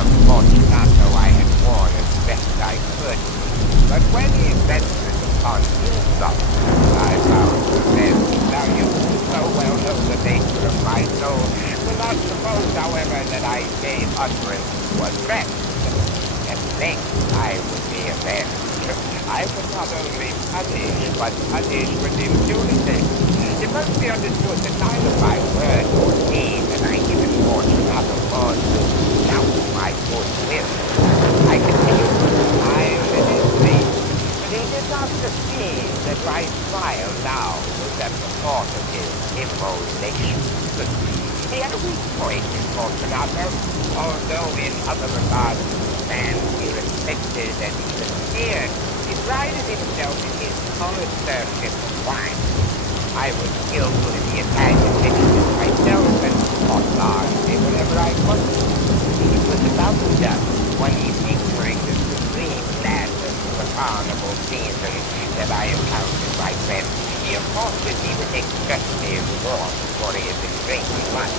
Amontillado I had worn as best I could. But when he ventured upon his substance, I found the men. Now you who so well know the nature of my soul will not suppose, however, that I gave utterance to a threat. At length I would be avenged. I would not only punish, but punish with impunity. It must be understood that neither by word nor deed had I given Fortunato cause to doubt my goodwill. I continued to smile in his face, but he did not perceive that my smile now was at the thought of his immolation. He had a weak point in Fortunato, although in other regards man he respected and even feared. He prided himself in his connoisseurship of wine. I was skillful in the Italian dishes myself and fought largely whenever I could. It was about one evening during the supreme madness of the carnival season that I encountered my friend. He accosted me with excessive warmth, for he had been drinking much.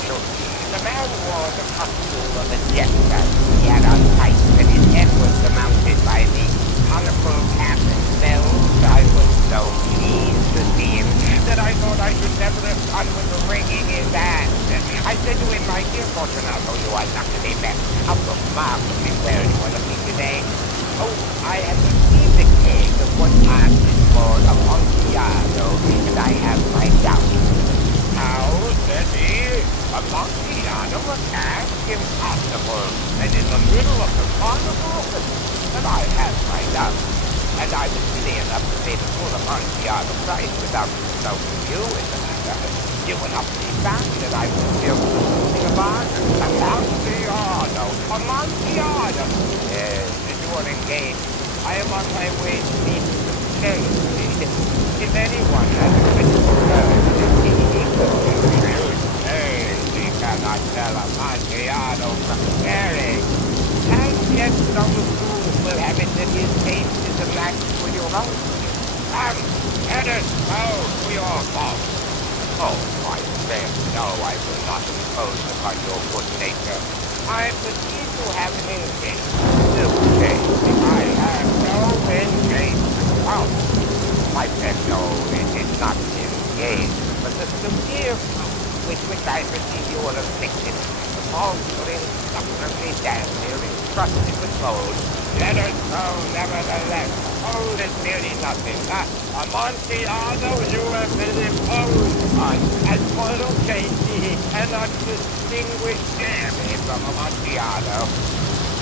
The man wore the costume of a jester. He had on tights and his head was surmounted by the conical cap and bells. I was so pleased to see him that I thought I should never have done with wringing his hand. I said to him, my dear Fortunato, you are luckily met. How remarkably well you are looking today. Oh, I have received a cake of what art is called Amontillado, and I have my doubts. How, said he, Amontillado a cask? Impossible. And in the middle of the carnival? But I have my doubts. And I was silly enough to pay the full Amontillado price without consulting you in the matter. You will not be found that I was still losing a bargain. Amontillado! Amontillado! Yes, you are engaged. I am on my way to meet the change. If anyone has a critical word, he could say he cannot tell Amontillado from Cask. And yet some fools will have it that his taste is a match for your own. Let us go to your fault. Oh, my friend, no, I will not impose upon your good nature. I perceive you have an engagement. I have no engagement. Oh, my friend, no, it is not engagement, but the severe with which I perceive you are afflicted. Also insufferably damned, encrusted with gold. Let us go, nevertheless. Gold is merely nothing. Amontillado, you have been imposed upon. As mortal change, he cannot distinguish me from Amontillado.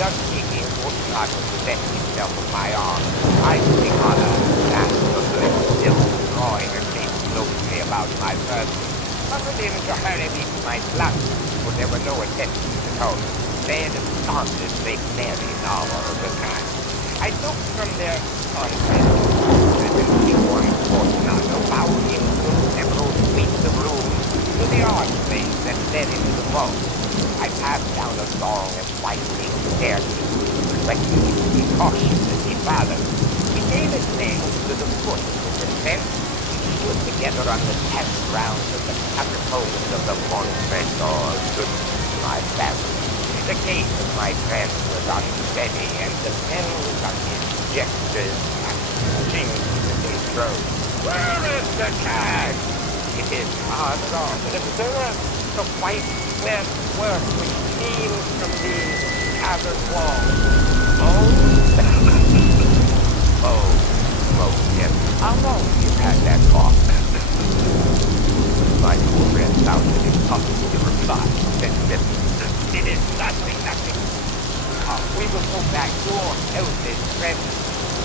Thus speaking, Fortunato possessed himself of my arm. I took honor that of the still drawing her face closely about my person. Suffered him to hurry me to my flat, for there were no attendants at home. They had absconded to make merry novel of the time. I took from their convent and informed Fortunato bowed him through several suites of rooms to the archway that led into the vault. I passed down a long and winding staircase, expecting him to be cautious as he followed. We gave his name to the foot of the descent. We stood together on the tenth round of the catacombs of the Montresors to my family. The gait of my friend was unsteady, and depends on his gestures and changes in his throat. Where is the cask? It is farther on, but observe the white web work which seems from these cavern walls. Yes. How long you had that cough? My poor friend found it impossible to reply. Then it is nothing. We will go back. Your health is friend.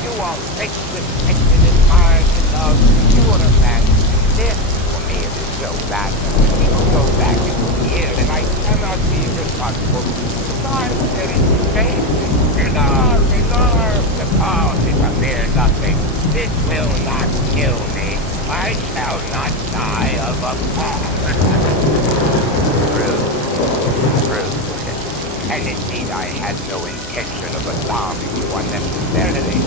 You are rich with excellent mind and love. You are a man. This, for me, it is so bad. We will go back in years, and I cannot be responsible. Besides, there is faith. Enough. The cause is a mere nothing. This will not kill me. I shall not die of a fall. True. And indeed, I had no intention of alarming you unnecessarily.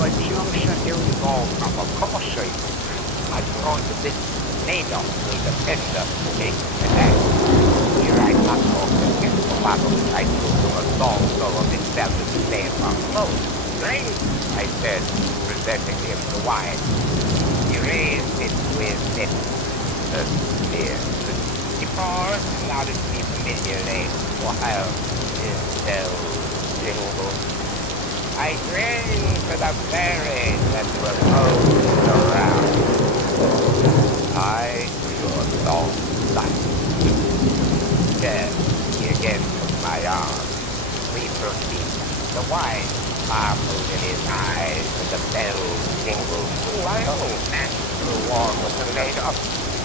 But you should involve from a caution. I'm going to this NATO to defend us, and that here I hot water against the bottle. I took him a long go of it fell to the same on close. Drink, I said, presenting him the wine. He raised it to his lips, tears. He paused and nodded to me familiarly while his bells jingled. I drank to the fairies that were floating around. I your long life. There, he again took my arm. We proceeded. The wine sparkled in his eyes and the bells jingled. My own natural wall was laid up.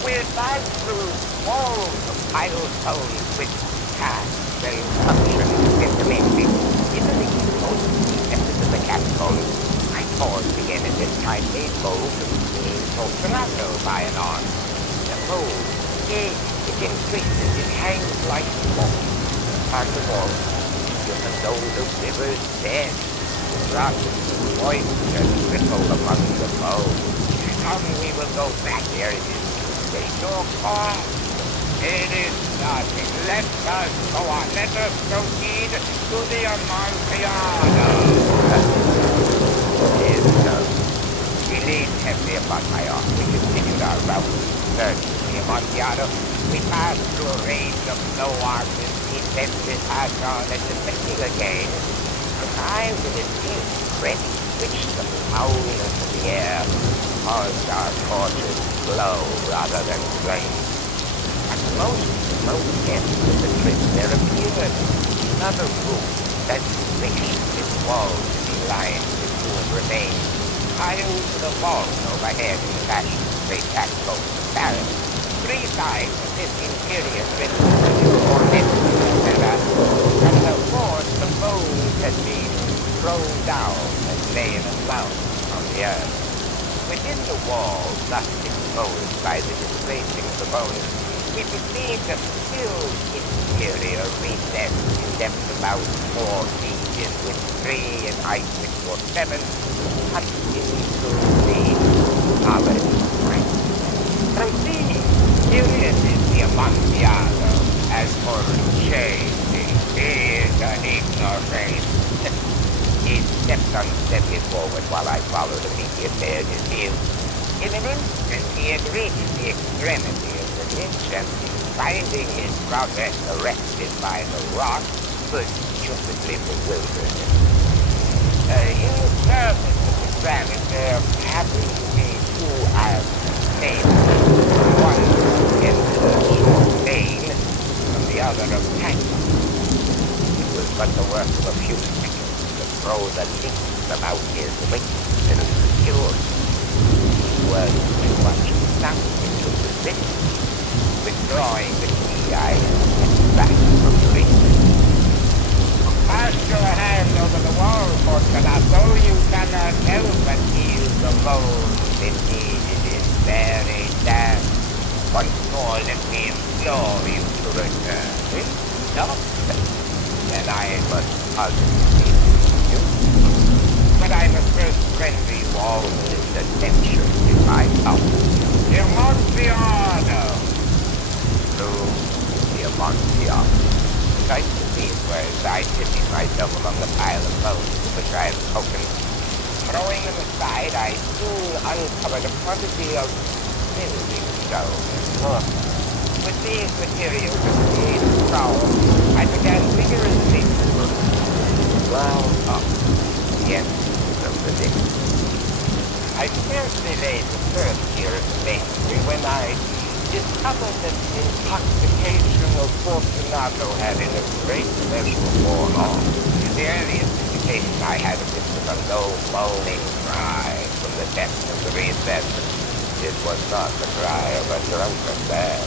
We advanced through walls of milestone with casks and functions intermingling. In the least most recesses of the catacombs, I paused again at this time made bold to see Amontillado by an arm. The mold, it increases, it hangs like smoke upon the wall, even though the river's dead. Rocks, moisture trickle among the bones. Come, we will go back there. It is safe or far. It is nothing. Let us go on. Let us proceed to the Amontillado. He leaned heavily upon my arm. We continued our route. Searched the Amontillado. We passed through a range of low arches. He bent his hat on and descending again. Arrived at a deep creek which the foulness of the air caused our torches to glow rather than flame. At the most end of the trip there appeared another room that wished its walls to be lined with human remains, piled to the walls overhead in fashion great catacombs of Paris. Three sides of this interior written ornamented and the fourth the bones had been thrown down and lay in a mound on the earth. Within the wall, thus exposed by the displacing of the bones, we perceived a still interior recess in depth about 4 feet with 3 and height 6 or 7, cut into the solid brick. Proceed! Here is the Amontillado. As for changing, he is an ignorant. He stepped unsteadily forward while I followed immediate there his view. In an instant he had reached the extremity of the niche and, finding his progress arrested by the rock, was stupidly bewildered. In the surface of the granite there happened to be 2 iron nails, one into a short vein, and the other of tank. It was but the work of a few seconds to throw the links about his waist and secure. He was too much sunk into resist. Withdrawing the key, I stepped back from the ring. Pass your hand over the wall, Amontillado. You cannot help but feel the mold. Indeed, it is very damp. Once more, let me implore you to return. No? Then I must positively leave you. But I must first render you all this attention in my house. Amontillado! Through the Amontillado. Precise to these words, I busied myself among the pile of bones of which I had spoken. Throwing them aside, I soon uncovered a quantity of building stone. With these materials to create a trowel, I began vigorously to round up the ends of the dish. I scarcely laid the first year of the masonry when I discovered that the intoxication of Fortunato had in a great measure worn off. The earliest indication I had of this was a low moaning cry from the depths of the recess. It was not the cry of a drunken man.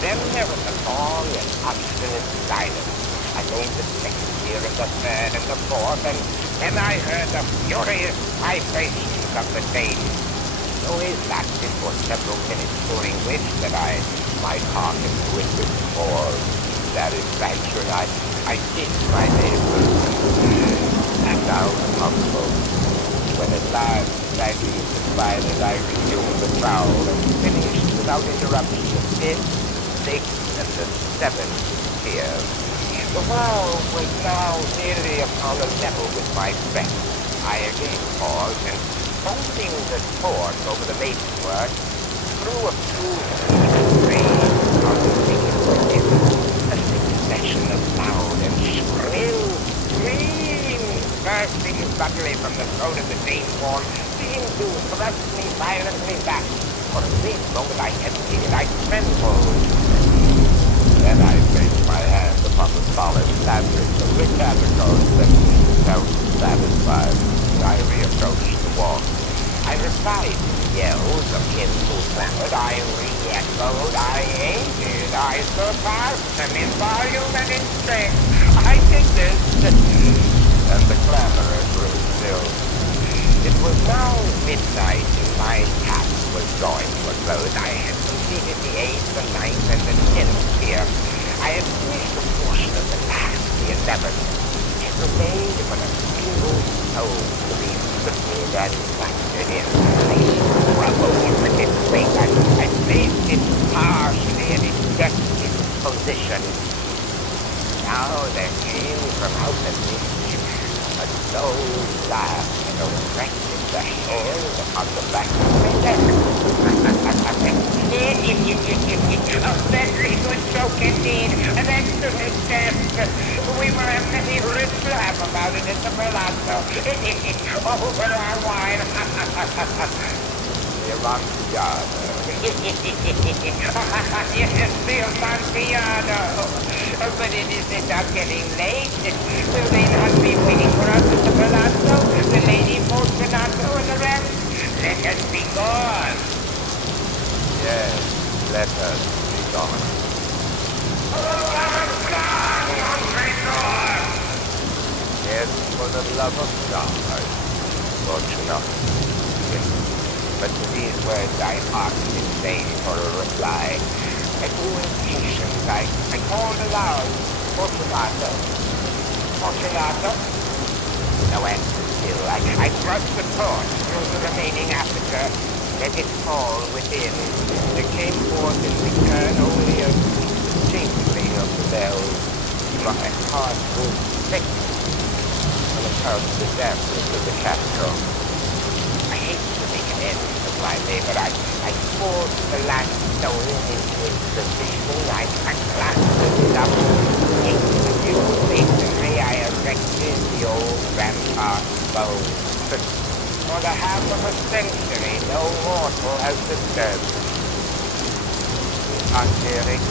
Then there was a long and obstinate silence. I named the second year of the third and the fourth, and then I heard the furious vibrations of the same. Noise lasted for several minutes, during which that I might hearken to it with more satisfaction. I did my neighbor and down humble. When at last, thanks to subsided, I resumed the prowl and finished without interruption the fifth, sixth, and the seventh tears. The world was now nearly upon a level with my friend. I again paused and, holding the torch over the mason-work, threw a few rays on the figure within. A succession of loud and shrill screams bursting suddenly from the throat of the same form seemed to thrust me violently back. For a brief moment I hesitated, I trembled. Then I placed my hand upon the solid fabric of the catacombs and felt satisfied. I reapproached the wall. I replied to the yells of him who clamored. I re-echoed. I aided. I surpassed them in volume and in strength. I did this. And the clamorers grew still. It was now midnight and my task was drawing to a close. I had completed the 8th, the 9th, and the 10th sphere. I had finished a portion of the last, the 11th. It remained but a single soul to be twisted and fractured in. I struggled with its weight. I placed it partially in its destined position. Now there came from out the niche a low laugh and erected the hand upon the back of my neck. A very good joke indeed. An excellent jest. We were a pretty rich laugh about it at the Palazzo. Over our wine. The Amontillado. Yes, the Amontillado. But is it not getting late? Will they not be waiting for us at the Palazzo? The Lady Fortunato and the rest? Let us be gone. Yes, let us be gone. Yes, for the love of God, Fortunato. Yes. But to these words I hearkened in vain for a reply. I grew impatient. I called aloud, Fortunato. Fortunato? No answer still. I thrust the torch through the remaining aperture. Let it fall within. There came forth in return only a jingling of the bells. My heart grew sick on account of the dampness of the catacomb. I hate to make an end of my labor. I poured the last stone into its position. I clasped it up. In the new masonry I erected the old rampart bones. For the half of a century, no mortal has disturbed it. Angelic.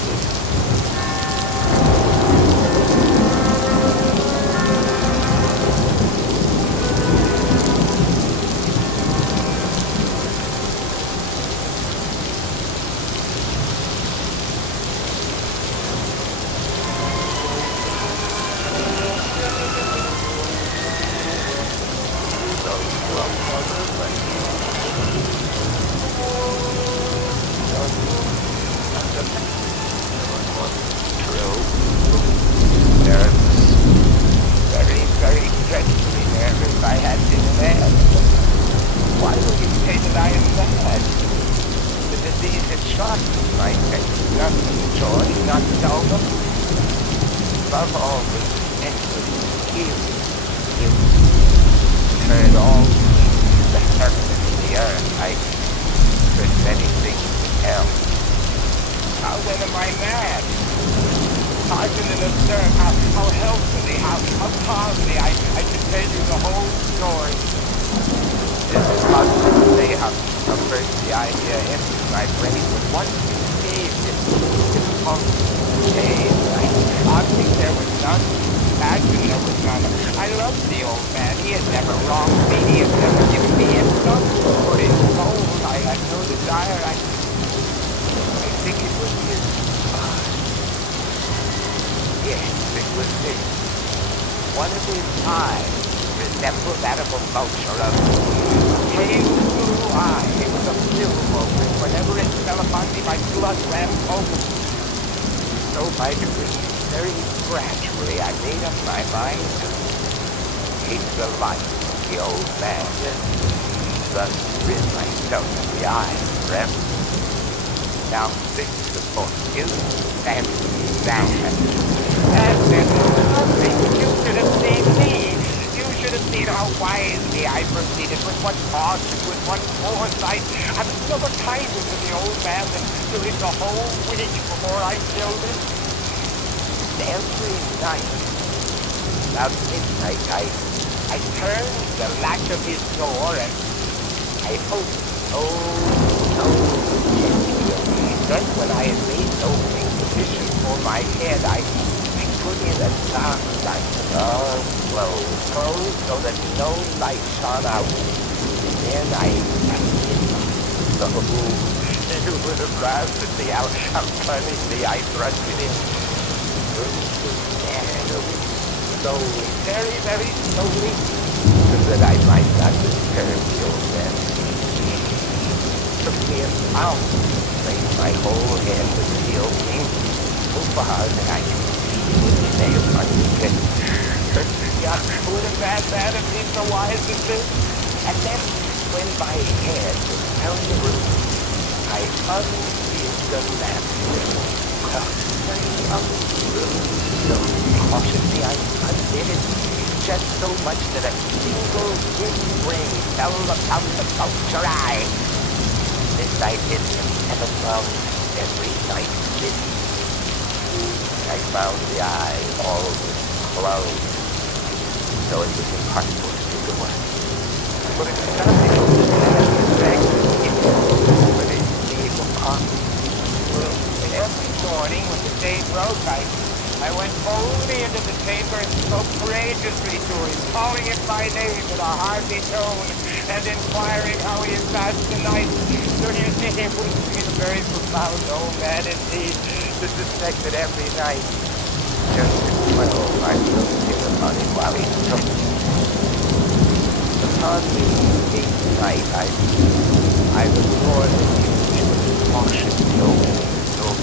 Now this is for you and that. And then nothing. You should have seen me. You should have seen how wisely I proceeded, with what caution, with what foresight. I was so kinder to the old man than to him the whole week before I killed him. Every night, about midnight, I turned the latch of his door and I hoped, oh, gently. Then when I had made no position for my head, I put in a dark light, close, so that no light shone out. And then I hid the room. You would have laughed to see how cunningly I thrust it in. Slowly, very, very slowly, so that I might not disturb the old man. Took me a pound, placed my whole head with the opening so far that I could see the nail on his head. Yeah, would have had that if he's so wise as this? And then, when my head was down the room, I undid the lamp. Cautiously, I undid it, just so much that a single dim ray fell upon the vulture eye. This I did for 7 months every night since. I found the eye always closed, so it was impossible to do the work. But it was nothing of the last effect. It was a stable coffee. Every morning when the day broke, I went boldly into the chamber and spoke courageously to him, calling him by name with a hearty tone, and inquiring how he had passed the night. So you see, it would be a very profound old man indeed to suspect that every night, just at 12, I looked in upon him while he slept. Upon the 8th night, I was more than usually cautious to open the door.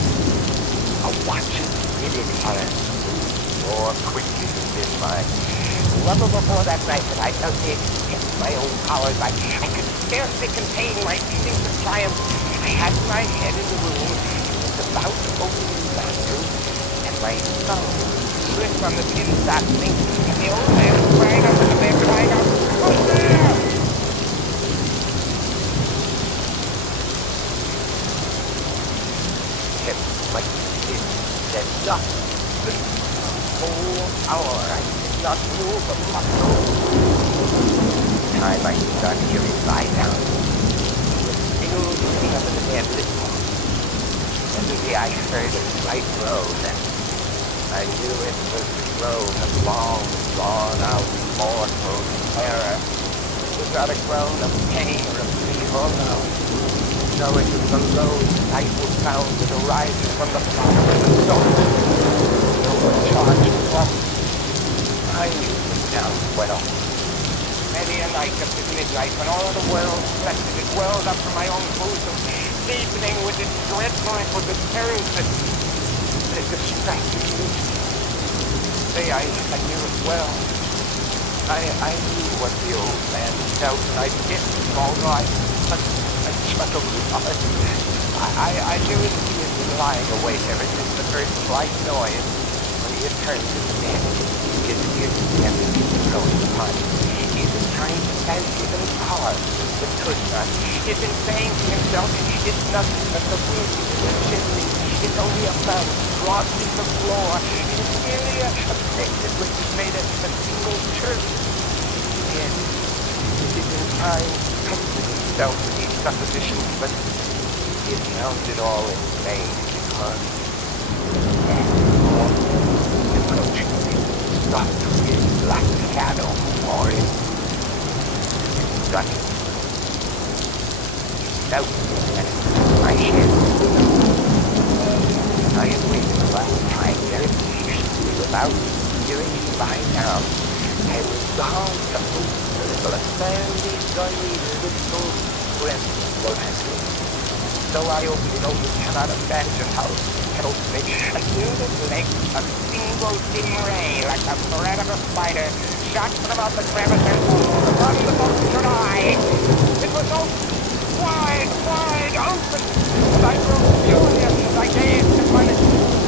A watch's minute hand more quickly than mine. Well before that night that I felt the extent of my own powers, I could scarcely contain my feelings of triumph. I had my head in the room, was about to open the bathroom, and my thumb slipped on the pin fastening, and the old man sprang up in the bed, crying out, "Who's there?" Kept my chin set up. The whole hour I did not move a muscle. Time I did not hear him lie down. He was still sitting up in the bed listening. Suddenly I heard a slight groan, and I knew it was the groan of long, drawn-out, mortal terror. It was not a groan of pain or of grief, oh no. No, it was the low, stifled sound that arises from the bottom of the soul. Overcharged from I knew it was down well. Many a night up at midnight, when all the world slept, it welled up from my own bosom, deepening with its dreadful and with the terrors that distracted me. Say, I knew it well. I knew what the old man felt, and I did, although I chuckled hard. I knew that he had been lying awake ever since the first slight noise. When he had turned his head, his ears heavy growing upon him. He had been trying to fancy them powers, but could not. He had been saying to himself, it's nothing but the wind in the chimney. It's only a mouse brought to the floor. It is merely a cricket which has made a single chirp. Yes, he had been trying to comfort himself with these suppositions, but he had found it all in vain, because approaching me, stopped with his black shadow before him. Got him. He felt that my head stood up. I had waited a long time very patiently without hearing him lie down. I resolved to move a little, a fairly sunny little breath molasses. So I opened it, you cannot imagine how it helped me. I knew that like a single dim ray, like the thread of a spider, shot from out the crevice and from the vulture eye. It was open. wide open. And I grew furious as I gazed upon it.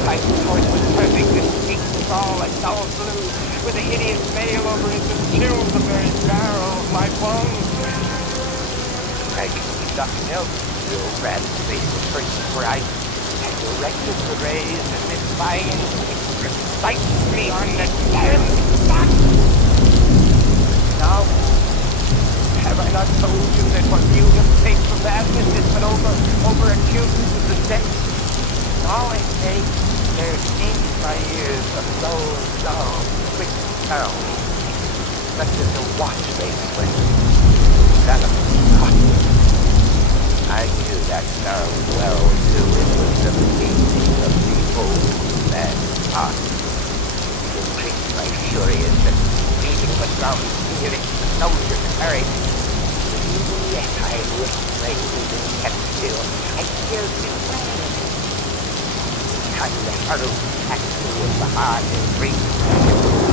I saw it was turning this peak tall and dull blue, with a hideous veil over it that chilled the very marrow of my bones. I could see nothing else. The old rat's face was first bright, and directed the rays as if by instinct precisely on the damn spot. Now, have I not told you that what you have taken for madness is but over acuteness of the sense? Now I say there seems my ears a dull, quick sound, such as a watch makes when developing hot. I knew that sound well, too. It was the beating of the old man's heart. It increased my fury as the beating was round here in the soldier carried. Even yet I restrained and kept still. I scarce refrained. Cut the hurled tattoo of the heart and breathe.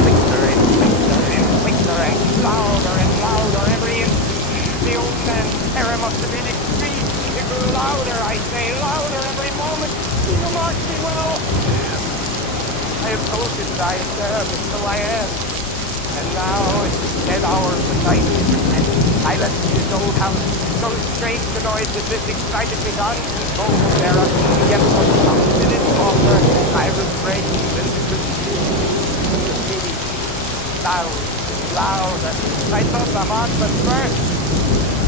Quicker and quicker and quicker and louder every instant. The old man's terror must have been extreme. It grew louder, I say, louder every moment. You mark me well. I have told you that I am there, but so I am. And now it's the dead hour of the night, and silence in his old house. So strange the noise as this excited me on and told the terror. Yet what sounded in longer, I refrained and continued. Loud and louder. I thought the heart was first.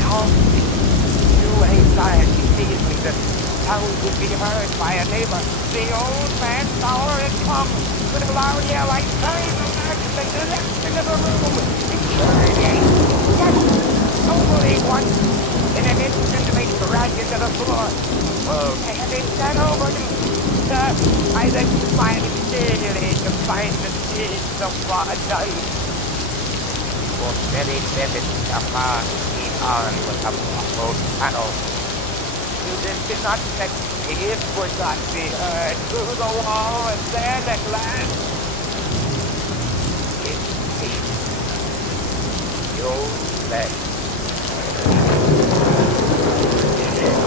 New anxiety seized me that sound would be heard by a neighbor. The old man's hour had come. With a loud yell, I turned back and leapt into the room. Yes, only once. In an instant, they crashed into the floor. Oh, I had been sent over him. I then smiled steadily to find the deeds of what done. For very minutes apart, on with a muffled panel. This did not affect me. It would not be heard through the wall, and then at last it ceased. The old man.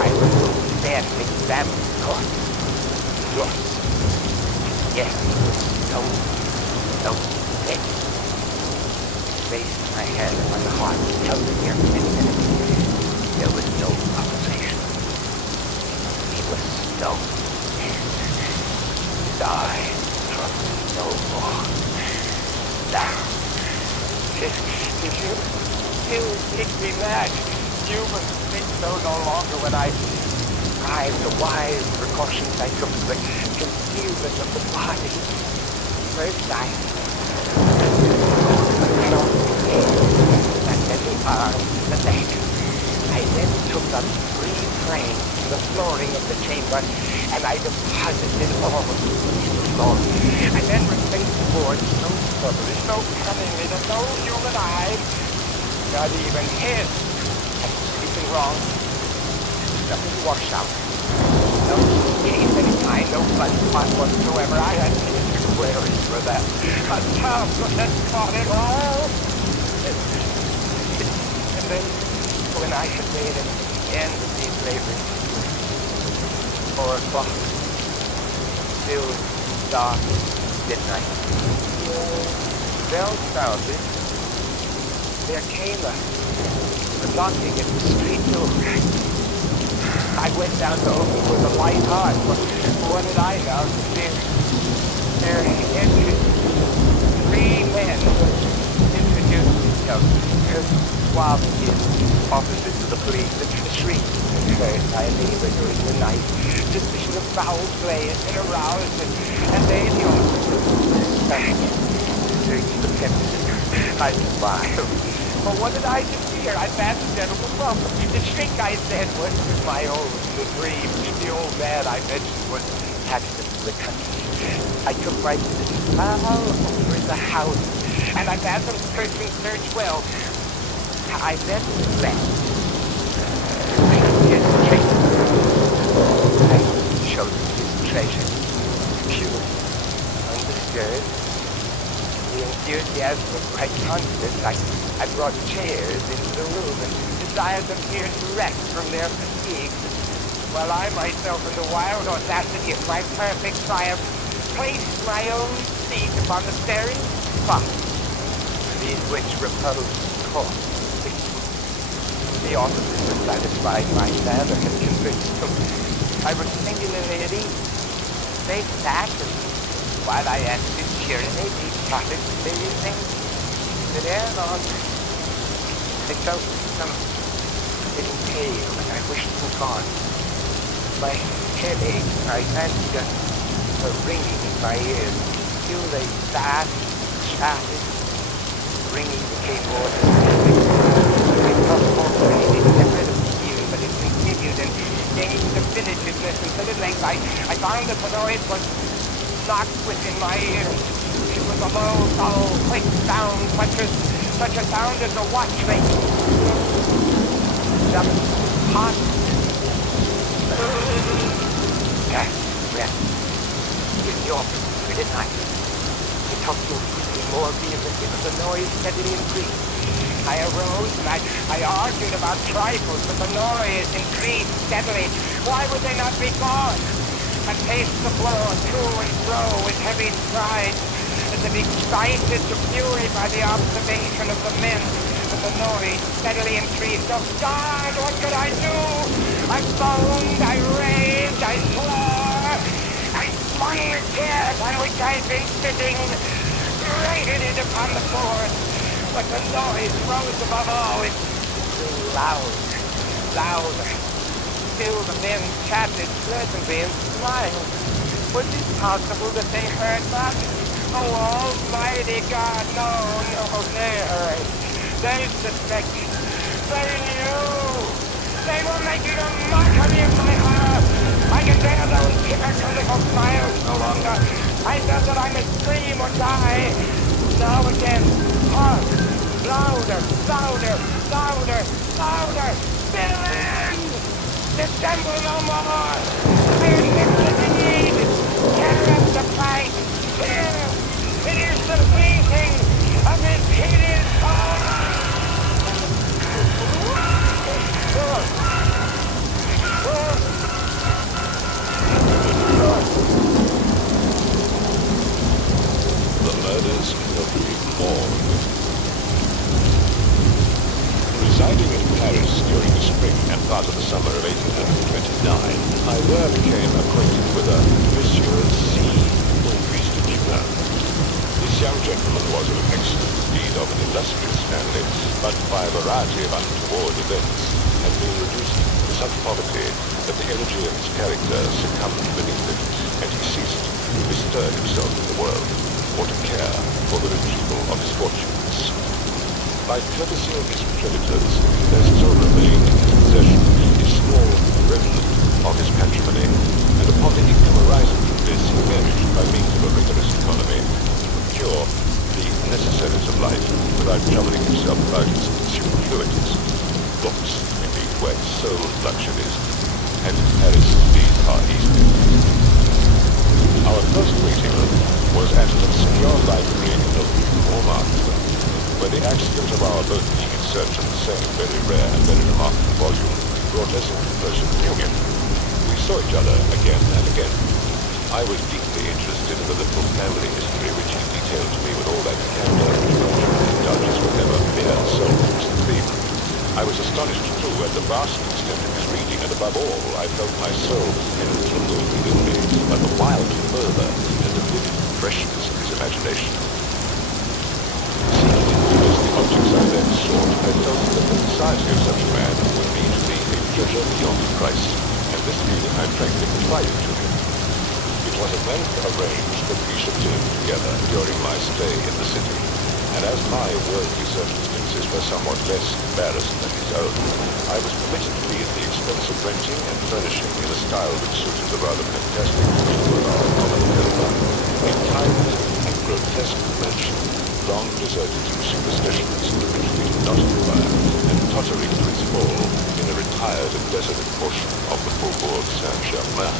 I removed then, examined the corpse. Yes, so dead. Placed my hand on the heart, held it near 10 minutes. There was no pulsation. He was stone. Died from no more. Now, if you still think me mad, you must think so no longer when I tried the wise precautions I took for the concealment of the body. First I and then the arms, the neck. I then took a free frame from the flooring of the chamber, and I deposited all of the floor. I then replaced the board so subtly, so cunningly that no human eye, not even his, had anything wrong. Nothing washed out. No case any kind, no blood spot whatsoever. I had queries for that. A tough had caught it all. And then, when I had made an end of these labors, 4 o'clock, still dark midnight, bell sounded. There came a knocking at the street door. I went down to open with a light heart, but what did I know? There entered 3 men introduced themselves. Suave kids, officers of the police, and shrieked and heard by a neighbor during the night. Suspicion of foul play had been aroused, and they, the officers, searched the premises. I smiled. But what did I do here? I bade the gentleman welcome. The shriek, I said, was my own. The dream. The old man I mentioned was absent from the country. I took right to the all over the house, and I bade them search and search well. I then left. His treasure. I showed him his treasure. Pure, undisturbed, being enthusiasm was quite constant. I brought chairs into the room and desired them here to rest from their fatigues, while I myself, in the wild audacity of my perfect triumph, placed my own seat upon the very spot in which reposed the corpse. The officers were satisfied my manner had convinced them. I was singularly at ease. They sat, and while I answered cheerily, they chatted familiar things. But ere long, I felt some little pain, and I wished to move on. My head ached, and I fancied a ringing in my ears. Still they sat, chatted, ringing became more distinct. I felt already to get rid of the feeling, but it continued and gained definitiveness until at length I found that the noise was not within my ears. It was a low, dull, quick sound, such a sound as a watch makes. Just hot. Yes, yes. In your good night. It talked to me more vehemently, but the noise steadily increased. I arose and I argued about trifles, but the noise increased steadily. Why would they not be gone? I paced the floor to and fro with heavy strides, as if excited to fury by the observation of the men. But the noise steadily increased. Oh God, what could I do? I foamed, I raved, I swore, I swung the chairs on which I'd been sitting, grated it upon the board. But the noise rose above all. It grew louder. Still the men chatted pleasantly and smiled. Was it possible that they heard that? Oh, Almighty God, no, they heard. They suspected. They knew. They were making a mockery of my heart. I can bear those hypocritical smiles no longer. I felt that I must scream or die. Now again, hark! Louder! Villain! Dissemble no more! I admit the need! Interrupt the fight! Here! It is the beating of his hideous heart! The murders in the Rue Morgue. Residing in Paris during the spring and part of the summer of 1829, I there became acquainted with a Monsieur C. Maurice de Dupin. This young gentleman was of excellent, indeed of an illustrious family, but by a variety of untoward events had been reduced to such poverty that the energy of his character succumbed beneath it, and he ceased to bestir himself in the world, or to care for the retrieval of his fortunes. By courtesy of his creditors, there still remained in his possession a small remnant of his patrimony, and upon the income arising from this he managed, by means of a rigorous economy, to procure the necessaries of life without troubling himself about its superfluities. Books, indeed, were his sole luxuries, and in Paris these are easy. Our first meeting was at an obscure library in the Rue Morgue, where the accident of our both being in search of the same very rare and very remarkable volume brought us into personal union. We saw each other again and again. I was deeply interested in the little family history which he detailed to me with all that candor which indulges whatever mere soul was the theme. I was astonished, too, at the vast extent of his reading, and above all, I felt my soul enkindled within me by the wild fervor and the vivid freshness of his imagination. Objects I then sought, I felt that the society of such a man would be to me a treasure beyond price, and this feeling I frankly confided to him. It was at length arranged that we should live together during my stay in the city, and as my worldly circumstances were somewhat less embarrassed than his own, I was permitted to be at the expense of renting and furnishing in a style which suited the rather fantastic view of our Amontillado, a tiny and grotesque mansion, long deserted to superstitions which we did not acquire, and tottering to its fall in a retired and desolate portion of the Faubourg Saint-Germain.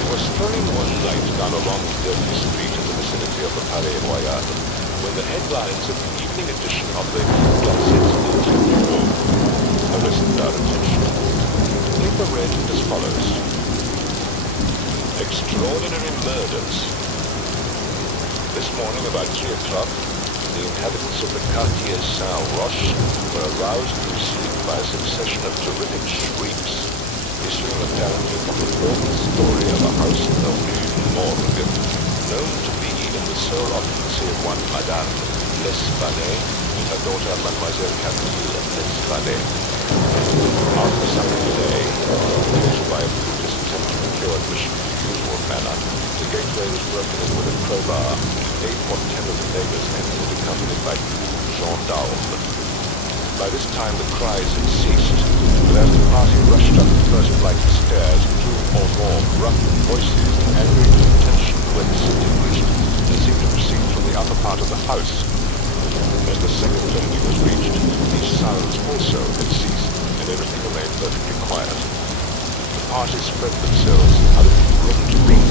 We were strolling one night down a long dirty street in the vicinity of the Palais Royal when the headlines of the evening edition of the Gazette de Tribunal arrested our attention. The paper read as follows: Extraordinary murders. This morning about 3 o'clock, the inhabitants of the Quartier Saint-Roch were aroused from sleep by a succession of terrific shrieks, issuing apparently from the 4th story of a house in the Rue Morgue, known to be in the sole occupancy of one Madame L'Espanay and her daughter Mademoiselle Camille L'Espanay. After some delay, occasioned by a fruitless attempt to procure admission in the usual manner, the gateway was broken in with a crowbar, and 8 or 10 of the neighbors entered accompanied by 2 gendarmes. By this time the cries had ceased, but as the party rushed up the first flight of stairs, 2 or more rough voices and angry tension were distinguished. They seemed to proceed from the upper part of the house. As the second landing was reached, these sounds also had ceased, and everything remained perfectly quiet. The party spread themselves out of room to room.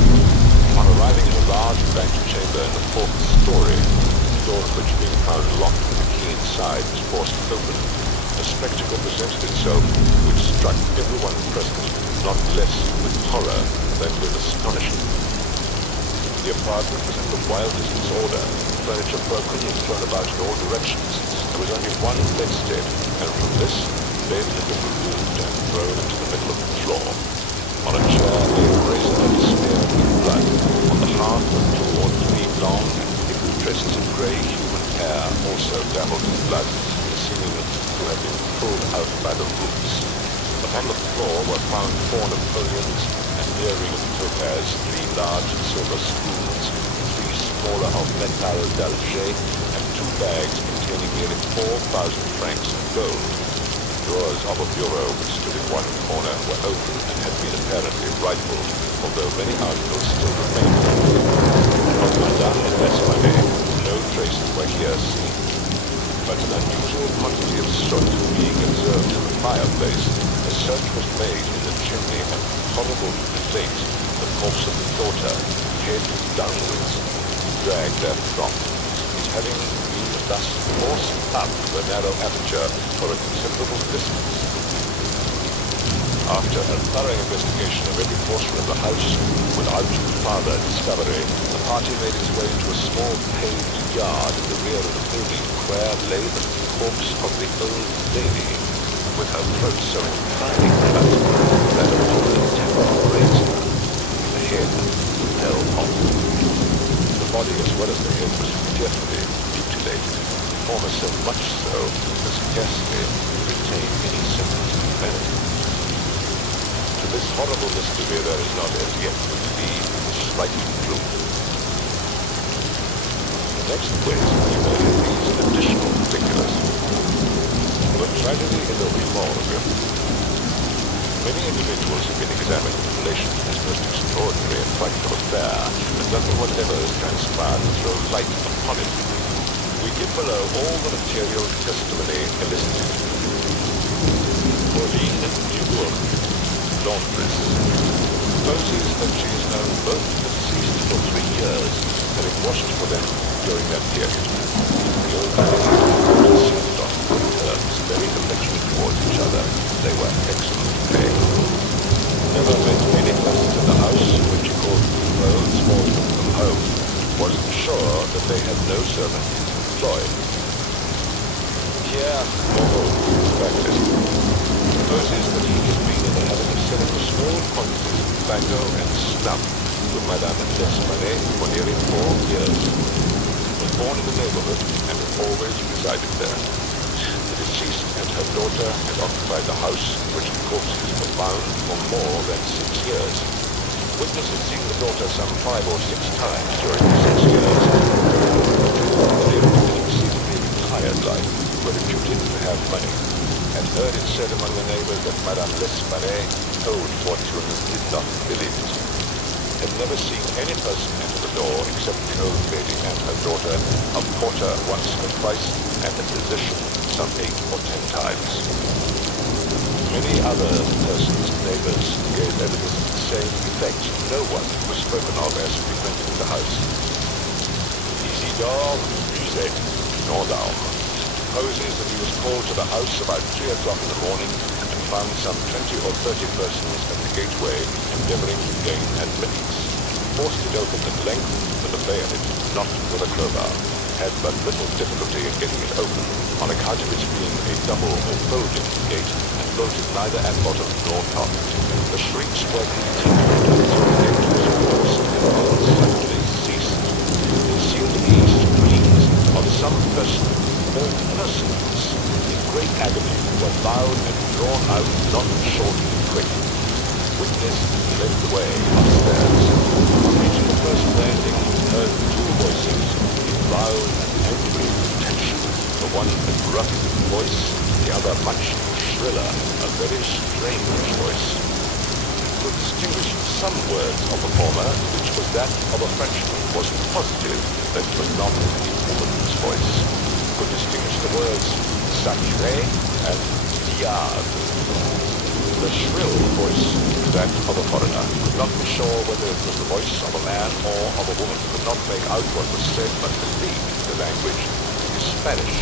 On arriving in a large banked chamber in the 4th story, the door of which being found locked with a key inside was forced open, a spectacle presented itself which struck everyone present not less with horror than with astonishment. The apartment was in the wildest disorder, furniture broken and thrown about in all directions. There was only one bedstead, and from this, the bed had been removed and thrown into the middle of the floor. On a chair lay a razor smeared with blood. On the hearth were 2 or 3 long and thick tresses of grey human hair, also dabbled in blood, and seeming to have been pulled out by the roots. Upon the floor were found 4 napoleons, an earring of topaz, 3 large silver spoons, 3 smaller of metal d'Alger, and 2 bags containing nearly 4,000 francs in gold. Drawers of a bureau which stood in one corner were open and had been apparently rifled, although many articles still remained empty. Of Madame L'Espanay, no traces were here seen, but an unusual quantity of soot being observed in the fireplace, a search was made in the chimney, and horrible to relate, the corpse of the daughter, head downwards, dragged therefrom, it having been thus forced up the narrow aperture for a considerable distance. After a thorough investigation of every portion of the house, without farther discovery, the party made its way into a small paved yard in the rear of the building, where lay the corpse of the old lady, with her throat so entirely cut that a bullet grazed her. The head fell off. The body, as well as the head, was fearfully mutilated, the former so much so as scarcely retained any semblance of humanity. To this horrible mystery there is not as yet believed striking truth. The next place we may have these additional particulars. The tragedy in the Rue Morgue. Many individuals have been examined in relation to this most extraordinary and frightful affair, but nothing whatever has transpired to throw light upon it. We give below all the material testimony elicited. Pauline Dubourg, laundress, supposes that she has known both the deceased for 3 years, having washed for them during that period. The old lady seemed on good terms, very affectionate towards each other. They were excellent pay. Never met any persons in the house when she called clothes or took them home. Was sure that they had no servants employed. Here, Moreau, practice, supposes that he has been in the habit of selling a small quantities of tobacco and snuff to Madame L'Espanay for nearly 4 years. Was born in the neighborhood and always resided there. The deceased and her daughter had occupied the house in which the corpses were found for more than 6 years. Witness had seen the daughter some 5 or 6 times during the 6 years. They lived an exceedingly retired life, were reputed to have money, and heard it said among the neighbors that Madame L'Espanay owed fortune and did not believe it. Had never seen any person enter the door except the old lady and her daughter, a porter once or twice, and a physician some 8 or 10 times. Many other persons, neighbors, gave evidence of the same effect. No one was spoken of as frequenting the house. Edgar Musée, Nordau, supposes that he was called to the house about 3 o'clock in the morning and found some 20 or 30 persons at the gateway endeavoring to gain admittance. Forced it open at length with a bayonet, not with a crowbar. Had but little difficulty in getting it open on account of its being a double or folding gate and bolted neither at bottom nor top. The shrieks were continued until the gate was forced and suddenly ceased. It seemed to be screams of some person or persons in great agony were loud and drawn out, not short and quick. Witness led the way upstairs. On reaching the first landing, heard 2 voices in loud and angry tension. The one a gruff voice, the other much shriller, a very strange voice. Could distinguish some words of the former, which was that of a Frenchman, was positive that it was not a woman's voice. Could distinguish the words sacré and diable. The shrill voice, that of a foreigner, could not be sure whether it was the voice of a man or of a woman, could not make out what was said, but believed the language is Spanish.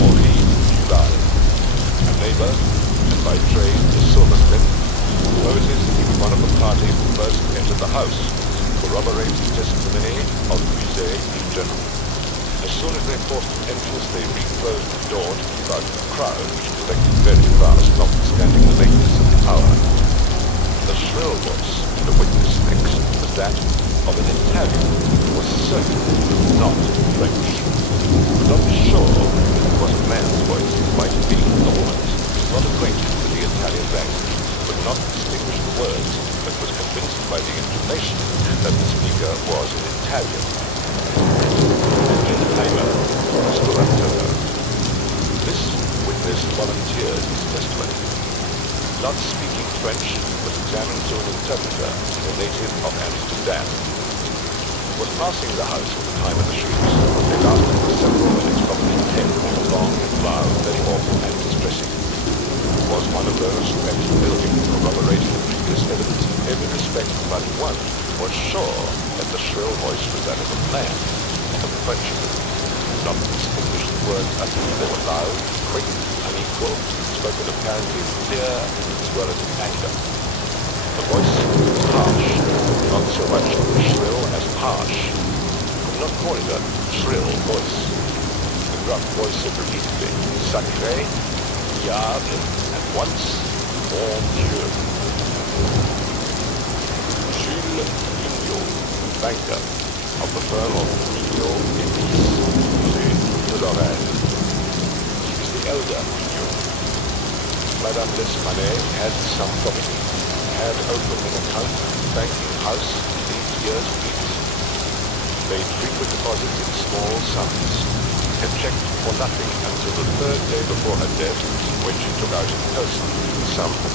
Henri Duval, a neighbor, and by trade a silversmith, supposes that he was one of the party who first entered the house, corroborates the testimony of Musée in general. As soon as they forced entrance, they reclosed the door to keep out the crowd, which collected very fast, notwithstanding the lateness of the hour. The shrill voice, the witness thinks, was that of an Italian, who was certainly not French. Not sure that it was a man's voice, it might have been a woman's. Not acquainted with the Italian language, could not distinguish the words, but was convinced by the intonation that the speaker was an Italian. This witness volunteered his testimony. Not speaking French, was examined through an interpreter, a native of Amsterdam. Was passing the house at the time of the shrieks. They lasted for several minutes, probably 10, long and loud, very awful and distressing. Was one of those who entered the building, corroborating the previous evidence in every respect, but one was sure that the shrill voice was that of a man, of a Frenchman. Not distinguished the words uttered, they were loud, quick, unequal, spoken apparently in fear as well as in anger. The voice was harsh, not so much shrill as harsh. Could not call it a shrill voice. The gruff voice said repeatedly, sacré, diable, and once, mon Dieu. Jules Mignot, banker, of the firm of Mignot et Fils, de Lorraine. He was the elder Mignot. Madame L'Espagne had some property, had opened an account in the banking house 8 years previous. Made frequent deposits in small sums, had checked for nothing until the 3rd day before her death, when she took out in person the sum of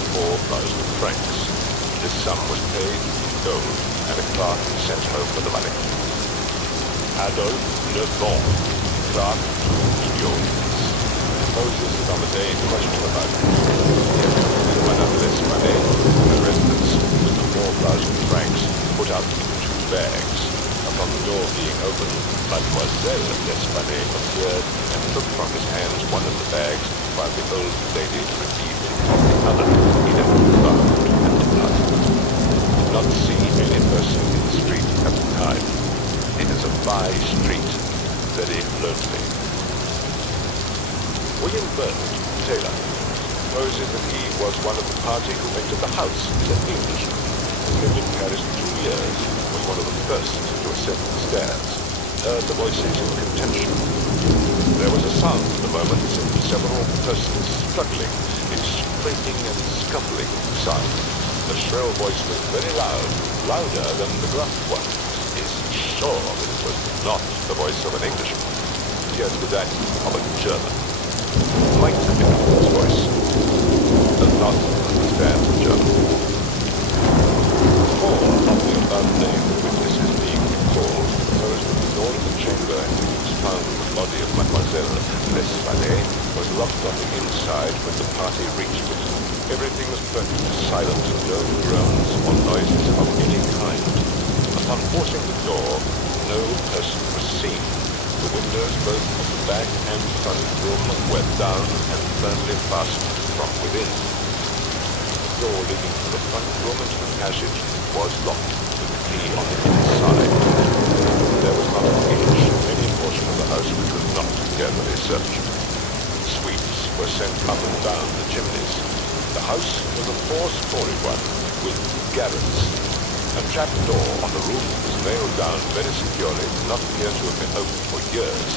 4,000 francs. This sum was paid in gold, and a clerk sent home for the money. Adolphe Lebon, clerk to Mignot, supposes that on the day in question about Madame L'Espagne, the residence with the 4,000 francs put out in 2 bags. Upon the door being opened, Mademoiselle L'Espagne appeared and took from his hands one of the bags, while the old lady received it from the other in a bound and departed. Did not see any person in the street at the time. It is a by-street, very lonely. William Bernard, tailor, supposes that he was one of the party who entered the house. He's an Englishman, who lived in Paris 2 years, was one of the first to ascend the stairs. Heard the voices in contention. There was a sound at the moment of several persons struggling, a scraping and scuffling sound. The shrill voice was very loud, louder than the gruff one. Is sure that it was not the voice of an Englishman. It appeared to be that of a German. Might have been a woman's voice. Does not understand German. 4 of the above-named witnesses being recalled proposed that the door of the chamber in which was found the body of Mademoiselle L'Espagne was locked on the inside when the party reached it. Everything was perfectly silent, no groans or noises of any kind. Upon forcing the door, no person was seen. The windows both of the back and front room were down and firmly fastened from within. The door leading from the front room into the passage was locked with the key on the inside. There was not an inch of any portion of the house which was not carefully searched. Sweeps were sent up and down the chimneys. The house was a four-story one with garrets. A trapdoor on the roof was nailed down very securely, not appear to have been opened for years.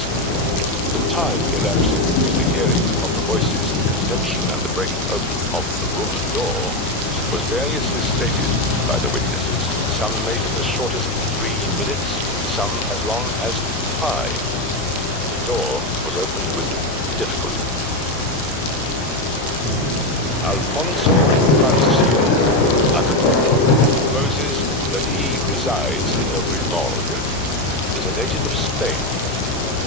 The time elapsing between the hearing of the voices, the contention, and the breaking open of the room door was variously stated by the witnesses. Some made it as short as 3 minutes, some as long as 5. The door was opened with difficulty. Alfonso Garcia, supposes that he resides in the Rue Morgue. Is a native of Spain,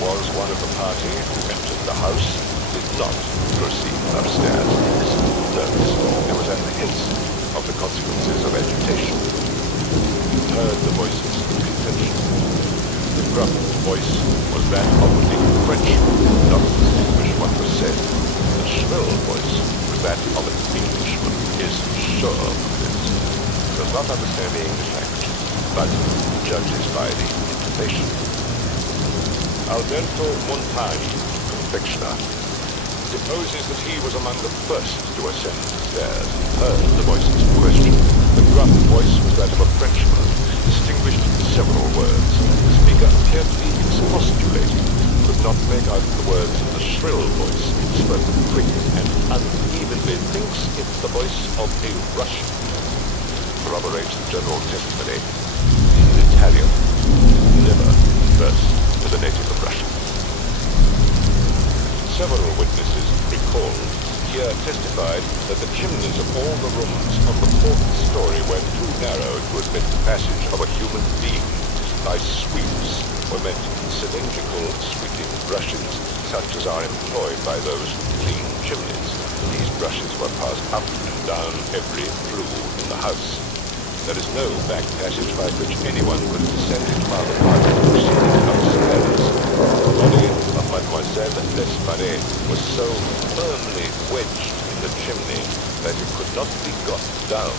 was one of the party who entered the house, did not proceed upstairs in this thunderstorm, and was apprehensive of the consequences of agitation. He heard the voices of contention. The gruff voice was that of the Frenchman, not distinguish what was said. The shrill voice was that of an Englishman, is sure of this. Does not understand the English language, but judges by the intonation. Alberto Montani, confectioner, supposes that he was among the first to ascend the stairs and heard the voices in question. The gruff voice was that of a Frenchman, distinguished several words. The speaker appeared to be expostulating, could not make out the words of the shrill voice, spoken quick and unevenly, thinks it the voice of a Russian. Corroborates the general testimony in Italian, never conversed with a native of Russia. Several witnesses recalled here testified that the chimneys of all the rooms on the 4th story were too narrow to admit the passage of a human being. By sweeps were meant cylindrical sweeping brushes, such as are employed by those who clean chimneys. These brushes were passed up and down every flue in the house. There is no back passage by which anyone could have descended while the party proceeded upstairs. The body of Mademoiselle L'Espanay was so firmly wedged in the chimney that it could not be got down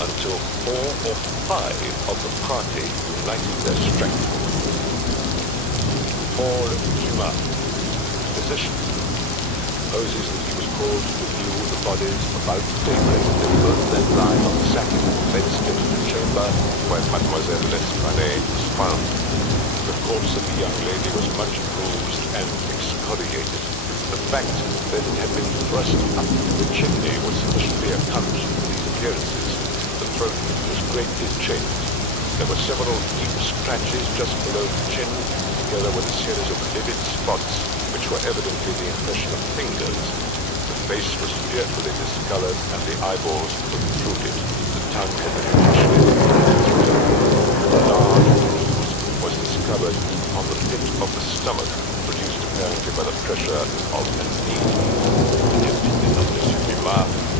until 4 or 5 of the party united their strength. Paul Dumas, physician, supposes that he was called to view the bodies about daybreak. They were both then lying on the sacking fenced into the chamber where Mademoiselle L'Espanay was found. The corpse of the young lady was much bruised and excoriated. The fact that it had been thrust up the chimney would sufficiently account for these appearances. The throat was greatly chafed. There were several deep scratches just below the chin, together with a series of livid spots, which were evidently the impression of fingers. The face was fearfully discolored, and the eyeballs protruded. The tongue had been partially through. A large bruise was discovered on the pit of the stomach, produced apparently by the pressure of an needle.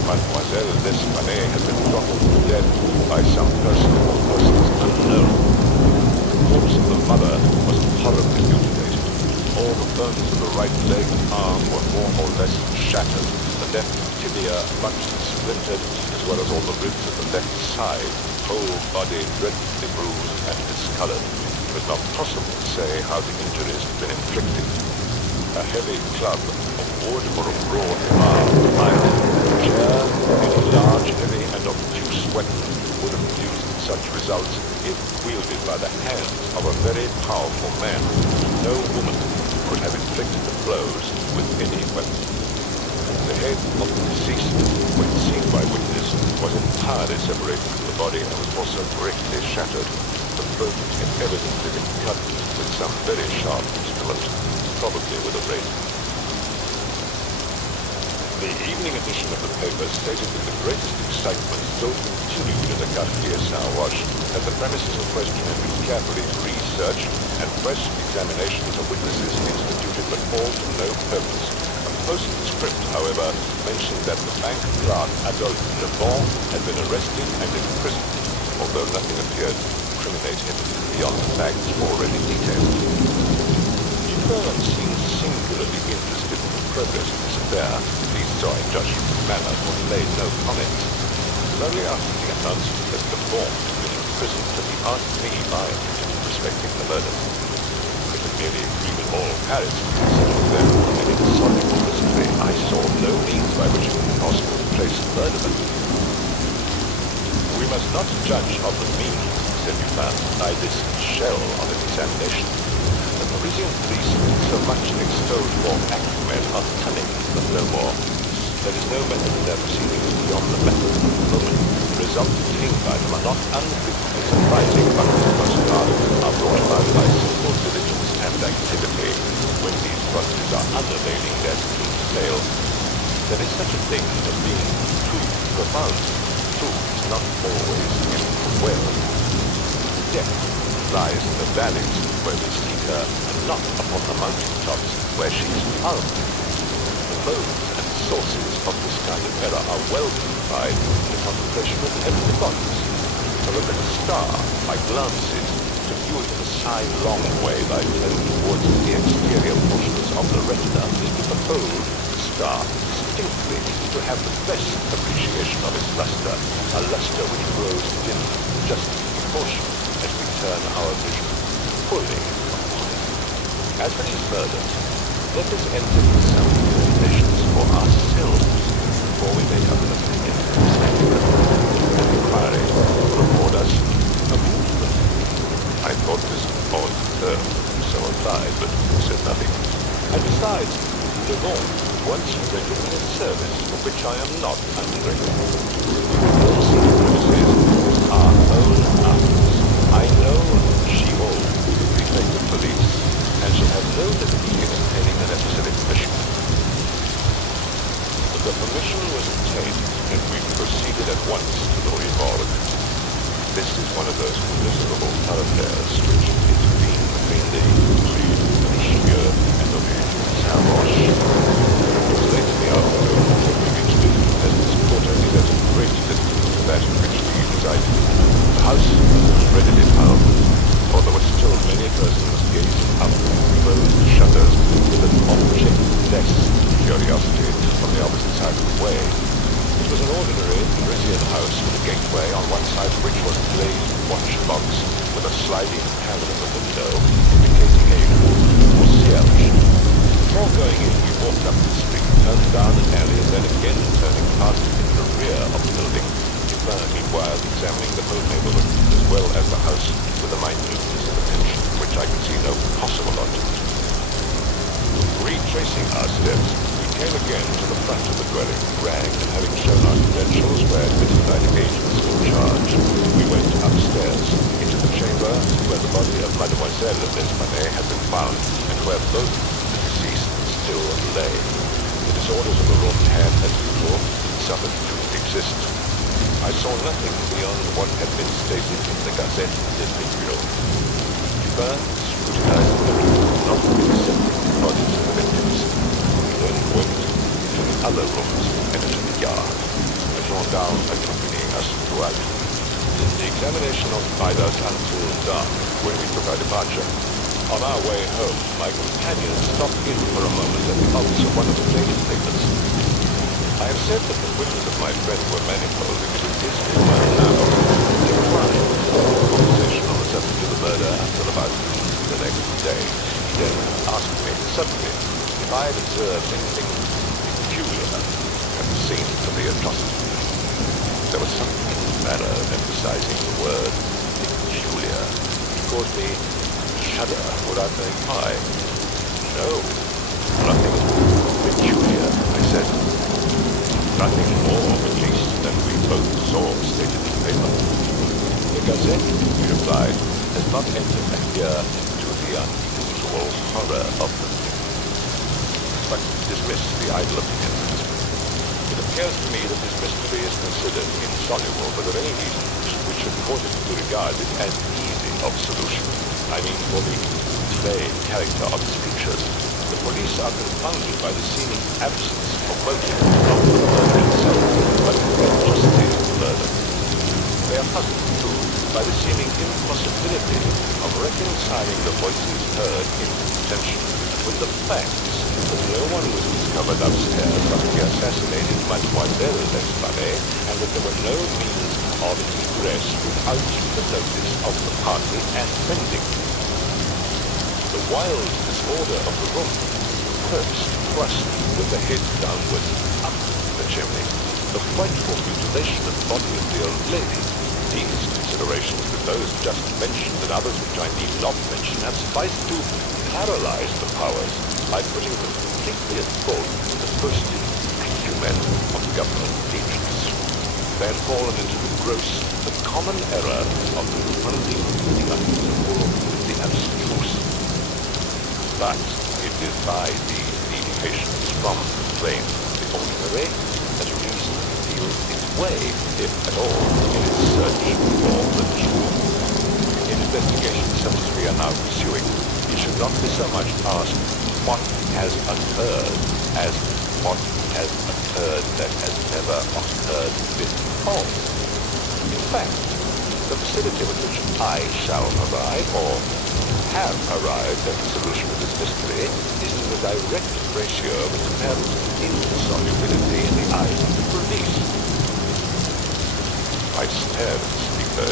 Mademoiselle L'Espanay had been throttled to death by some person or persons unknown. The corpse of the mother was horribly mutilated. All the bones of the right leg and arm were more or less shattered. The left tibia much splintered, as well as all the ribs of the left side. Whole body dreadfully bruised and discolored. It was not possible to say how the injuries had been inflicted. A heavy club of wood or a broad bar of iron, chair, any large, heavy, and obtuse weapon would have produced such results if wielded by the hands of a very powerful man. No woman could have inflicted the blows with any weapon. The head of the deceased, when seen by witness, was entirely separated from the body and was also greatly shattered. The throat had evidently been cut with some very sharp instrument, probably with a razor. The evening edition of the paper stated that the greatest excitement still continued in the Quartier Saint-Roch, that the premises in question had been carefully researched and fresh examinations of witnesses instituted, but all to no purpose. A postscript, however, mentioned that the bank clerk Adolphe Lebon had been arrested and imprisoned, although nothing appeared incriminate him beyond the facts already detailed. Dupin seemed singularly interested in the progress of this affair, at least so I judged from his manner, for he made no comment. It was only after the announcement that the form had been imprisoned that he asked me my opinion respecting the murder. I could merely agree with all Paris considered them an insoluble mystery. I saw no means by which it would be possible to trace the murderer. We must not judge of the means, said Dupin, by this shell on an examination. The Parisian police so much extol for acumen of cunning, but no more. There is no method in their proceedings beyond the method of the moment. The results obtained by them are not unfrequently surprising, but the most are brought about by simple diligence and activity. When these qualities are unavailing, their schemes fail. There is such a thing as being too profound. Truth is not always in the well. Death lies in the valleys where we seek her, and not upon the mountain tops where she is found. The modes and sources of this kind of error are well dignified in the contemplation of heavenly bodies. To look at a star by glances, to view it in a sidelong way by turning towards the exterior portions of the retina, is to behold the star distinctly, to have the best appreciation of its luster, a luster which grows dim just in proportion as we turn our vision fully upon it. As for these murders, let us enter into some determinations for ourselves before we make up an opinion respecting them. An inquiry will afford us amusement. I thought this odd term so applied, but said nothing. And besides, Le Bon once rendered me a service for which I am not ungrateful. Those premises are own house. I know she will reflect the police, and shall have no difficulty in obtaining the necessary permission. The permission was obtained, and we proceeded at once to the Rue Morgue. This is one of those miserable thoroughfares which intervene between the Rue Richelieu and the Rue Saint-Roch. It was late in the afternoon when we reached it, as this quarter is at a great distance to that in which we resided. The house was readily found, for there were still many persons gazing up through closed shutters with an object-less curiosity from the opposite side of the way. It was an ordinary Parisian house with a gateway on one side of which was a glazed watch-box with a sliding panel in the window indicating a concierge. Before going in, we walked up the street, turned down an alley, and then again turning past it into the rear of the building. Dupin, meanwhile, examining the whole neighborhood as well as the house with a minuteness of attention which I could see no possible object. Retracing our steps, we came again to the front of the dwelling, rang, and having shown our credentials were admitted by the agents in charge. We went upstairs into the chamber where the body of Mademoiselle L'Espanaye had been found, and where both the deceased still lay. The disorders of the room had, as usual, suffered to exist. I saw nothing beyond what had been stated in the Gazette des Tribunaux. Dupin scrutinized the room, not excepting the bodies of the victims. We then went to the other rooms and into the yard, a gendarme accompanying us throughout. The examination occupied us until dark, when we took our departure. On our way home, my companion stopped in for a moment at the office of one of the newspapers. I have said that the wishes of my friend were manifold, and it is his humour now to decline conversation on the subject of the murder until about the next day. He then asked me suddenly if I had observed anything peculiar at the scene of the atrocity. There was something in his manner of emphasizing the word peculiar which caused me to shudder without knowing why. No, nothing peculiar, I said. Nothing more, at least, than we both saw stated in the paper. The Gazette, we replied, has not entered here into the unusual horror of the thing. But dismiss the idle opinions. It appears to me that this mystery is considered insoluble for the very reasons which have caused it to be regarded as easy of solution. I mean, for the clay character of its features. The police are confounded by the seeming absence of motive, not for the murder itself, but for the atrocity of the murder. They are puzzled, too, by the seeming impossibility of reconciling the voices heard in detention with the facts that no one was discovered upstairs after he assassinated Mademoiselle L'Espanaye, and that there were no means of egress without the notice of the party at Bending. The wild disorder of the room, first thrust with the head downward up the chimney, the frightful mutilation of the body of the old lady. These considerations, with those just mentioned and others which I need not mention, have sufficed to paralyze the powers by putting them completely at fault the boasted acumen of the government agents. They had fallen into the gross, the common error of confunding the unusual with the abstruse. But it is by these deviations from the plain of the ordinary that reason feels its way, if at all, in its search for the truth. In investigations such as we are now pursuing, it should not be so much asked what has occurred as what has occurred that has never occurred before. In fact, the facility with which I shall arrive, or have arrived at the solution of this mystery, is in the direct ratio of its apparent insolubility in the eyes of the police. I stared at the speaker.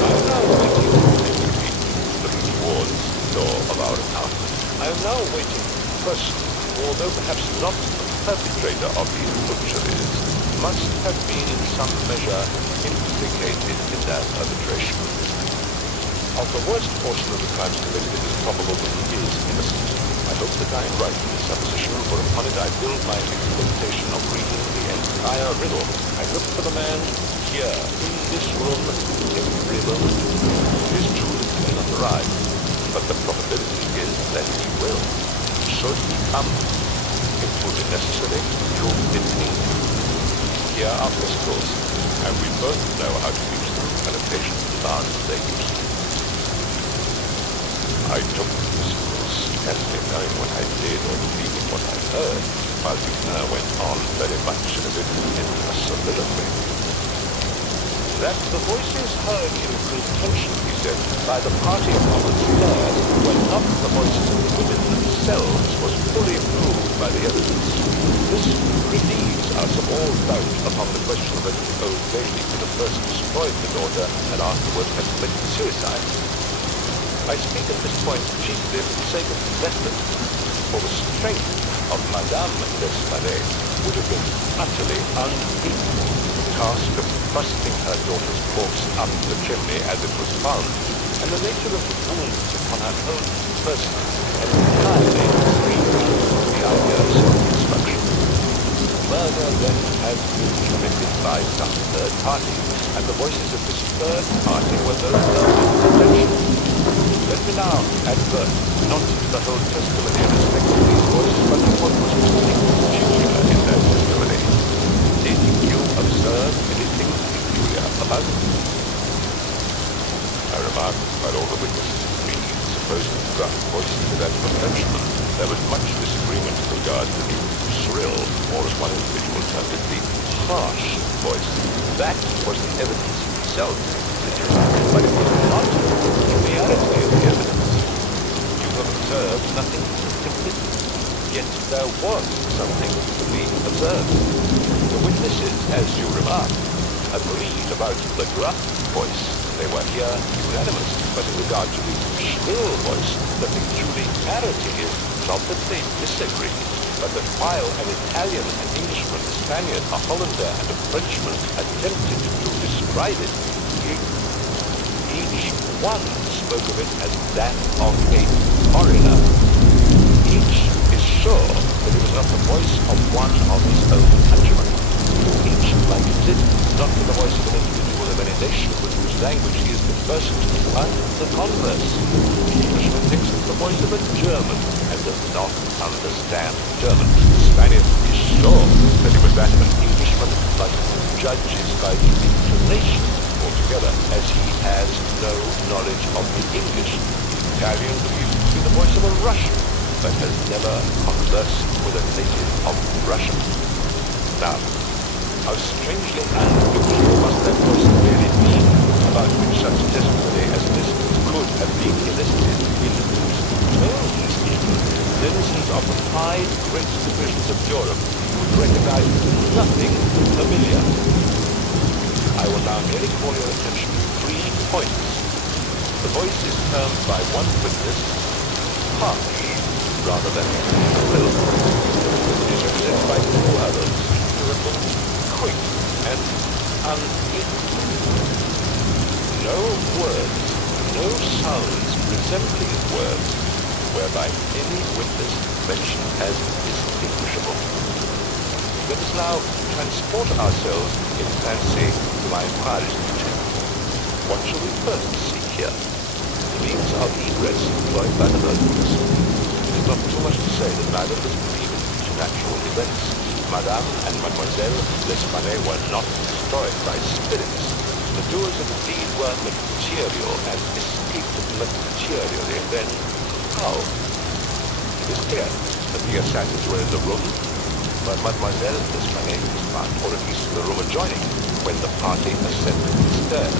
I am now waiting, looking towards the door of our apartment. I am now waiting, first, although perhaps not the perpetrator of these butcheries, must have been in some measure implicated in that perpetration. Of the worst portion of the crimes committed, it is probable that he is innocent. I hope that I am right in this supposition, for upon it I build my expectation of reading the entire riddle. I look for the man here, in this room, every moment. It is true that he may not arrive, but the probability is that he will. Should he come, it will be necessary to detain him. Here are pistols, and we both know how to use them, and occasion demands their use. I took the pistols, scarcely knowing what I did or believing what I heard, while Dupin went on very much as if in a soliloquy. That the voices heard in contention, he said, by the party upon the stairs were not the voices of the women themselves was fully proved by the evidence. This relieves us of all doubt upon the question of whether the old lady could have first destroyed the daughter and afterwards had committed suicide. I speak at this point chiefly for the sake of the method, for the strength of Madame L'Espanaye would have been utterly unequal. The task of thrusting her daughter's corpse up the chimney as it was found, and the nature of the wounds upon her own person had entirely freed the ideas of destruction. Murder then has been committed by some third party, and the voices of this third party were those heard in detention. Let me now advert not to the whole testimony in respect of these voices, but to what was peculiar in their testimony. Did you observe anything peculiar about it? I remarked, while all the witnesses agreed, supposing the gruff voice to that of a Frenchman, there was much disagreement with regard to the shrill, or as one individual termed it, the harsh voice. That was the evidence itself, but it was not the reality of the evidence. You have observed nothing distinctly, yet there was something to be observed. The witnesses, as you remarked, agreed about the gruff voice. They were here unanimous, but in regard to the shrill voice, the peculiarity is not that they disagreed, but that while an Italian, an Englishman, a Spaniard, a Hollander, and a Frenchman attempted to describe it, each one spoke of it as that of a foreigner. Each is sure that it was not the voice of one of his own countrymen. Each likens it not to the voice of an individual of any nation with whose language he is conversant, but the converse. The Englishman thinks it's the voice of a German and does not understand German. The Spaniard is sure that it was that of an Englishman, but judges by the intonation altogether, as he has no knowledge of the English. The Italian believes it to be the voice of a Russian, but has never conversed with a native of Russia. Now, How strangely unusual must their voices really be, about which such testimony as this could have been elicited in whose tones even denizens of the 5 great divisions of Europe would recognize nothing familiar. I will now merely call your attention to 3 points. The voice is termed by one witness harsh rather than shrill. It is represented by 2 others, irritable, quick, and unequal. No words, no sounds resembling words, whereby any witness mentioned as distinguishable. Let us now transport ourselves in fancy to my Paris region. What shall we first seek here? The means of egress employed by the locals. It is not too much to say that neither of us believe in supernatural events. Madame and Mademoiselle L'Espanaye were not destroyed by spirits. The doers of the deed were material and escaped materially. Then how? It is clear that the assassins were in the room, but Mademoiselle L'Espanaye was found, or at least in the room adjoining, when the party ascended the stairs.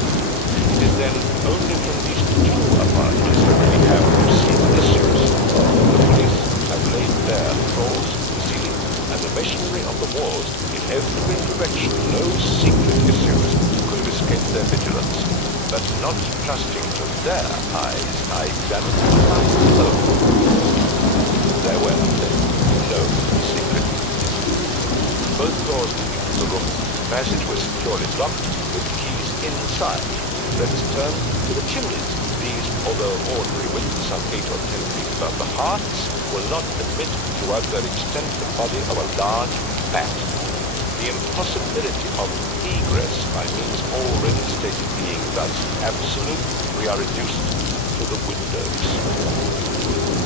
It is then only from these 2 apartments that we have received issues. The police have laid bare the floors, the ceiling, and the masonry of the walls in every direction. No secret issues could have escaped their vigilance. But not trusting to their eyes, I examined mine alone. There were no secret. Both doors leading to the room. The passage was securely locked with the keys inside. Let us turn to the chimneys. These, although of ordinary width, some 8 or 10 feet above the hearths, will not admit throughout their extent the body of a large bat. The impossibility of egress by means already stated being thus absolute, we are reduced to the windows.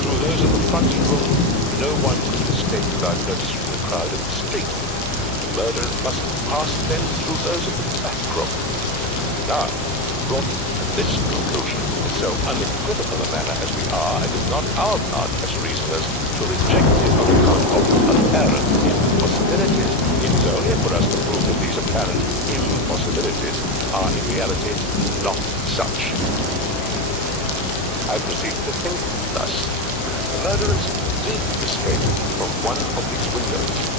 Through those of the front room, no one could escape without notice from the crowd in the street. The murderers must pass then through those of the back room. Now, brought to this conclusion in so unequivocal a manner as we are, it is not our part as reasoners to reject it on account of apparent impossibilities. It is only for us to prove that these apparent impossibilities are in reality not such. I proceed to think thus. The murderers did escape from one of these windows.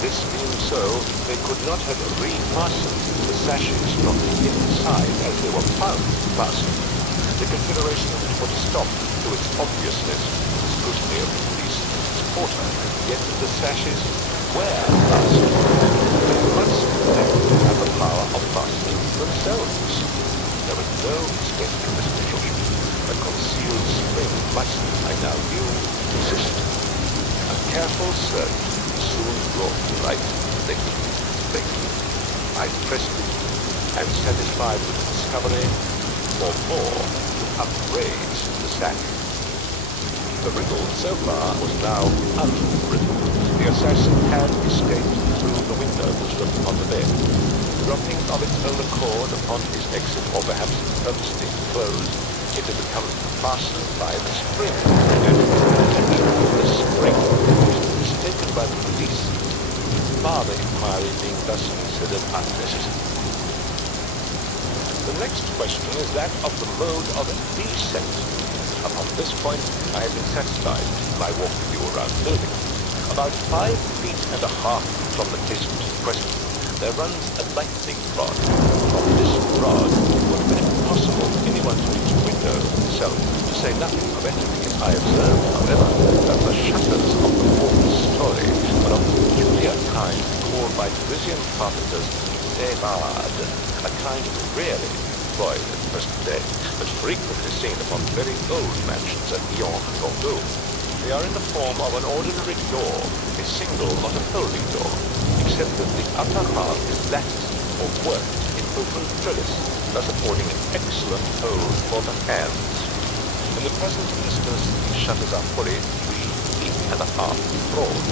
This being so, they could not have refastened the sashes from the inside as they were found fastened. The consideration of it put a stop to its obviousness, the scrutiny of the police and its porter. Yet the sashes were fastened. They must then have the power of fastening themselves. There was no escaping this conclusion. A concealed spring must, I now knew, exist. A careful search soon brought to light the thing. I pressed it, and satisfied with the discovery, for more to upraise the sack. The riddle so far was now unriddled. The assassin had escaped through the window which looked upon the bed. Dropping of its own accord upon his exit, or perhaps purposely closed, it had become fastened by the spring, and attention, the spring was mistaken by the police. Farther inquiry being thus considered unnecessary. The next question is that of the mode of descent. Upon this point, I have been satisfied when I walked with you around the building. About 5 feet and a half from the casement in question, there runs a lightning rod. From this rod, it would have been impossible for anyone to reach the window itself, to say nothing of entering it. I observed, however, that the shutters of the 4th story are of the peculiar kind called by Parisian carpenters débard, a kind rarely employed at the present day, but frequently seen upon very old mansions at Lyon and Bordeaux. They are in the form of an ordinary door, a single, not a folding door, except that the upper half is latticed or worked in open trellis, thus affording an excellent hold for the hands. In the present instance, these shutters are fully 3 feet and a half broad.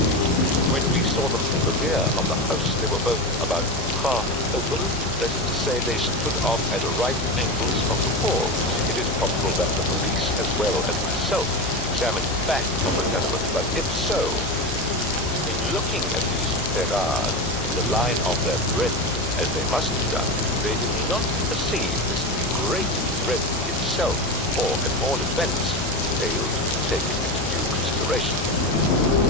When we saw them from the rear of the house, they were both about half open, that is to say, they stood off at right angles from the wall. It is probable that the police, as well as myself, examined back of the tenement, but if so, in looking at these terrades, the line of their breath, as they must have done, they did not perceive this great breadth itself, or at all events, failed to take it into due consideration.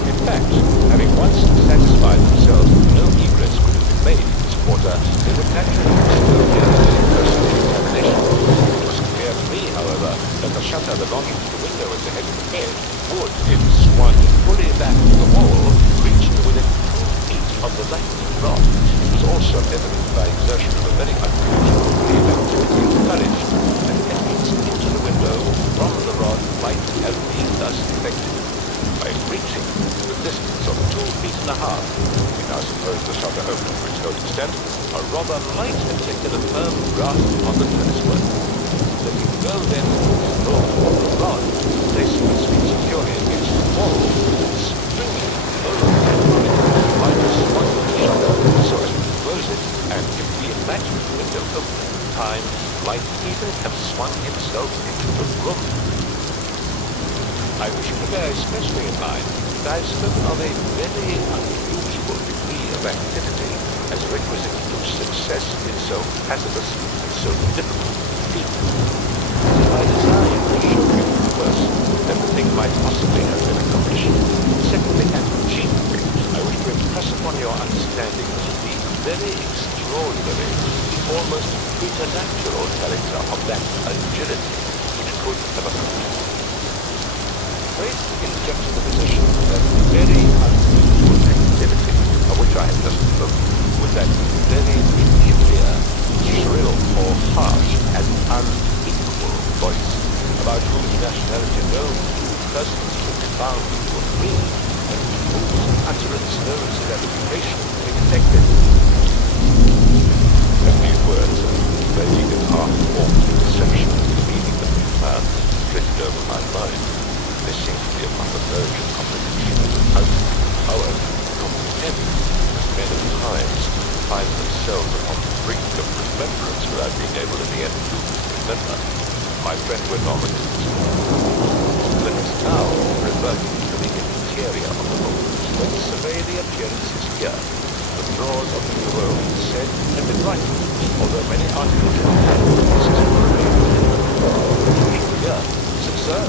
In fact, having once satisfied themselves that no egress could have been made in this quarter, they would naturally bestow any personal examination. It was clear to me, however, that the shutter belonging to the window at the head of the bed would, if swung fully back to the wall, reach to within 2 feet of the lightning rod. It was also evident by exertion of a very unusual degree of activity and courage that entrance into the window from the rod might have been thus effected. By reaching to the distance of 2 feet and a half, we now suppose the shutter open to its whole extent, a robber might have taken a firm grasp on the tennis wood. Letting go then to the floor of the rod, placing his feet securely against the wall, springing over from it, might have swung the shutter so as to close it, and if we imagine the window open at the time, might even have swung himself into the room. I wish you to bear especially in mind that I have spoken of a very unusual degree of activity as requisite to success in so hazardous and so difficult a feat. I desire you to show you, first, that the thing might possibly have been accomplished. Secondly, and chiefly, I wish to impress upon your understanding the very extraordinary, almost preternatural character of that agility which could have accomplished. Placed in juxtaposition to that very unusual activity of which I have just spoken, with that very peculiar, shrill or harsh and unequal voice, about whose nationality no persons could be found to agree, and whose utterance knows identification to be detected. At these words, a vague and half-formed conception of the meaning of the command flitted over my mind. There seems to be a proper verge of comprehension without power to comprehend. Men at times find themselves upon the brink of remembrance without being able in the end to remember. My friend went on with his discourse. Let us now revert to the interior of the room. Let's survey the appearances here. The drawers of the bureau said had been right, although many articles contained still remain within them. Here is absurd.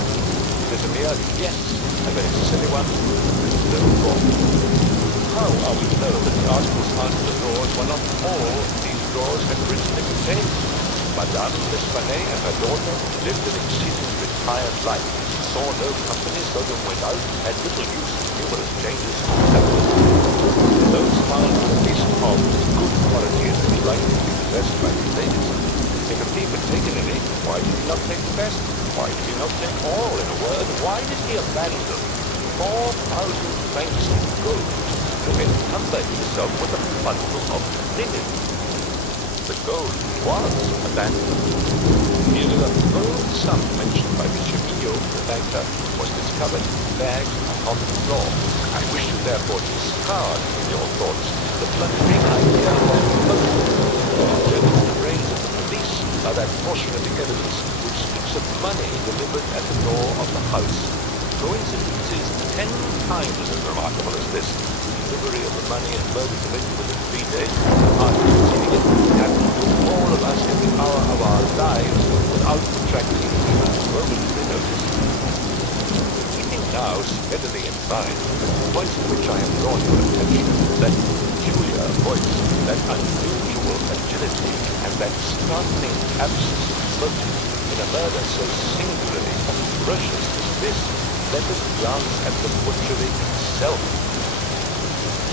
It is a mere guess, a very silly one, with no wrong. How are we to know that the articles found in the drawers were not all these drawers had originally contained? Madame L'Espanaye and her daughter lived an exceedingly retired life, saw no company, seldom went out, had little use for numerous changes of habit. Those found with a piece of good quality and was likely to be possessed by the ladies. If a thief had taken any, why did he not take the best? Why did he not take all? In a word, why did he abandon 4,000 francs in gold to encumber himself with a bundle of linen? The gold was abandoned. Nearly the whole sum mentioned by Monsieur Mignot, the banker, was discovered bagged upon the floor. I wish you therefore to discard in your thoughts the blundering idea of motive. Consider the brains of the police are that portion of the evidence which speaks of money delivered at the door of the house. Coincidences 10 times as remarkable as this. The delivery of the money and murder committed within 3 days, hardly receiving it, and all of us every hour of our lives without attracting even momentary notice. Keeping now steadily in mind the points to which I have drawn your attention, that peculiar voice, that unusual agility, and that startling absence of motive in a murder so singularly atrocious as this, let us glance at the butchery itself.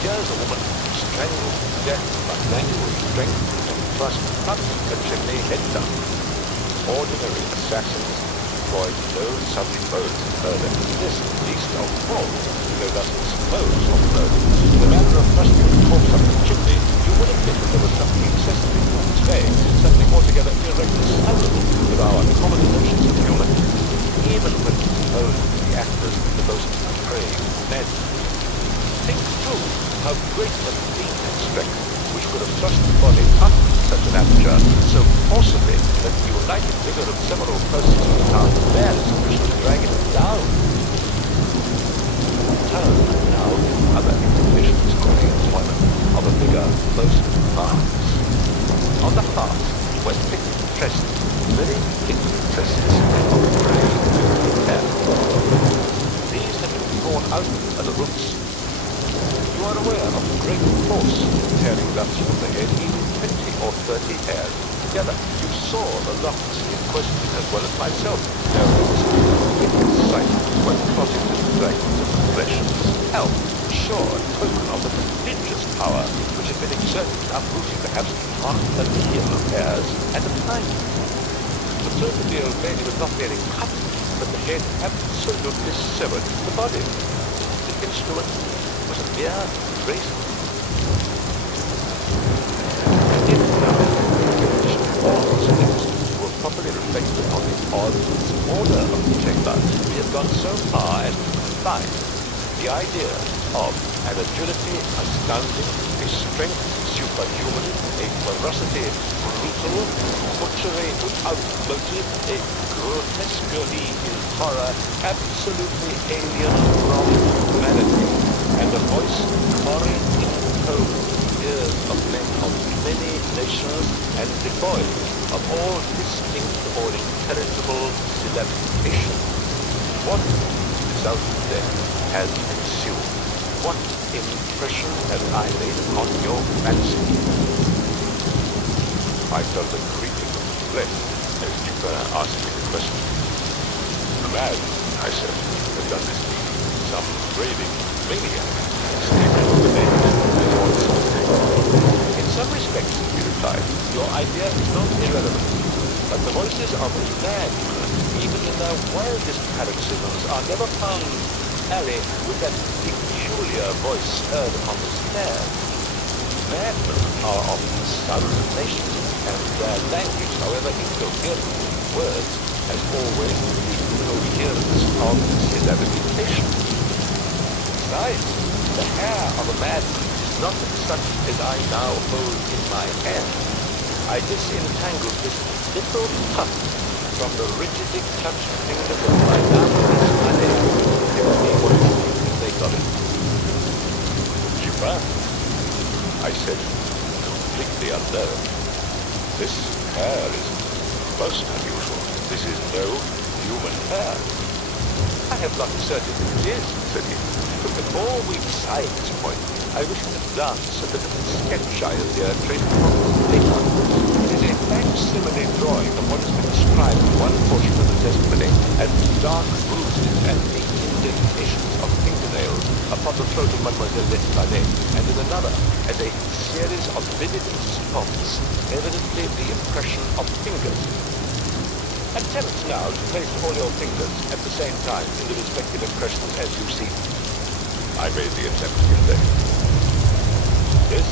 Here's a woman strangled to death by manual strength and thrust up a chimney head down. Ordinary assassins employed no such mode of murder. This, least of all, though thus disposed of murder. In the manner of thrusting the corpse up the chimney, you would admit that there was something excessively vague, something altogether irreconcilable with our common notions of human, even when composed of the actors the most depraved men. Think, too, how great must be that strength which could have thrust the body up such an aperture so forcibly that the united vigor of several persons was found barely sufficient to drag it down. Turn now to other exhibitions of the employment of a vigor together. You saw the locks in question as well as myself. There was in sight were closeted flames of the flesh of this hell, sure token of the prodigious power which had been exerted in uprooting perhaps half a million of hairs at a time. The proverbial lady was not merely cut, but the head absolutely severed from the body. The instrument was a mere trace. If now, the condition was were properly reflected on the odd disorder of the chamber, we have gone so far as to combine the idea of an agility astounding, a strength superhuman, a ferocity brutal, butchery without motive, a grotesquerie in horror absolutely alien from humanity, and a voice foreign in tone, ears of men of many nations, and devoid of all distinct or intelligible syllabification. What result then has ensued? What impression have I made upon your fancy? I felt a creeping of the flesh as Dupin asked me the question. The man, I said, has done this deed. Some raving maniac, escaped from the bed, and all sort of thing. In some respects, he replied, your idea is not irrelevant, but the voices of madmen, even in their wildest paroxysms, are never found tally with that peculiar voice heard upon the stairs. Madmen are of southern nations, and their language, however incoherent in words, has always the coherence of syllabification. Besides, the hair of a madman is not such as I now hold in my hand. I disentangled this little tuft from the rigidly clutched fingers of my mountainous money. Give me what you can make of it. Dupin, I said, completely unnerved. This hair is most unusual. This is no human hair. I have not asserted that it is, said he. But before we decide this point, I wish to glance at the little sketch I have here traced upon paper. It is a facsimile drawing of what has been described in one portion of the testimony as dark bruises and deep indentations of fingernails upon the throat of Mademoiselle L'Espanaye, and in another as a series of vivid spots, evidently the impression of fingers. Attempt now to place all your fingers at the same time in the respective impressions as you see. I made the attempt in vain. This,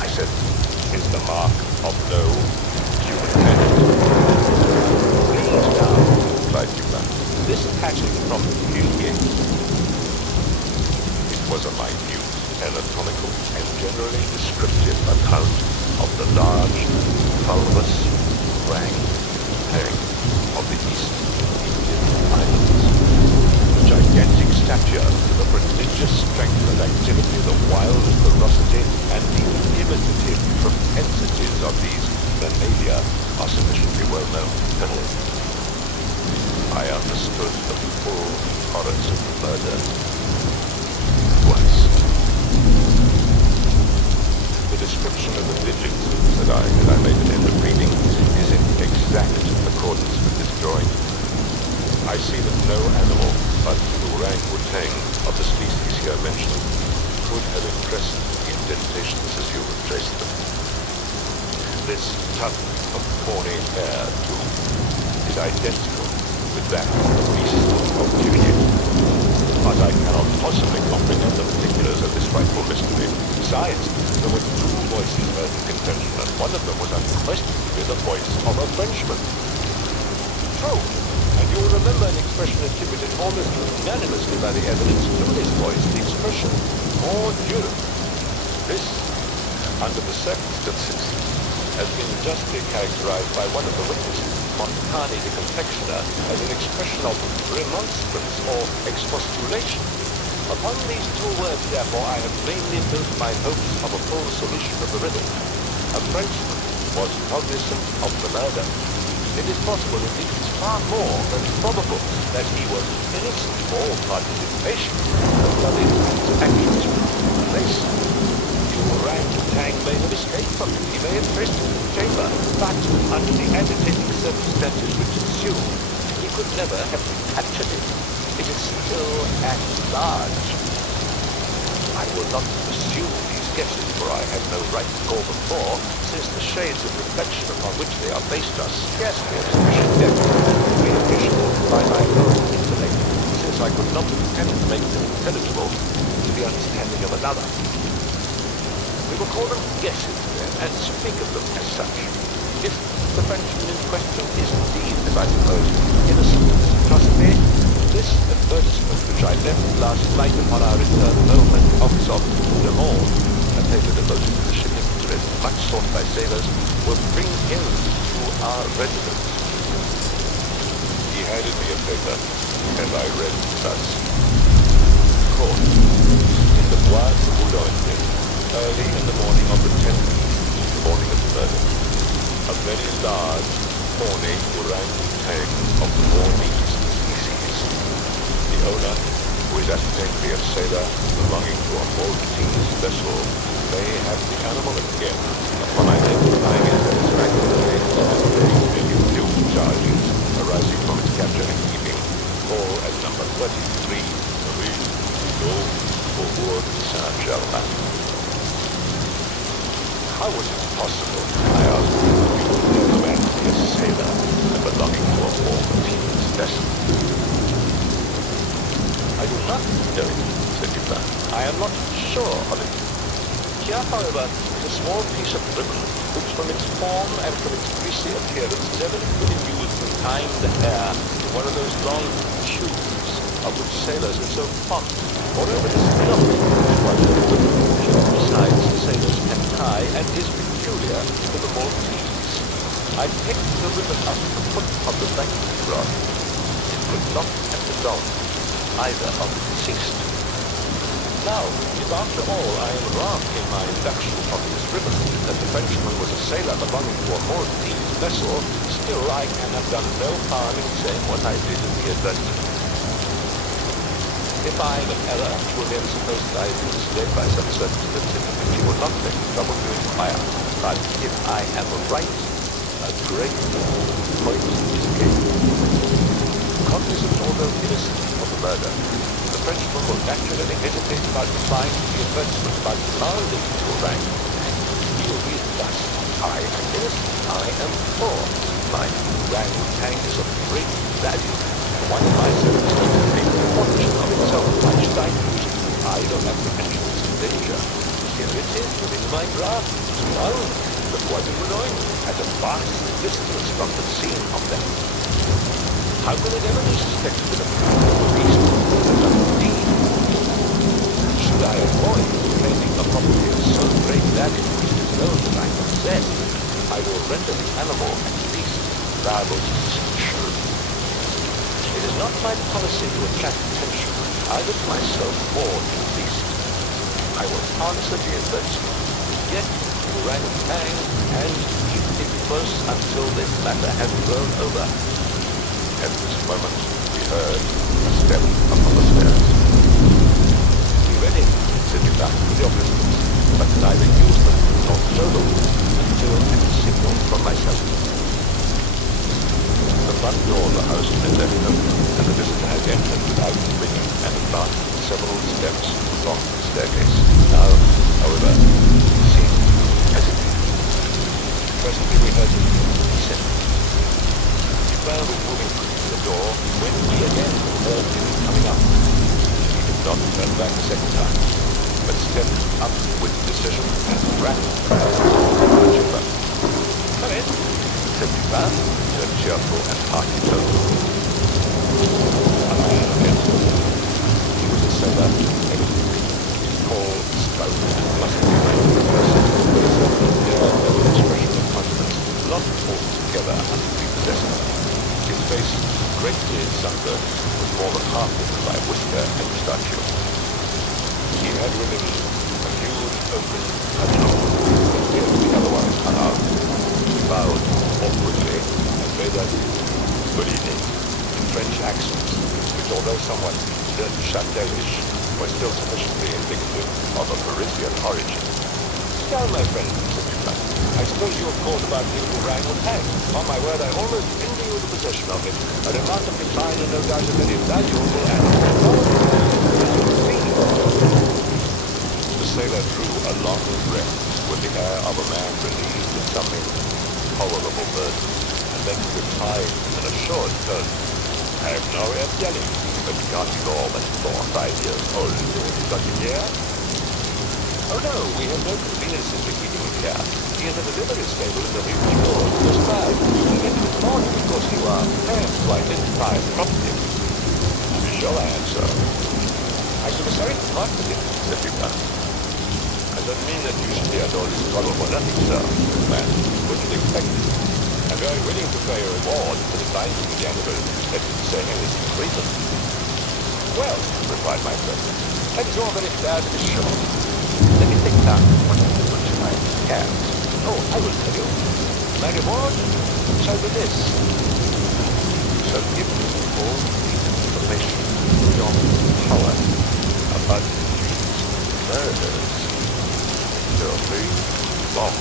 I said, is the mark of no human hand. Please now, replied Dupin, this passage from Juliet. It was a minute, anatomical, and generally descriptive account of the large, bulbous, rank thing of the East Indian Islands. The gigantic stature, the prodigious strength and activity, the wild ferocity, and the imitative propensities of these mammalia are sufficiently well known. I understood the full horrors of murder twice. The description of the digits, said I, as I made an end of reading, is in exact accordance with this drawing. I see that no animal but the orangutan of the species here mentioned could have impressed the indentations as you have traced them. This tuft of tawny hair, too, is identical with that of the beast of Juliet. But I cannot possibly comprehend the particulars of this frightful mystery. Besides, there were two voices heard in contention, and one of them was unquestionably the voice of a Frenchman. True, and you will remember an expression attributed almost unanimously by the evidence to this voice, the expression, mon Dieu. This, under the circumstances, has been justly characterized by one of the witnesses, Montani the confectioner, as an expression of remonstrance or expostulation. Upon these two words, therefore, I have mainly built my hopes of a full solution of the riddle. A Frenchman was cognizant of the murder. It is possible, indeed, it is far more than probable, that he was innocent of all participation in the bloody actions which took place. You orangutan may have escaped from him. He may have traced him to the chamber, but under the agitating circumstances which ensued, he could never have captured it. It is still at large. I will not pursue these guesses, for I have no right to call them more, since the shades of reflection upon which they are based are scarcely of sufficient depth to be appreciable by my own intellect, since I could not pretend to make them intelligible to the understanding of another. We will call them guesses, then, and speak of them as such. If the Frenchman in question is indeed, as I suppose, innocent, trust me, this advertisement which I left last night upon our return home at the office of Rue Morgue, a paper devoted to the shipping interest much sought by sailors, will bring in to our residence. He handed me a paper, and I read thus. Court, in the Bois de Boulogne, early in the morning of the 10th, the morning of the murder, a very large, horny orangutan of the Bornese species. The owner, who is ascertained to be a sailor belonging to a Maltese vessel, may have the animal again upon identifying it satisfactorily and paying any fuel charges arising from its capture and keeping, all at number 33, Rue Morgue, Faubourg Saint-Germain. How was it possible, I asked, for a man to be a sailor and belonging to a Maltese vessel? I do not know, said Dupin. I am not sure of it. Here, however, is a small piece of ribbon, which from its form and from its greasy appearance is evidently been used to time the hair in one of those long tubes of which sailors are so fond. Moreover, this knot is one which besides sailors can tie and is peculiar to the Maltese. I picked the ribbon up at the foot of the banquet rod. It could not have belonged either of the deceased. Now, if after all I am wrong in my induction of this ribbon, that the Frenchman was a sailor belonging to a Maltese vessel, still I can have done no harm in saying what I did in the advertisement. If I am in error, you will then suppose that I have been misled by some circumstances in which you will not take the trouble to inquire. But if I am right, a great point is gained. Cognizant, although innocent, of the murder, the Frenchman will naturally hesitate about replying to the advertisement about demanding to rank. He will read thus: I am innocent, I am poor. My orangutan is of great value. One of my circumstances may be a fortune of itself. Why should I use it? I don't have pretensions to danger. Here it is within my grasp. Well, the Bois de Boulogne at a vast distance from the scene of them. How could it ever be suspected that a beast has done a deed? Should I avoid claiming a property of so great value which is known that I possess, I will render the animal at least liable to censure. It is not my policy to attract attention, either to myself or to the beast. I will answer the advertisement, yet orangutan, and keep it close until this matter has blown over. At this moment, we heard a step upon the stairs. Be ready, said Dupin, with your pistols, but neither use them nor show them until at a signal from myself. The front door of the house had left open, and the visitor had entered without ringing and advanced several steps along the staircase. Now, however, he seemed hesitating. Presently we heard him descend. Dupin was moving quickly to the door when we again heard him coming up. He did not turn back a second time, but stepped up with decision and ran to the chamber. Come in, said Dupin, In a cheerful and hearty tone. a man entered. He was a sailor, tall, stout, and muscular, with a certain air and expression of countenance not altogether unprepossessing. His face, greatly sunburned, was more than half hidden by whisker and mustachio. He had with him a huge open cudgel, but appeared to be otherwise unarmed. He bowed awkwardly and made a good evening in French accents, which, although somewhat Châtelish, were still sufficiently indicative of a Parisian origin. down, my friend, said Dupin. I suppose you have called about the orang or tag. On my word, I almost envy you the possession of it. A remarkably fine and no doubt a very valuable animal. The sailor drew a long breath with the air of a man relieved of some intolerable burden, and then replied in an assured tone, I have no way of telling, but you can't be more than 4 or 5 years old. Got him here? Oh no, we have no conveniences for keeping him here. He is at a livery stable in the Rue Morgue, just by. You can get him this morning because you are prepared to identify the property. Be sure I am, sir. I shall be sorry to part with him, said Dupin. I don't mean that you should be at all this trouble for nothing, sir, said the man. Wouldn't expect it. I'm very willing to pay a reward for the finding of the animal, let me say anything reasonable. Well, replied my friend, that is all very fair to be sure. Let me think down what I put to my hand. Oh, I will tell you. My reward shall be this. You shall give me all the information in your power about these murders. There are 3 long.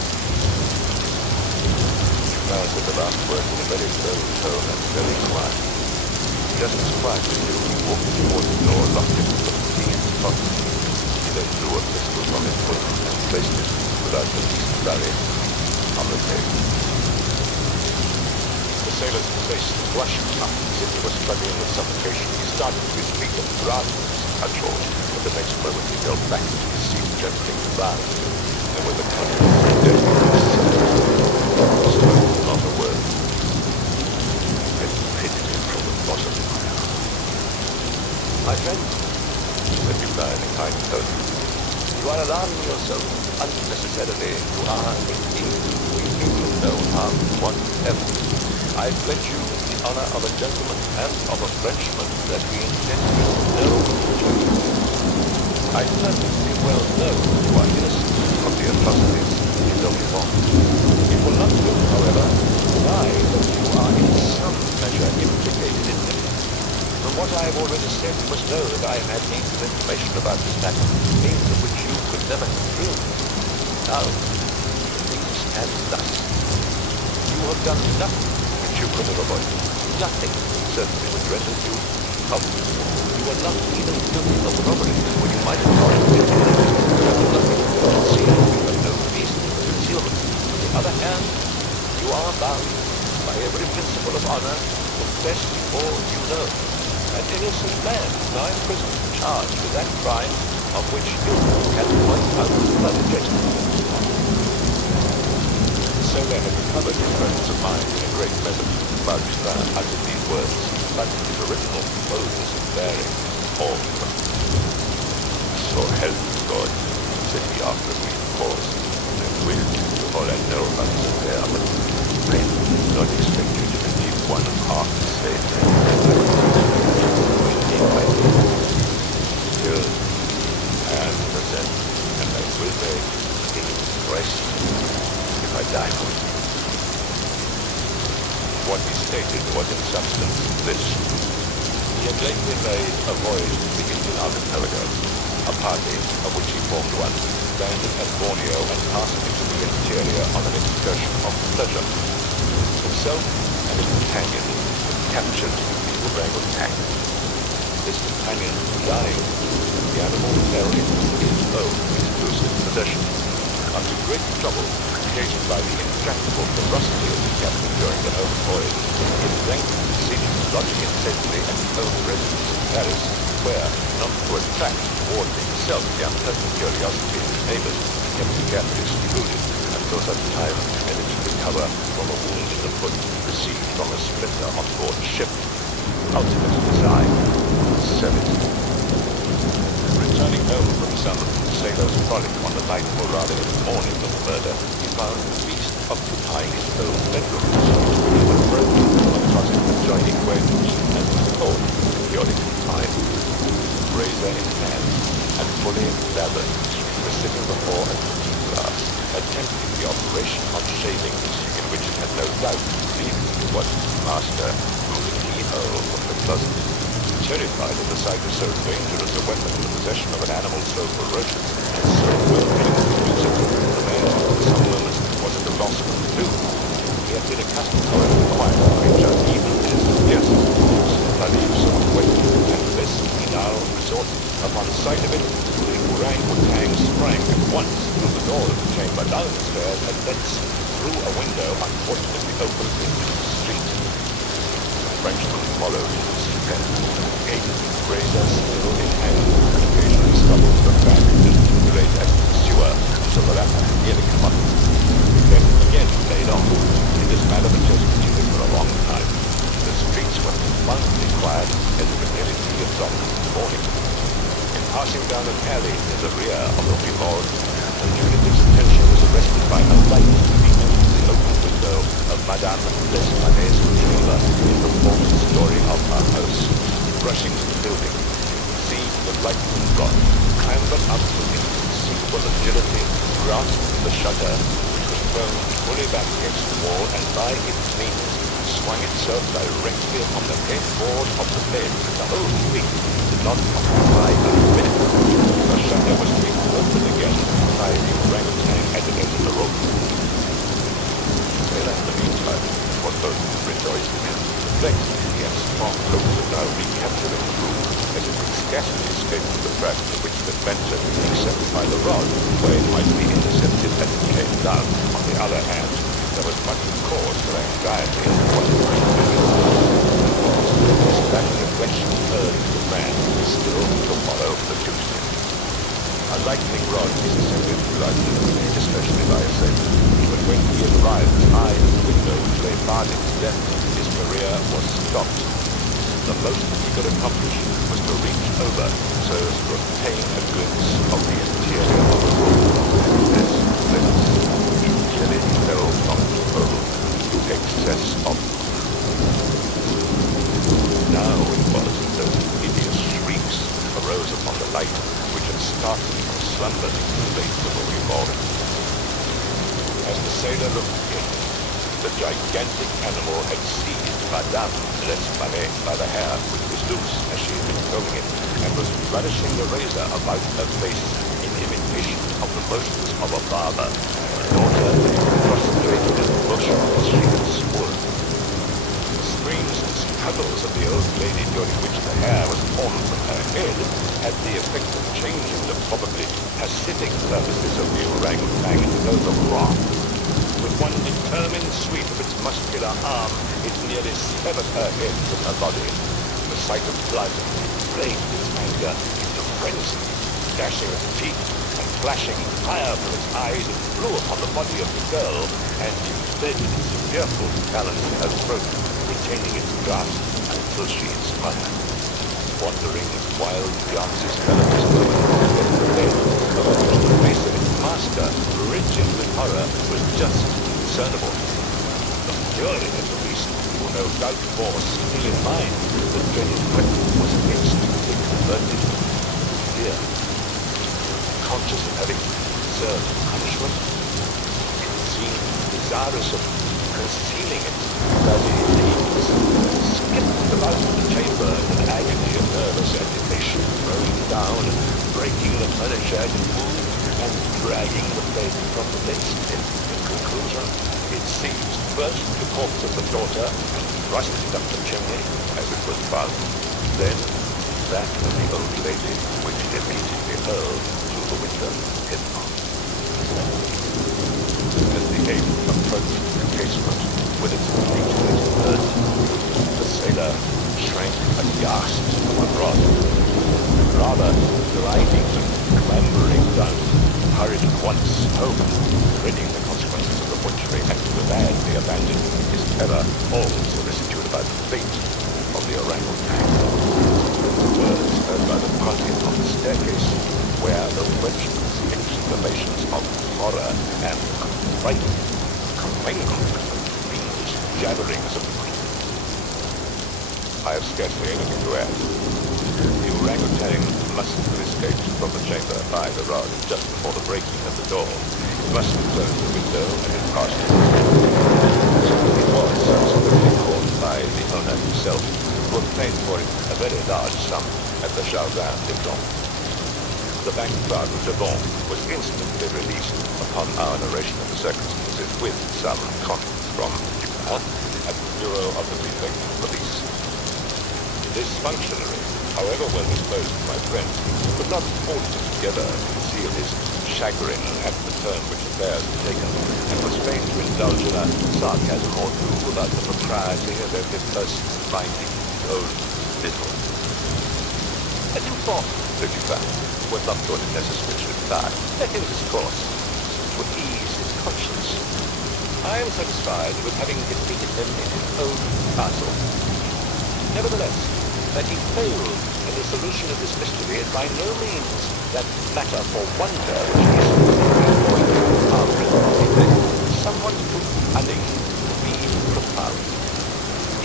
Now said the last word in a very low tone and very quiet. Just as quietly as he walked toward the door, locked it, put the key in his pocket. He then drew a pistol from his bosom and placed it, without the least flurry, on the table. The sailor's face flushed up as if he was struggling with suffocation. He started to his feet and grasped his cudgel, but the next moment he fell back into his seat, gently devoured him, and with a cudgel dead in his spoke not a word. I pitied him from the bottom of my heart. My friend, said Dupin in a kind tone, you are alarming yourself unnecessarily. You are indeed. We mean you no harm whatever. I pledge you the honor of a gentleman and of a Frenchman that we intend you no injury. I perfectly well know you are innocent of the atrocities you don't want. It will not do, however, to deny that you are in some measure implicated in them. From what I have already said, you must know that I have had means of information about this matter, means of which you could never have dreamed. Now, things stand thus. You have done nothing which you could have avoided. Nothing, certainly, which rendered you culpable. You are not even guilty of robbery, when you might have thought it. You have nothing to conceal. You have no reason for concealment. On the other hand, you are bound, by every principle of honor, to confess all you know. An innocent man is now in prison charged with that crime of which you can point out further judgment. So they had recovered his presence of mind in a great measure while Dupin uttered these words, but his original boldness of bearing all from him. So help me God, said he after a brief pause. I will tell you all I know about this affair, but I do not expect you to believe one half the same thing. Still, I am innocent, and I will make things fresh if I die for it. What he stated was in substance this. He had lately made a voyage to the Indian archipelago, a party of which he formed one, landed at Borneo and passed into the interior on an excursion of pleasure. Himself and his companion captured the orangutan. His companion dying, the animal fell into his own exclusive possession. After great trouble, occasioned by the intractable ferocity of the captain during the home voyage, he at length succeeded in lodging it safely at his own residence in Paris, where, not to attract toward himself the unpleasant curiosity of his neighbors, he kept it carefully secluded until such time as it should recover from a wound in the foot received from a splinter on board ship. Ultimate design, sell it. Returning home from some sailor's frolic on the night, or rather in the morning of the murder, he found the beast occupying his own bedroom, he was broken from a closet adjoining where he and his thought securely confined. Razor in hand, and fully lathered, he was sitting before a looking glass, attempting the operation of shaving, in which he had no doubt believed it was his master through the keyhole of the closet. Terrified at the sight of so dangerous a weapon in the possession of an animal so ferocious and so well able to use it, the man was at a loss for a clue. He had been accustomed, however, to quiet the creature, even in its fiercest moods, by the use of weight, and this he now resorted. Upon sight of it, the orangutan sprang at once through the door of the chamber, down the stairs, and thence through a window unfortunately opened into the street. The Frenchman followed in his stead, gate, razor still in hand, and occasionally stopped to look back and gesticulate at the pursuer until the latter nearly come up. Then again laid on. In this manner the chase continued for a long time. The streets were profoundly quiet as it was nearly 3 o'clock in the morning. In passing down an alley in the rear of the Rue Morgue, the fugitive's attention was arrested by a light beaten through the open window of Madame L'Espanaye's chamber in the fourth story of her house. Rushing to the building, he seized the lightning rod, clambered up with inconceivable agility, grasped the shutter, which was thrown fully back against the wall, and by its means swung itself directly upon the headboard of the bed. The whole thing did not occupy a minute. The shutter was kicked open again by the orangutan as it entered the room. The sailor, in the meantime, was both rejoiced and perplexed. He had strong hopes of now recapturing the room, as it could scarcely escape from the craft to which it had ventured, except by the rod, where it might be intercepted as it came down. On the other hand, there was much cause for anxiety as to what it might do. This latter reflection urged the man still to follow the fugitive. A lightning rod is essentially utilized in the sea, especially by a sailor. But when he had arrived high at the window which lay barred in his death, his career was stopped. The most he could accomplish was to reach over so as to obtain a glimpse of the interior of the room, and this glimpse he nearly fell from the boat through excess of now it was that those hideous shrieks arose upon the light which had started from slumber in the face of the Rue Morgue. As the sailor looked in, the gigantic animal had seized Madame L'Espanaye by the hair, which was loose as she had been combing it, and was flourishing the razor about her face in imitation of the motions of a barber, in order that it was prostrated and motionless as she had sworn. The screams and struggles of the old lady, during which the hair was torn from her head, had the effect of changing the probably pacific purposes of the orangutan into those of wrath. With one determined sweep of its muscular arm, it nearly severed her head from her body. The sight of blood inflamed its anger into frenzy. Dashing its teeth and flashing fire from its eyes, it flew upon the body of the girl and embedded its fearful talons in her throat, retaining its grasp until she expired. Wandering wild glances fell at this moment at the bed, over which the face of its master, rigid with horror, was just discernible. The fury of the beast, who no doubt bore still in mind the dreaded weapon, was instantly converted to fear. Conscious of having deserved punishment, it seemed desirous of concealing it bloody deeds, skipped about the chamber in an agony of nervous agitation, throwing down, breaking the furniture as it moved, and dragging the bed from the bedstead. In conclusion, it seized first the corpse of the daughter and thrust it up the chimney as it was found, then that of the old lady, which it immediately hurled through the window headlong. As the ape approached the casement with its mutilated bird, the sailor shrank aghast to one rod. Rather gliding and clambering down, hurried at once home, dreading the consequences of the butchery, and gladly abandoning his terror all solicitude about the fate of the orangutan. Words heard by the party on the staircase, where the Frenchman's exclamations of horror and fright commingled with the fiendish jabberings of grief. I have scarcely anything to add. The orangutan must have escaped from the chamber by the rod just before the breaking of the door. It must have closed the window and had passed through. It was subsequently caught by the owner himself, who obtained for it a very large sum at the Jardin des Plantes. the bank clerk of Devon was instantly released upon our narration of the circumstances with some comments from Dupin at the Bureau of the Prefect of Police. This functionary, however well disposed to my friend, could not altogether conceal his chagrin at the turn which affairs had taken, and was fain to indulge in a sarcasm or two about the propriety of every person minding his own business. As important, Sir Dupin was not thought it necessary to reply. Let him discourse, which would ease his conscience. I am satisfied with having defeated him in his own castle. Nevertheless, that he failed in the solution of this mystery is by no means that matter for wonder which is employed our present somewhat too cunning to be profound.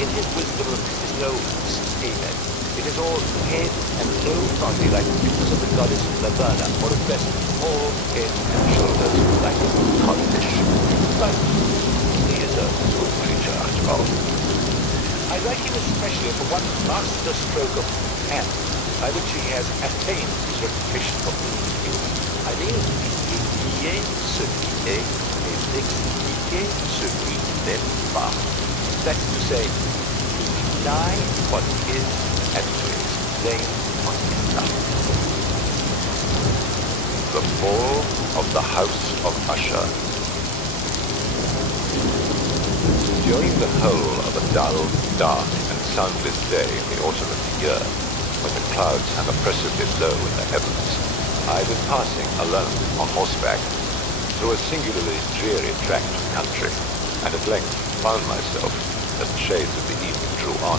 In his wisdom is no amen. It is all head and no body like the pictures of the goddess Laverna, or at best all head and shoulders like a codfish. But he is a good creature after all. I like him especially for one master stroke of hand by which he has attained his reputation for being human. I mean, il est ce qui est et expliquer ce qui n'est pas. That's to say, to deny what is and to explain what is not. The fall of the House of Usher. During the whole of a dull, dark, and soundless day in the autumn of the year, when the clouds hung oppressively low in the heavens, I was passing alone on horseback through a singularly dreary tract of country, and at length found myself, as the shades of the evening drew on,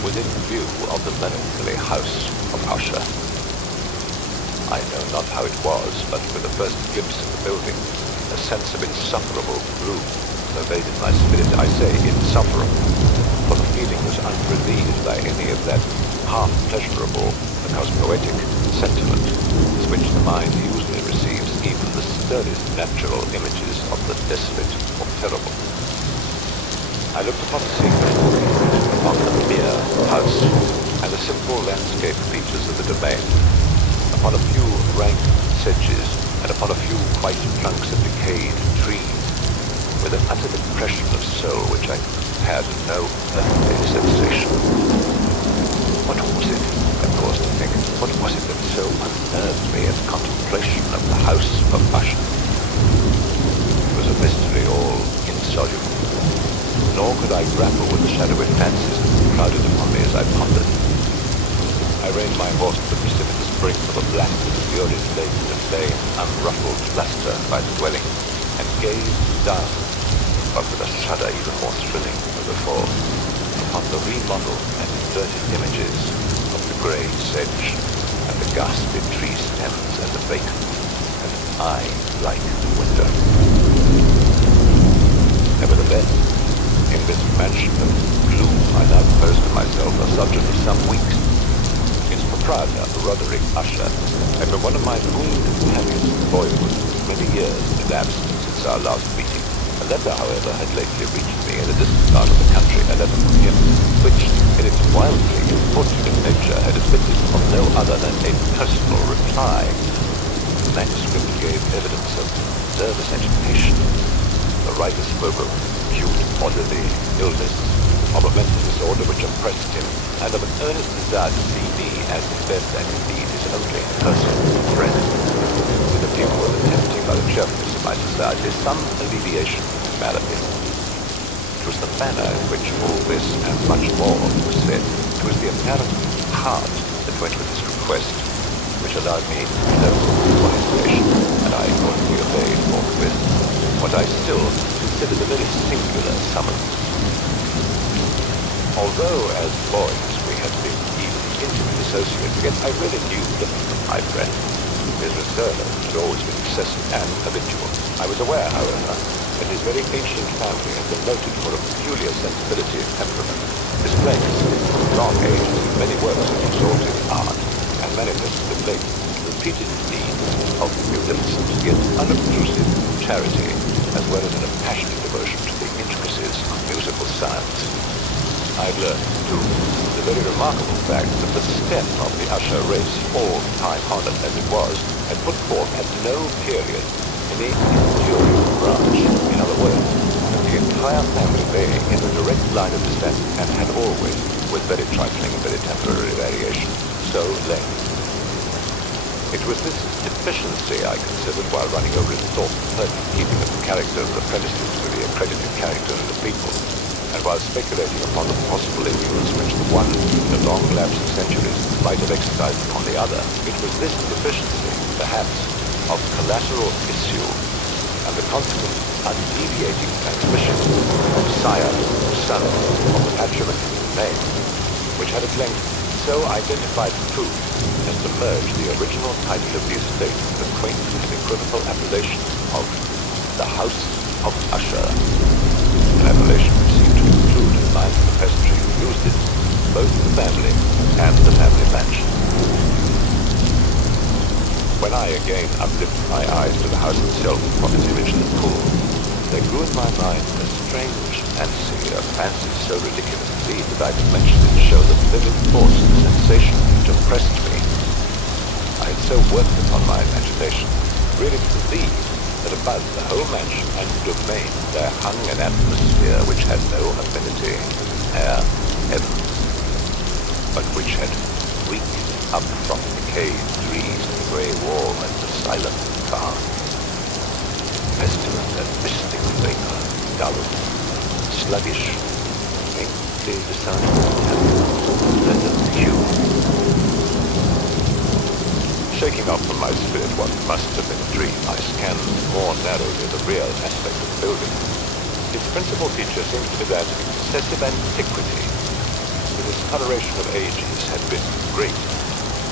within view of the melancholy house of Usher. I know not how it was, but with the first glimpse of the building, a sense of insufferable gloom pervaded my spirit. I say insufferable, for the feeling was unrelieved by any of that half-pleasurable, because poetic, sentiment with which the mind usually receives even the sternest natural images of the desolate or terrible. I looked upon the scene before me, upon the mere house, and the simple landscape features of the domain, upon a few rank sedges, and upon a few white trunks of decayed trees, with an utter depression of soul which I had no earthly sensation. What was it, I paused to think, what was it that so unnerved me in contemplation of the house of Usher? It was a mystery all insoluble, nor could I grapple with the shadowy fancies that crowded upon me as I pondered. I reined my horse to the precipitous brink of a black, furious lake that lay unruffled luster by the dwelling, and gazed down, but with a shudder even more thrilling than before, upon the remodeled and inverted images of the grey sedge, and the ghastly tree stems and the bacon, and I like the window. Nevertheless, in this mansion of gloom I now proposed to myself a sojourn of some weeks. Its proprietor, Roderick Usher, had been one of my boon companions in boyhood, many years elapsed since our last meeting. A letter, however, had lately reached me in a distant part of the country, a letter from him, which, in its wildly importunate nature, had admitted of no other than a personal reply. The manuscript gave evidence of nervous agitation. The writer spoke of acute bodily illness, of a mental disorder which oppressed him, and of an earnest desire to see me as his best and indeed his only personal friend, with a view of attempting by the cheerfulness of my society some alleviation of his malady. It was the manner in which all this and much more was said, it was the apparent heart that went with his request, which allowed me no room for hesitation, and I accordingly obeyed forthwith what I still considered a very singular summons. Although, as boys, we had been even intimate associates, yet I really knew little of my friend. His reserve had always been excessive and habitual. I was aware, however, that his very ancient family had been noted for a peculiar sensibility and temperament, displaying from long age many works of exalted art, and manifested the blatant, repeated deeds of munificent yet unobtrusive charity, as well as an impassioned devotion to the intricacies of musical science. I'd learned, too, the very remarkable fact that the step of the Usher race, all time-honored as it was, had put forth at no period any enduring branch. In other words, that the entire family lay in a direct line of descent and had always, with very trifling and very temporary variation, so lay. It was this deficiency I considered while running over in thought the perfect keeping of the character of the apprentices with the accredited character of the people, and while speculating upon the possible influence which the one in the long lapse of centuries might have exercised upon the other, it was this deficiency, perhaps, of collateral issue, and the consequent undeviating transmission of sire to son of the patrimonial name, which had at length so identified the truth as to merge the original title of the estate with the quaint and equivocal appellation of the House of Usher, an appellation which seemed to include in the minds of the peasantry who used it both the family and the family mansion. When I again uplifted my eyes to the house itself from its original pool, there grew in my mind a strange fancy, a fancy so ridiculous indeed that I could mention it to show the vivid force of the sensation which impressed me. I had so worked upon my imagination, really to believe that about the whole mansion and domain there hung an atmosphere which had no affinity, air, heaven, but which had reeked up from decayed trees and grey wall and the silent car. Pestilent and mystic vapor, dull, sluggish, faintly discernible, and pleasant hue. Shaking off from my spirit what must have been a dream, I scanned more narrowly the real aspect of the building. Its principal feature seems to be that of excessive antiquity. The discoloration of ages had been great.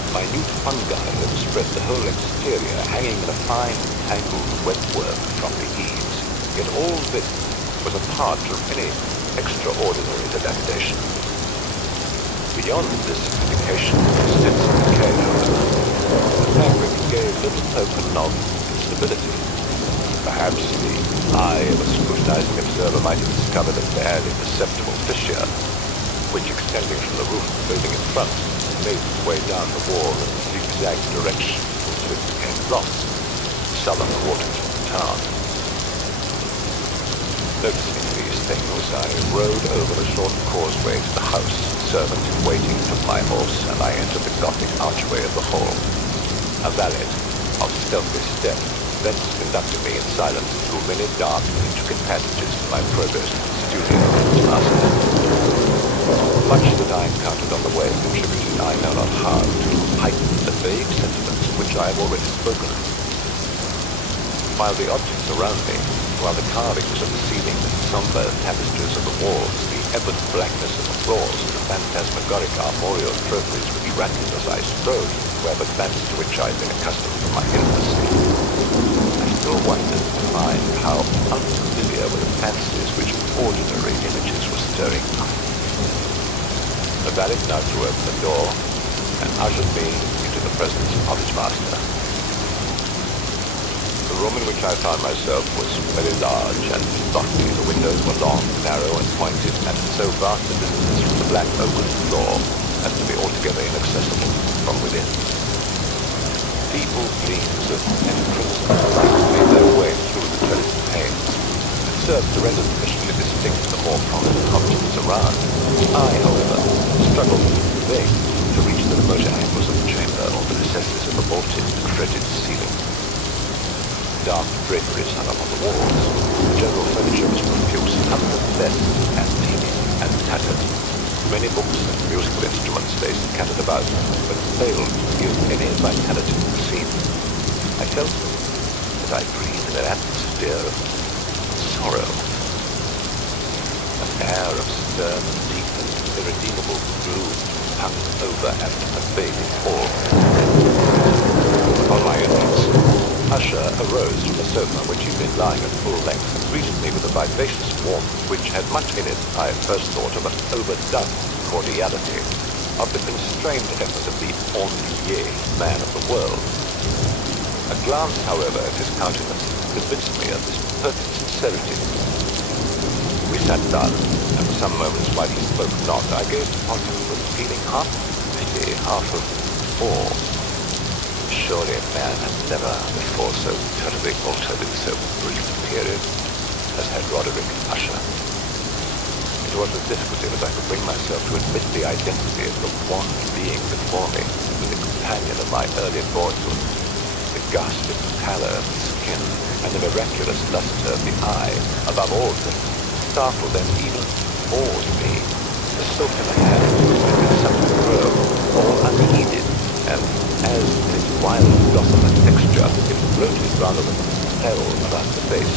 Minute fungi overspread the whole exterior, hanging in a fine, tangled webwork from the eaves. Yet all this was apart from any extraordinary dilapidation. Beyond this indication of extensive decay, however, the fabric gave little token of instability. Perhaps the eye of a scrutinizing observer might have discovered a barely perceptible fissure, which, extending from the roof of the building in front, made its way down the wall in a zigzag direction until it became lost, sullen waters of the town. Noticing these things, I rode over a short causeway to the house. Servant in waiting took my horse, and I entered the Gothic archway of the hall. A valet of stealthy step thence conducted me in silence through many dark and intricate passages to my progress to the studio of his master. Much that I encountered on the way contributed, I know not how, to heighten the vague sentiments of which I have already spoken. While the objects around me, while the carvings of the ceiling, the somber tapestries of the walls, the ebon blackness of the floors, and the phantasmagoric armorial trophies which rattled as I strode, were but bands to which I had been accustomed from my infancy, I still wondered to find how unfamiliar were the fancies which ordinary images were stirring up. The valet now threw open the door and ushered me into the presence of his master. The room in which I found myself was very large and lofty. The windows were long, narrow, and pointed, and so vast a distance from the black oaken floor as to be altogether inaccessible from within. Feeble gleams of crimson light made their way through the trellised panes, and served to render sufficiently distinct the more prominent objects around. I, however, struggled in vain to reach the remoter angles of the chamber or the recesses of the vaulted and fretted ceiling. Dark draperies hung up on the walls. General furniture was profuse, unless antique and tattered. Many books and musical instruments lay scattered about, but failed to give any vitality to the scene. I felt as I breathed an atmosphere of sorrow, an air of stern, deep, and irredeemable gloom hung over and pervading all. Upon my entrance, Usher arose from the sofa which he'd been lying at full length and greeted me with a vivacious warmth which had much in it, I at first thought, of an overdone cordiality, of the constrained effort of the ennuyé man of the world. A glance, however, at his countenance convinced me of his perfect sincerity. We We sat down, and for some moments while he spoke not, I gazed upon him with a feeling half of pity, half of awe. Surely man had never before so terribly altered in so brief a period as had Roderick Usher. It was with difficulty that I could bring myself to admit the identity of the one being before me, with the companion of my early boyhood, the ghastly pallor of the skin and the miraculous luster of the eye, above all things, startled and even awed me. The silk in the hair had been suddenly grown, all unheeded, and as in its wild gossamer texture, it floated rather than fell about the face.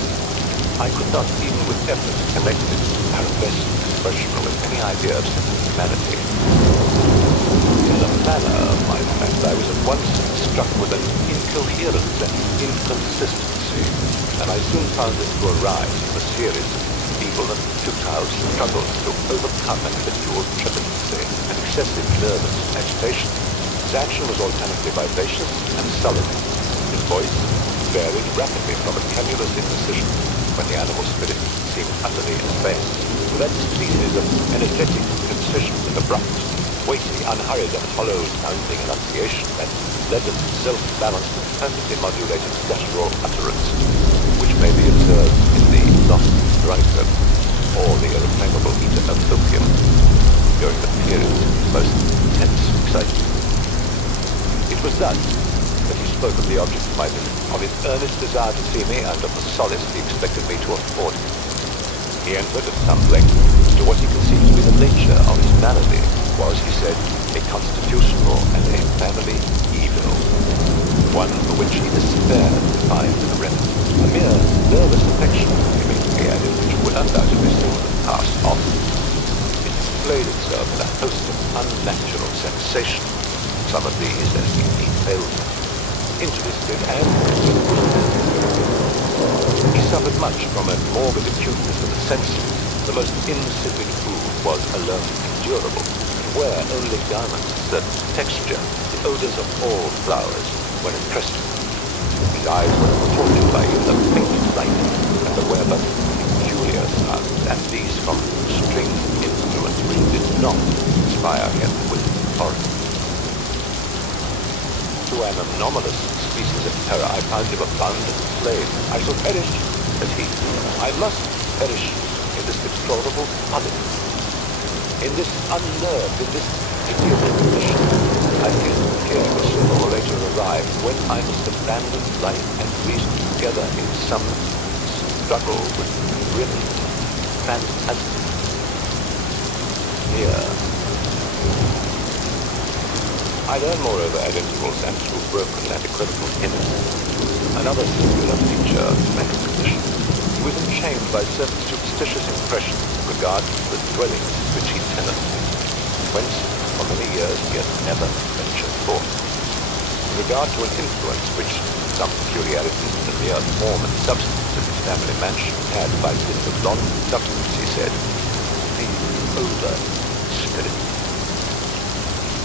I could not even with effort connect its arabesque expression with any idea of humanity. In the manner of my friend, I was at once struck with an incoherence and inconsistency, and I soon found this to arise from a series of feeble and futile struggles to overcome an habitual trepidancy and excessive nervous agitation. His action was alternately vivacious and sullen. His voice varied rapidly from a tremulous indecision when the animal spirit seemed utterly in vain, to that species of energetic concision and abrupt, weighty, unhurried and hollow-sounding enunciation that leaden, self-balanced and perfectly modulated guttural utterance, which may be observed in the lost drinker or the irrefragable eater of opium during the periods of most intense excitement. It was thus that he spoke of the object of my visit, of his earnest desire to see me, and of the solace he expected me to afford him. He entered at some length into what he conceived to be the nature of his malady, was, he said, a constitutional and a family evil, one for which he despaired to find a remedy. A mere nervous affection, he immediately added, which would undoubtedly soon pass off. It displayed itself in a host of unnatural sensations, some of these as he detailed, interested and he suffered much from a morbid acuteness of the senses. The most insipid food was alone endurable, and where only garments, the texture, the odors of all flowers were impressed. His eyes were tortured by even a faint light, and the web of peculiar sounds, and these from strange influence which did not inspire him with horror. To an anomalous species of terror, I found him a bound slave. I shall perish, said he. I must perish in this deplorable poverty. In this unnerved, in this pitiable condition, I feel fear will sooner or later arrive when I must abandon life and reason together in some struggle with grim phantasm. Here. I learned, moreover, at intervals and through broken and equivocal hints, another singular feature of his mental condition. He was enchained by certain superstitious impressions in regard to the dwelling which he tenanted, whence for many years he had never ventured forth. In regard to an influence which some peculiarities in the mere form and substance of his family mansion had, by dint of long substance, he said, the over spirit.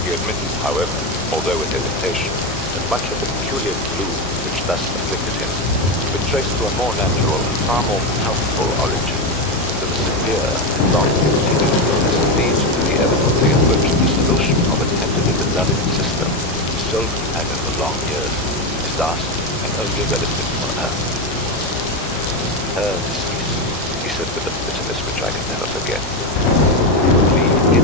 He admitted, however, although with hesitation, that much of the peculiar gloom which thus afflicted him could be traced to a more natural and far more powerful origin, to the severe and long-continued illness leads to the evidently approaching dissolution of a tenderly beloved sister, his sole companion for long years, his last and only relative on earth. Her decease, he said with a bitterness which I can never forget, would leave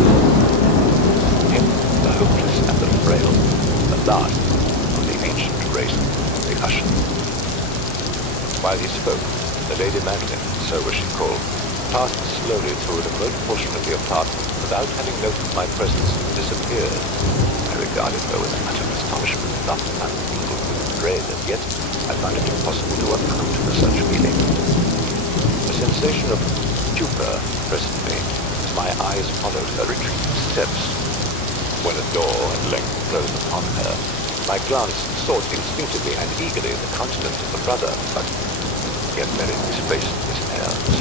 him, the hopeless and the frail, the last of the ancient race, the Usher. While he spoke, the Lady Magdalene, so was she called, passed slowly through a remote portion of the apartment without having noted my presence and disappeared. I regarded her with utter astonishment, not unmingled with dread, and yet I found it impossible to account for such feeling. A sensation of stupor pressed me as my eyes followed her retreating steps. When a door at length closed upon her, my glance sought instinctively and eagerly the countenance of the brother, but he had buried his face in his hands,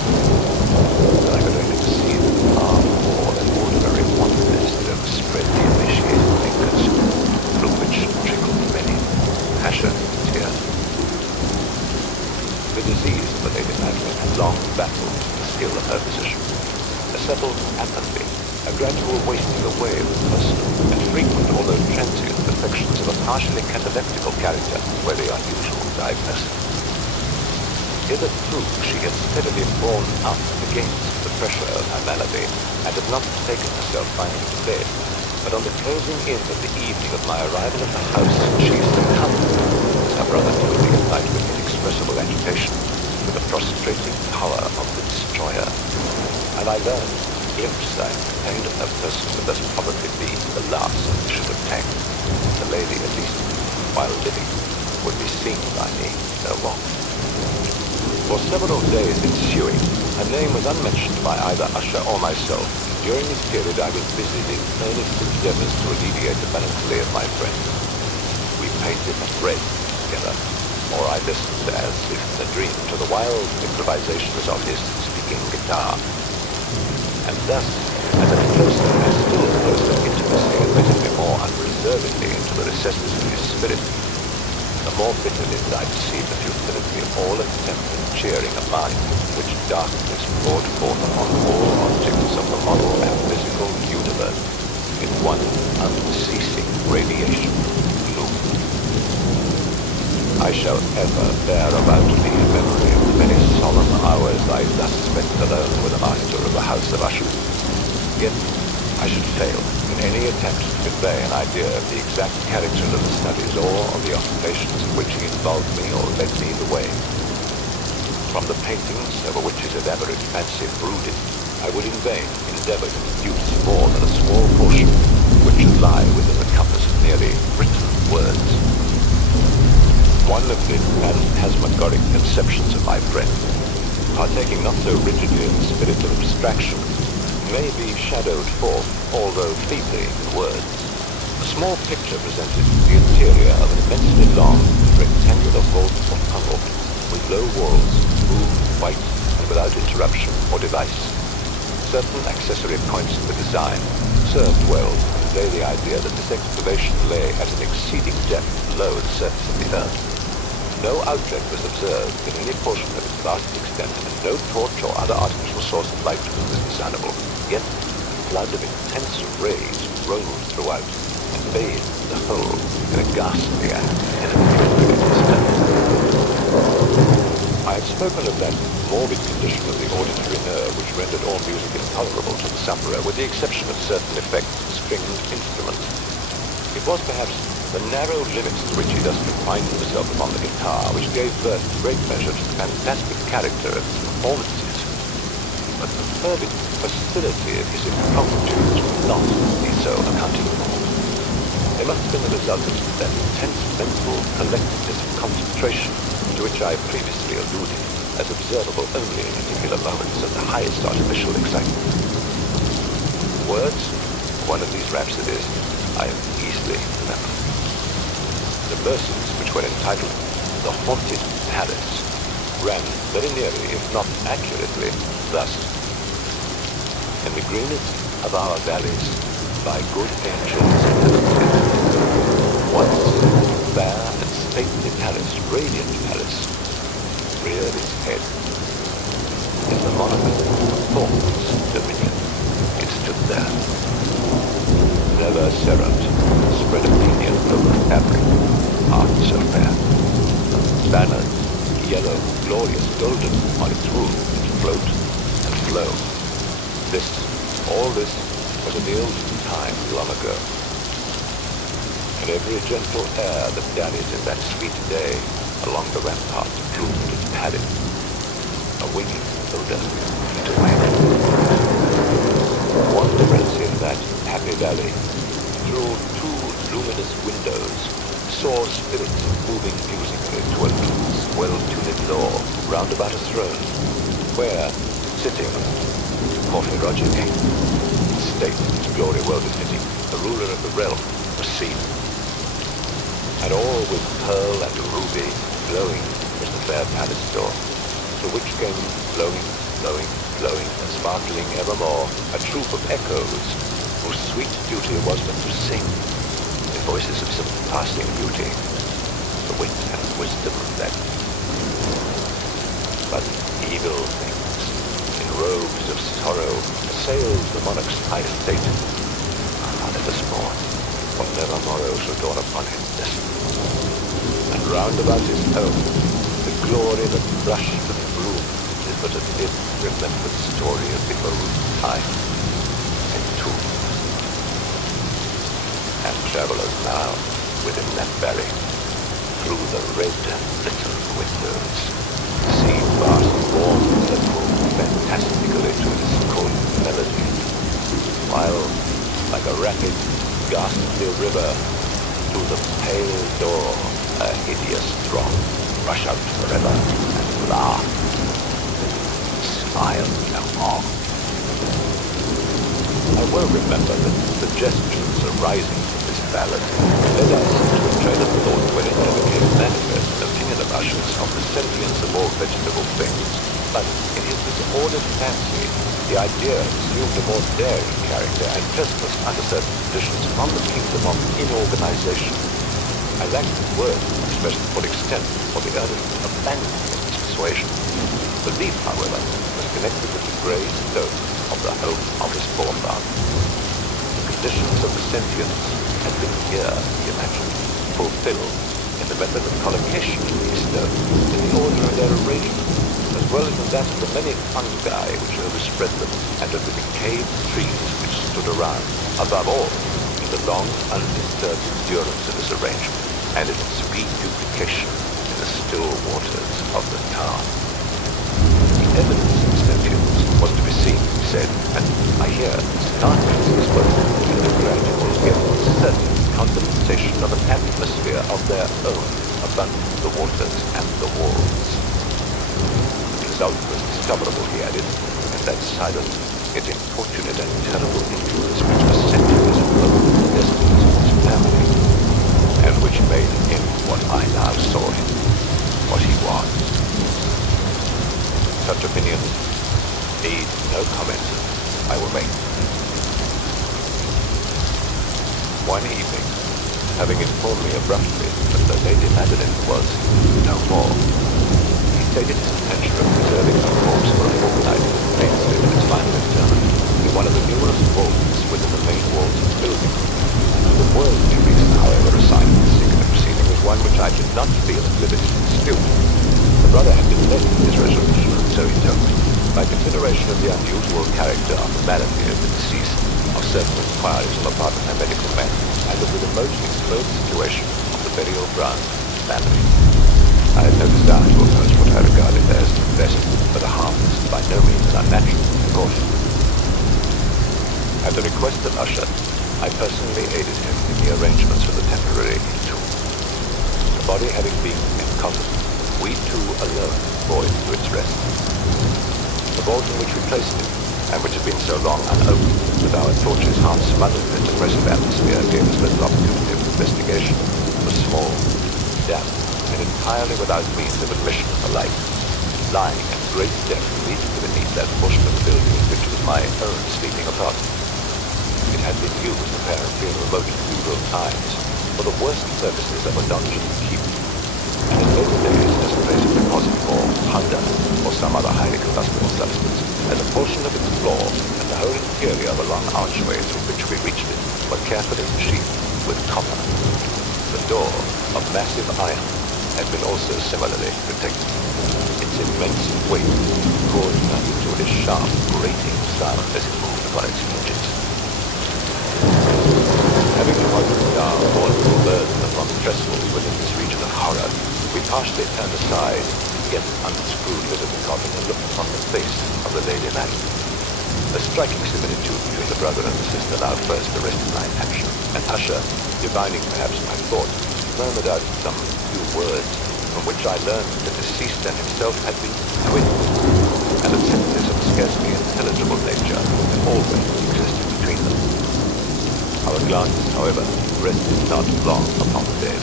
and I could only perceive far more than ordinary wantonness that overspread the emaciated fingers, through which trickled many passionate tears. The disease of the Lady Magdalene had long battled to steal her position. settled apathy, a gradual wasting away of the personal, and frequent, although transient, affections of a partially cataleptical character were the unusual diagnosis. Hitherto, she had steadily borne up against the pressure of her malady, and had not taken herself finally to bed. But on the closing in of the evening of my arrival at the house, she succumbed, as her brother told me at night with inexpressible agitation, to the prostrating power of the destroyer. And I learned, glimpsed I obtained of her person would thus probably be the last that should attack. The lady, at least, while living, would be seen by me no more. For several days ensuing, her name was unmentioned by either Usher or myself. During this period, I was busied in earnest endeavors to alleviate the melancholy of my friend. We painted and read together, or I listened as if in a dream to the wild improvisations of his speaking guitar. And thus, as a closer and still closer intimacy admitted me more unreservedly into the recesses of his spirit, the more bitterly did I perceive the futility of all attempt at cheering a mind which darkness poured forth upon all objects of the moral and physical universe in one unceasing radiation of gloom. I shall ever bear about me a memory of the many solemn hours I thus spent alone with the master of the house of Usher. Yet I should fail in any attempt to convey an idea of the exact character of the studies or of the occupations in which he involved me or led me the way. From the paintings over which his elaborate fancy brooded, I would in vain endeavor to deduce more than a small portion which should lie within the compass of merely written words. One of the phantasmagoric conceptions of my friend, partaking not so rigidly of the spirit of abstraction, may be shadowed forth, although feebly, in words. A small picture presented the interior of an immensely long, rectangular vault or tunnel, with low walls, smooth, white, and without interruption or device. Certain accessory points of the design served well to convey the idea that this excavation lay at an exceeding depth below the surface of the earth. No outlet was observed in any portion of its vast extent, and no torch or other artificial source of light was discernible. Yet, a flood of intense rays rolled throughout, and bathed the whole in a ghastly and penetrating splendor. I have spoken of that morbid condition of the auditory nerve which rendered all music intolerable to the sufferer, with the exception of certain effects of stringed instruments. It was perhaps the narrow limits to which he thus confined himself upon the guitar which gave birth in great measure to the fantastic character of his performances. But the fervid facility of his impromptus would not be so accounted for. They must have been the result of that intense mental collectedness and concentration to which I previously alluded, as observable only in particular moments of the highest artificial excitement. Words of one of these rhapsodies I easily remember. The verses, which were entitled The Haunted Palace, ran very nearly, if not accurately, thus. In the greenest of our valleys, by good angels inhabited, once fair and stately palace, radiant palace, reared its head. In the monument of Thorn's dominion, it stood there. Never seraped spread a pinion over a fabric half so fair. Banners, yellow, glorious, golden, on its roof that float and flow. All this was a old time long ago. And every gentle air that dallied in that sweet day along the ramparts plumed and padded, a winging odor fleet away. Wanderers in that happy valley, through two luminous windows, saw spirits moving musically to a lute's well-tuned law round about a throne, where, sitting, coffee Roger King, state and glory well befitting, the ruler of the realm, was seen. And all with pearl and ruby glowing was the fair palace door, through which came flowing, flowing, flowing, and sparkling evermore a troop of echoes, whose sweet duty was but to sing, in voices of some passing beauty, the wit and wisdom of that. But evil things, in groves of sorrow assailed the monarch's high estate. Let us mourn, for never morrow shall dawn upon him this. And round about his home, the glory that brushed and bloomed is but a dim, remembered story of the old time and tomb. And travelers now, within that valley, through the red, little windows, see vast forms that move fantastically to this cold melody, while, like a rapid, ghastly river, through the pale door, a hideous throng rush out forever and laugh, smile no more. I well remember that suggestions arising from this ballad led us into a train of thought wherein there became manifest an opinion of Usher's of the sentience of all vegetable things, but in his disordered fancy, the idea assumed a more daring character and trespassed under certain conditions on the kingdom of inorganization. I lacked the word to express the full extent of the earnest abandonment of this persuasion. Belief, however, was connected with the grey stone of the home of his forefather. The conditions of the sentience had been here, he imagined, fulfilled in the method of collocation of these stones, in the order of their arrangement, as well as in that of the many fungi which overspread them, and of the decayed trees which stood around. Above all, in the long, undisturbed endurance of this arrangement, and in its sweet duplication in the still waters of the Tarn. The evidence of sentience was to be seen, he said, and I hear scientists both in the gradual yet certain condensation of an atmosphere of their own above the waters and the walls. The result was discoverable, he added, in that silent, yet importunate and terrible influence which for centuries ruled the destinies of his family, and which made him what I now saw him, what he was. Such opinions need no comment I will make. One evening, having informed me abruptly that the Lady Madeline was no more, he stated his intention of preserving her corpse for a fortnight, mainly in its final interment, in one of the numerous vaults within the main walls of the building. The worldly reason, however, assigned for the secret proceeding was one which I did not feel at liberty to dispute. The brother had been led to his resolution, so he told me, by consideration of the unusual character of the malady of the deceased, of certain inquiries on the part of her medical men, and of the remote exposed situation of the burial ground family. I had no desire to oppose what I regarded as the best, but a harmless, by no means an unnatural precaution. At the request of Usher, I personally aided him in the arrangements for the temporary tomb. The body having been encompassed, we two alone bore it to its rest. The vault in which we placed it, and which had been so long unopened that our torches half smothered in its oppressive atmosphere, gave us little opportunity of investigation, was small, damp, and entirely without means of admission for light, lying at great depth immediately beneath that portion of the building in which was my own sleeping apartment. It had been used, apparently, in remote feudal times, for the worst purposes of a dungeon keeping, and in later days as a place of deposit for powder or some other highly combustible substance, as a portion of its floor and the whole interior of a long archway through which we reached it were carefully sheathed with copper. The door, of massive iron, had been also similarly protected. Its immense weight caused nothing to a sharp, grating sound as it moved upon its hinges. Having deposited our mournful burden upon the trestles within this region of horror, we partially turned aside, yet unscrewed lid of the coffin and looked upon the face of the Lady Madeline. A striking similitude between the brother and the sister now first arrested my attention, and Usher, divining perhaps my thought, murmured out some few words, from which I learned that the deceased and himself had been twins, and that sentences of a scarcely intelligible nature had always existed between them. Our glances, however, rested not long upon the dead,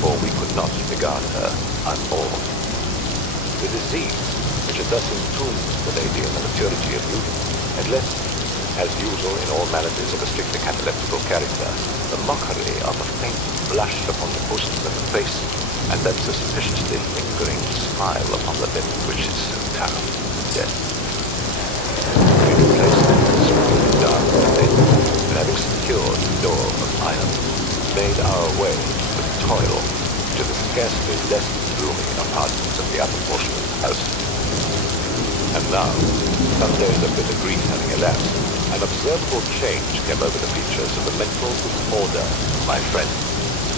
for we could not regard her unborn. The disease, which had thus entombed the lady in the maturity of youth, had left, as usual in all maladies of a strictly cataleptical character, the mockery of a faint blush upon the bosom of the face, and that suspiciously lingering smile upon the lip which is so terrible to death. secured door of iron, made our way with toil to the scarcely less gloomy apartments of the upper portion of the house. And now, some days of bitter grief having elapsed, an observable change came over the features of the mental disorder of my friend.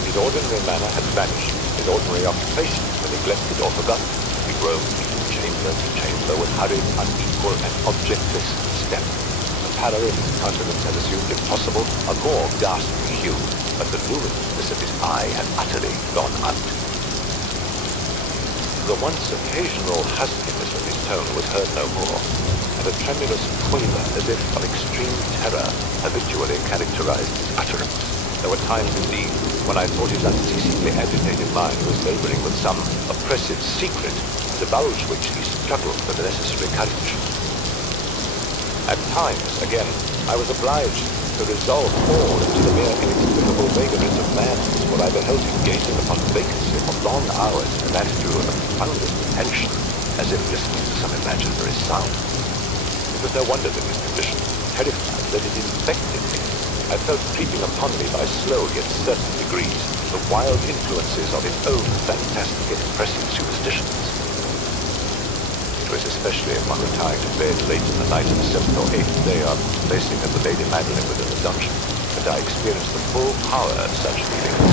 His ordinary manner had vanished, his ordinary occupations were neglected or forgotten. He roamed from chamber to chamber with hurried, unequal, and objectless step. The pallor of his countenance had assumed, if possible, a more ghastly hue, but the luminousness of his eye had utterly gone out. The once occasional huskiness of his tone was heard no more, and a tremulous quaver, as if of extreme terror, habitually characterized his utterance. There were times, indeed, when I thought his unceasingly agitated mind was laboring with some oppressive secret, to divulge which he struggled for the necessary courage. At times, again, I was obliged to resolve all into the mere inexplicable vagaries of madness, for I beheld him gazing upon vacancy for long hours in an attitude of profoundest attention, as if listening to some imaginary sound. It was no wonder that this condition, terrified that it infected me. I felt creeping upon me by slow yet certain degrees the wild influences of his own fantastic and impressive superstitions. It was especially when retiring to bed late in the night of the 7th or 8th day after the placing of the Lady Madeline within the dungeon that I experienced the full power of such feelings.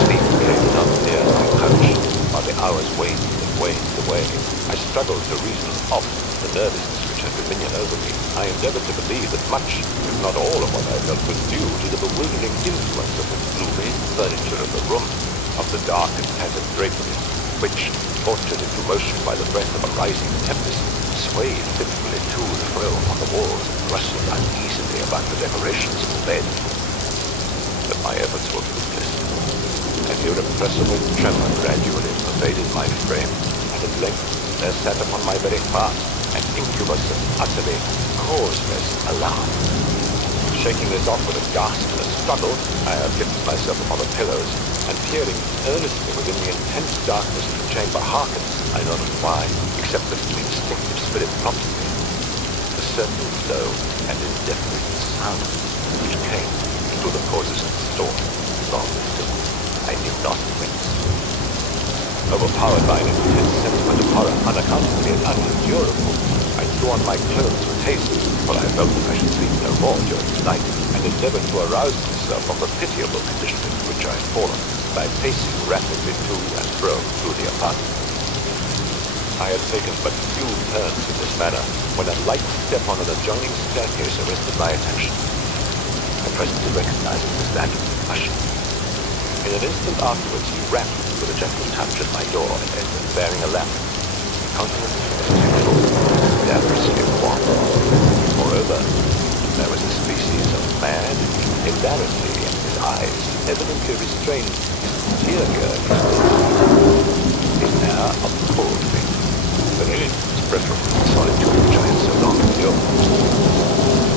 Sleep came not near my couch, while the hours waned and waned away. I struggled to reason off the nervousness which had dominion over me. I endeavored to believe that much, if not all of what I felt, was due to the bewildering influence of the gloomy furniture of the room, of the dark and tattered drapery, which, tortured into motion by the breath of a rising tempest, swayed fitfully to and fro on the walls and rustled uneasily about the decorations of the bed. But my efforts were fruitless. An irrepressible tremor gradually pervaded my frame, and at length there sat upon my very heart an incubus of utterly causeless alarm. Shaking this off with a gasp and a struggle, I lifted myself upon the pillows, and peering earnestly within the intense darkness of the chamber, hearkened, I know not why, except that the instinctive spirit prompted me, a certain low and indefinite sound which came through the causes of the storm, long distant, I knew not whence. Overpowered by an intense sentiment of horror, unaccountably and unendurable, I threw on my clothes with haste, for I felt that I should sleep no more during the night, and endeavored to arouse myself from the pitiable condition into which I had fallen by pacing rapidly to and fro through the apartment. I had taken but few turns in this manner when a light step on an adjoining staircase arrested my attention. I presently recognized it as that of Usher. In an instant afterwards, he rapped with a gentle touch at my door and entered bearing a lamp. His countenance was cheerful, davorously warm. Moreover, there was a species of mad hilarity in his eyes, evidently restrained his interior his air appalled me. But in its preference to the solitude which I had so long endured.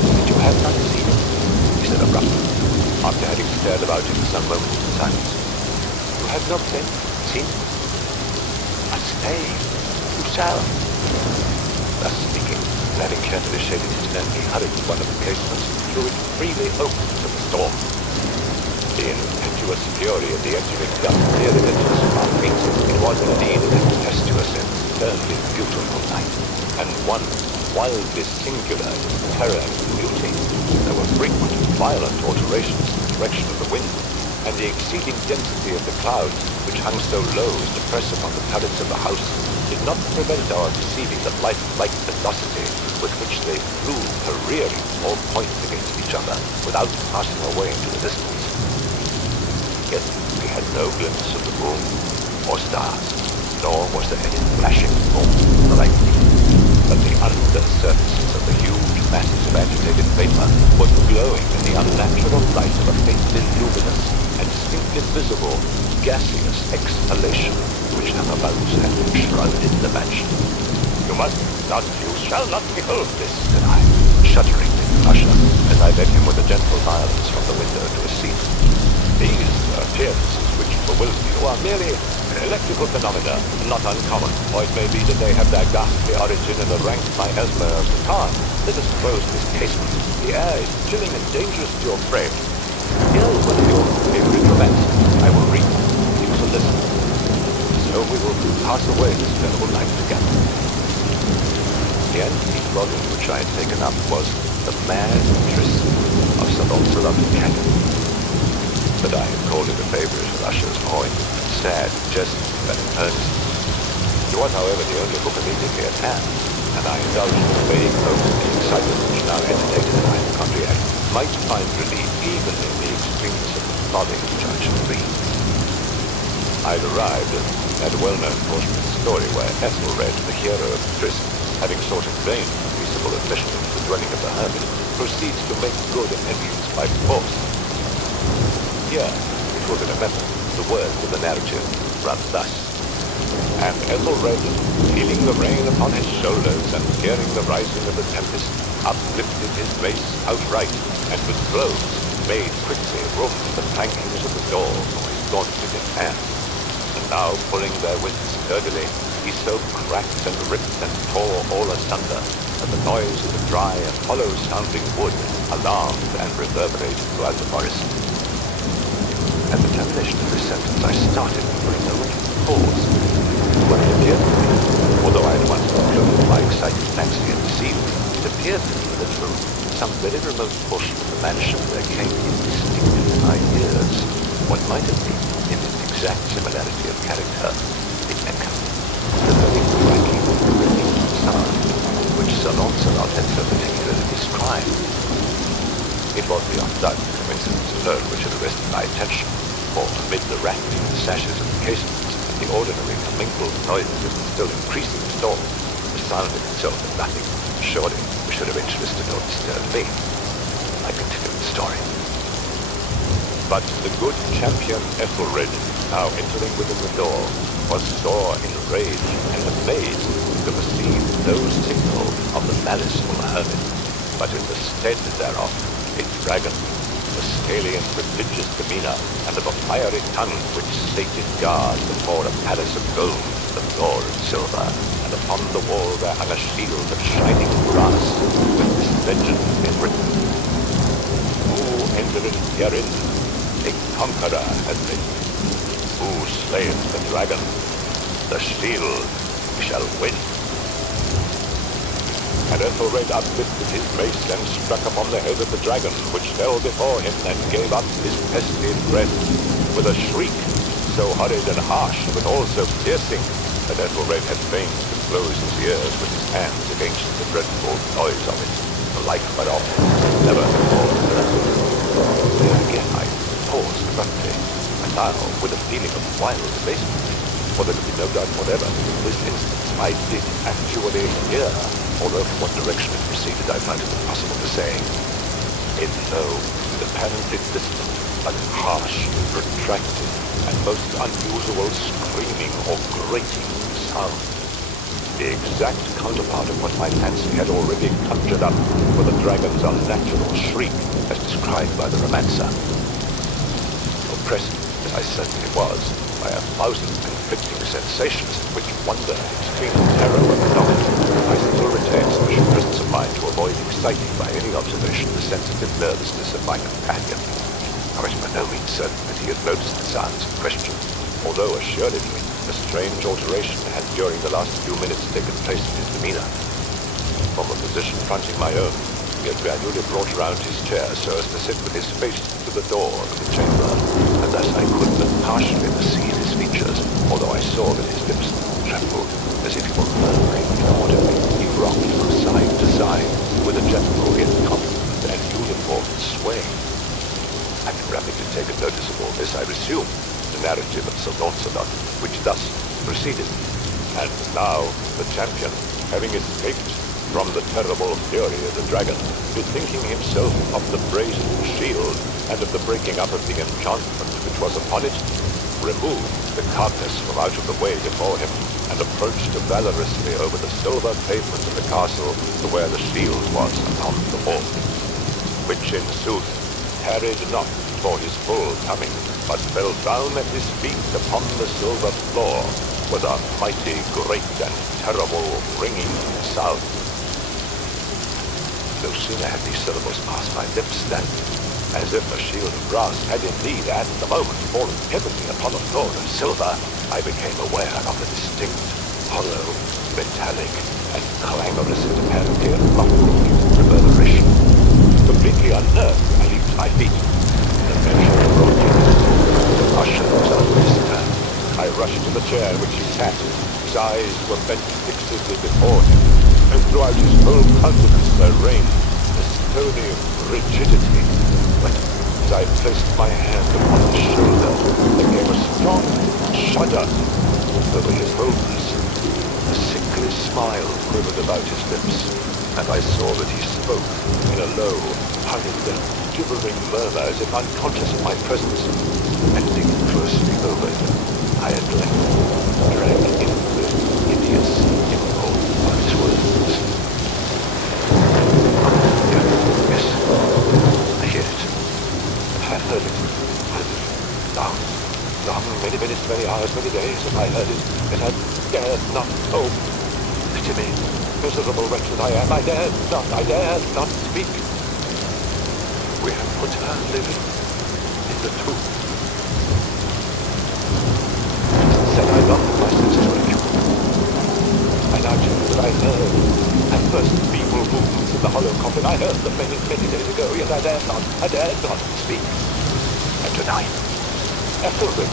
"But you have not seen him," he said abruptly, after having stared about him for some moments in silence. "You have not then seen him? But stay, you shall." Thus speaking, and having carefully shaded his lamp, he hurried to one of the casements and threw it freely open to the storm. The impetuous fury of the entering gust cleared it into the spark feet. It was indeed a tempestuous and sternly beautiful night, and one wildly singular in terror and beauty. There were frequent and violent alterations in the direction of the wind, and the exceeding density of the clouds, which hung so low as to press upon the turrets of the house, did not prevent our perceiving the lifelike velocity with which they flew careering all points against each other without passing away into the distance. Yet we had no glimpse of the moon or stars, nor was there any flashing bolt of the lightning. But the under-surfaces of the huge masses of agitated vapor were glowing in the unnatural light of a faintly luminous and distinctly visible gaseous exhalation which hereabouts had enshrouded the mansion. "You must not, you shall not behold this," said I, shuddering to Usher, as I led him with a gentle violence from the window to a seat. "These are appearances which bewilder you are merely electrical phenomena, not uncommon. Or it may be that they have their ghastly origin in the rank miasma of the car. Let us close this casement. The air is chilling and dangerous to your frame. Here is one of your favorite romances. I will read. You shall listen. So we will pass away this terrible night together. The antique volume which I had taken up was The Mad Tristan of Sir Launcelot Cannon. But I had called it a favorite of Usher's poignant, sad, just, but earnest. It was, however, the only book immediately at hand, and I indulged in the vague hopes that the excitement which now agitated the hypochondriac might find relief even in the extremes of the folly which I should read. I had arrived at a well-known portion of the story where Ethelred, the hero of Tristan, having sought in vain peaceable admission into the dwelling of the hermit, proceeds to make good entrance by force. Here, it was in a method, the words of the narrative run thus. And Ethelred, feeling the rain upon his shoulders and hearing the rising of the tempest, uplifted his mace outright, and with blows made quickly room the plankings of the door for his gauntlet in hand. And now, pulling therewith sturdily, he so cracked and ripped and tore all asunder that the noise of the dry and hollow-sounding wood alarmed and reverberated throughout the forest. At the termination of this sentence, I started for a moment of pause. When it appeared to me, although I had once concluded my excited fancy had deceived me, it appeared to me that from some very remote portion of the mansion there came indistinct in my ears what might have been, in its exact similarity of character, the echo, the very cracking, ripping sound which Sir Launcelot had so particularly described. It was the undone coincidence alone which had arrested my attention, for amid the rattling of the sashes of the casements and the ordinary commingled noises of the still increasing storm, the sound in itself had nothing, surely, which should have interested or disturbed me. I continued the story. But the good champion Ethelred, now entering within the door, was sore enraged and amazed to perceive no signal of the maliceful hermit, but in the stead thereof a dragon, a scaly and prodigious demeanor, and of a fiery tongue which stated guard before a palace of gold, of floor of silver, and upon the wall there hung a shield of shining brass, with this legend enwritten: Who entereth herein, a conqueror has been. Who slayeth the dragon, the shield shall win. And Ethelred uplifted his mace and struck upon the head of the dragon, which fell before him and gave up his pestilent breath with a shriek so horrid and harsh, but also piercing, that Ethelred had fain to close his ears with his hands against the dreadful noise of it, the like whereof never before heard. There again I paused abruptly, and now with a feeling of wild amazement, for there could be no doubt whatever in this instance I did actually hear, although from what direction it proceeded I found it impossible to say. In low, apparently distant, but harsh, protracted, and most unusual screaming or grating sound. The exact counterpart of what my fancy had already conjured up for the dragon's unnatural shriek, as described by the romancer. Oppressed, as I certainly was, by a thousand conflicting sensations, which wonder and extreme terror were predominant, I still retained sufficient presence of mind to avoid exciting by any observation the sensitive nervousness of my companion. I was by no means certain that he had noticed the sounds in question, although assuredly a strange alteration had during the last few minutes taken place in his demeanor. From a position fronting my own, he had gradually brought round his chair so as to sit with his face to the door of the chamber, and thus I could but partially perceive his features, although I saw that his lips trembled as if he were murmuring inaudibly. He rocked from side to side with a gentle yet confident and uniform sway. Having rapidly taken notice of all this, I resumed the narrative of Sir Launcelot, which thus proceeded. And now the champion, having escaped from the terrible fury of the dragon, bethinking himself of the brazen shield and of the breaking up of the enchantment which was upon it, removed the carcass from out of the way before him, and approached valorously over the silver pavement of the castle to where the shield was upon the wall, which in sooth tarried not for his full coming, but fell down at his feet upon the silver floor with a mighty, great, and terrible ringing sound. No sooner had these syllables passed my lips than, as if a shield of brass had indeed at the moment fallen heavily upon a floor of silver, I became aware of a distinct, hollow, metallic, and clangorous and apparently muffled reverberation. Completely unnerved, I leaped to my feet. The measure brought in. The Usher was on his turn. I rushed to the chair in which he sat. His eyes were bent fixedly before him, and throughout his whole countenance there reigned a stony rigidity. But as I placed my hand upon his shoulder, there came a strong shudder over his whole person. A sickly smile quivered about his lips, and I saw that he spoke in a low, hurried, and gibbering murmur as if unconscious of my presence. Bending closely over him, I at length drank in the hideous import of his words. Yes, I hear it. I heard it. Long, many minutes, many hours, many days have I heard it, yet I dared not. Oh, pity me, miserable wretch that I am. I dared not speak. We have put her living in the tomb. Said I not that my senses were acute. I now tell you that I heard at first feeble movements in the hollow coffin. I heard them many, many days ago, yet I dared not speak. And tonight, Ethelred,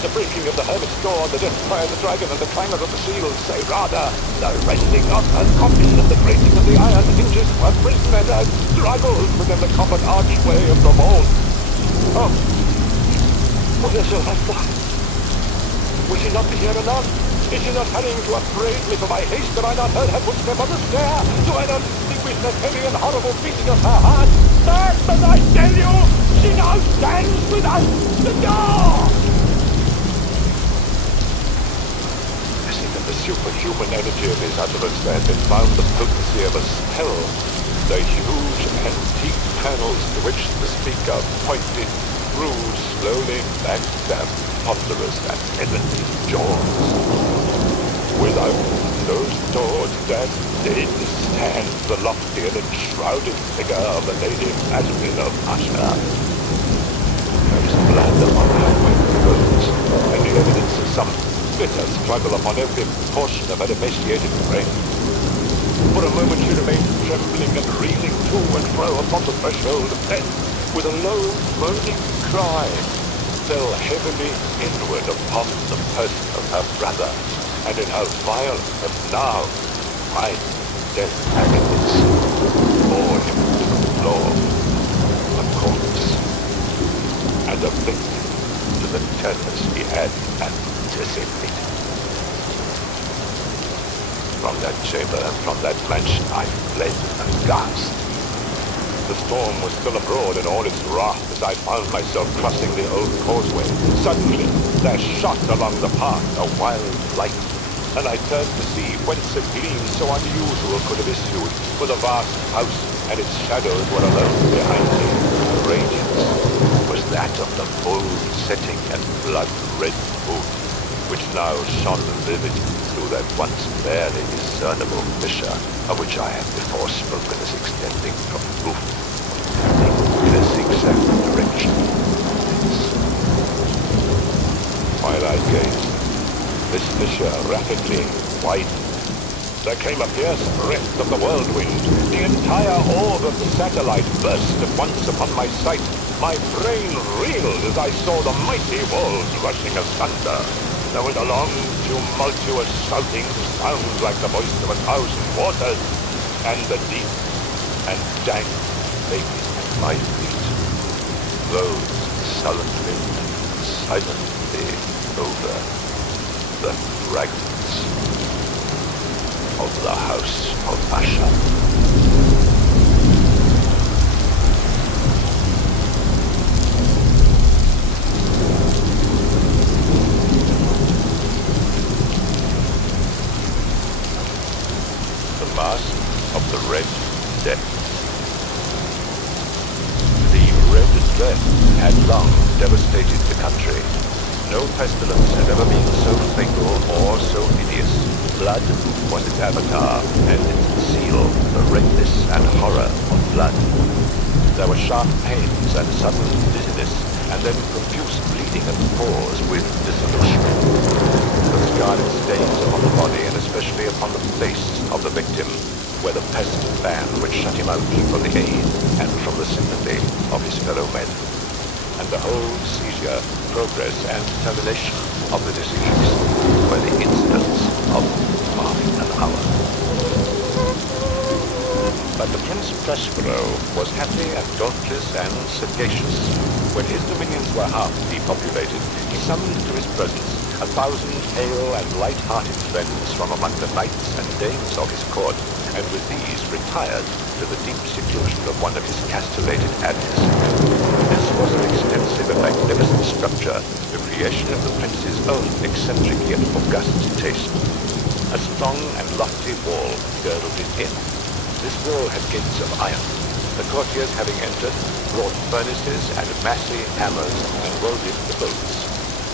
the breaking of the hermit's door, the death cry of the dragon, and the clangor of the seals, say rather, the rending of her coffin and the grating of the iron hinges of her prison, and her struggles within the coppered archway of the vault. Oh, whither shall I fly? Will she not be here anon? Is she not hurrying to upbraid me for my haste? Have I not heard her footstep on the stair? Do I not distinguish that heavy and horrible beating of her heart? Stand, as I tell you! She now stands without the door! I see that the superhuman energy of his utterance there had been found the potency of a spell. The huge antique panels to which the speaker pointed grew slowly back their ponderous and heavenly jaws. Without those doors there did stand the lofty and enshrouded figure of the Lady Masque of Usher. There was blood upon her white robes, and the evidence of some bitter struggle upon every portion of her emaciated frame. For a moment she remained trembling and reeling to and fro upon the threshold, then, with a low, moaning cry, fell heavily inward upon the person of her brother, and in her violent but now right death agonies bore him to the floor, a corpse, and a victim to the terrors he had anticipated. From that chamber and from that mansion I fled aghast. The storm was still abroad in all its wrath as I found myself crossing the old causeway. Suddenly, there shot along the path a wild light, and I turned to see whence a gleam so unusual could have issued, for the vast house and its shadows were alone behind me. The radiance was that of the full setting and blood-red moon, which now shone vivid through that once barely discernible fissure of which I had before spoken as extending from the roof in a zigzag direction. While I gazed, this fissure rapidly widened. There came a fierce breath of the whirlwind. The entire orb of the satellite burst at once upon my sight. My brain reeled as I saw the mighty walls rushing asunder. There was a long, tumultuous shouting sound like the voice of 1,000 waters, and the deep and dank vapors at my feet rose sullenly, silently over the fragments of the house of Usher. Masque of the Red Death. The Red Death had long devastated pestilence had ever been so fatal or so hideous. Blood was its avatar, and its seal, the redness and horror of blood. There were sharp pains and sudden dizziness, and then profuse bleeding at the pores with dissolution. The scarlet stains upon the body, and especially upon the face of the victim, were the pest ban which shut him out from the aid and from the sympathy of his fellow men. And the whole seizure, progress, and termination of the disease were the incidents of half an hour. But the Prince Prospero was happy and dauntless and sagacious. When his dominions were half depopulated, he summoned to his presence 1,000 hale and light-hearted friends from among the knights and dames of his court, and with these retired to the deep seclusion of one of his castellated abbeys. This was an extensive and magnificent structure, the creation of the prince's own eccentric yet august taste. A strong and lofty wall girdled it in. This wall had gates of iron. The courtiers having entered, brought furnaces and massy hammers and welded the bolts.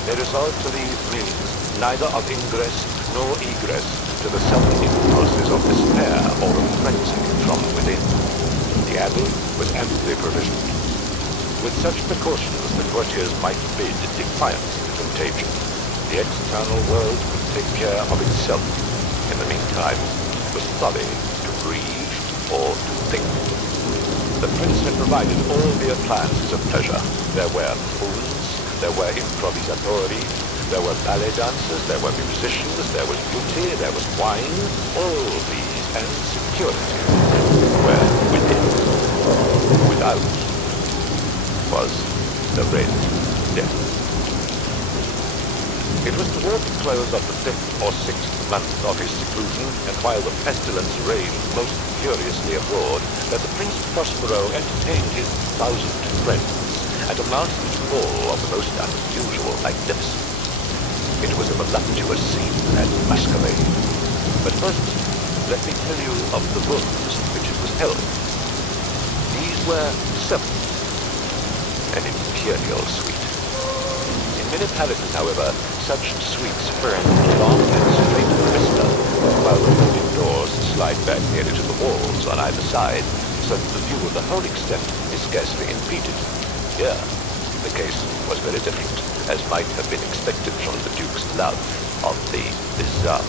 They resolved to leave means neither of ingress nor egress to the sudden impulses of despair or of frenzy from within. The abbey was amply provisioned. With such precautions, the courtiers might bid defiance to contagion. The external world would take care of itself. In the meantime, it was folly to breathe or to think. The prince had provided all the appliances of pleasure. There were buffoons, there were improvisatori, there were ballet dancers, there were musicians, there was beauty, there was wine. All these and security were within. Without was the Red Death. It was toward the close of the 5th or 6th month of his seclusion, and while the pestilence raged most furiously abroad, that the Prince Prospero entertained his 1,000 friends at a masked ball of the most unusual magnificence. It was a voluptuous scene at masquerade. But first, let me tell you of the rooms in which it was held. These were 7, an imperial suite. In many palaces, however, such suites frame a long and straight vista, while the folding doors slide back nearly to the walls on either side, so that the view of the whole extent is scarcely impeded. Here, the case was very different, as might have been expected from the Duke's love of the bizarre.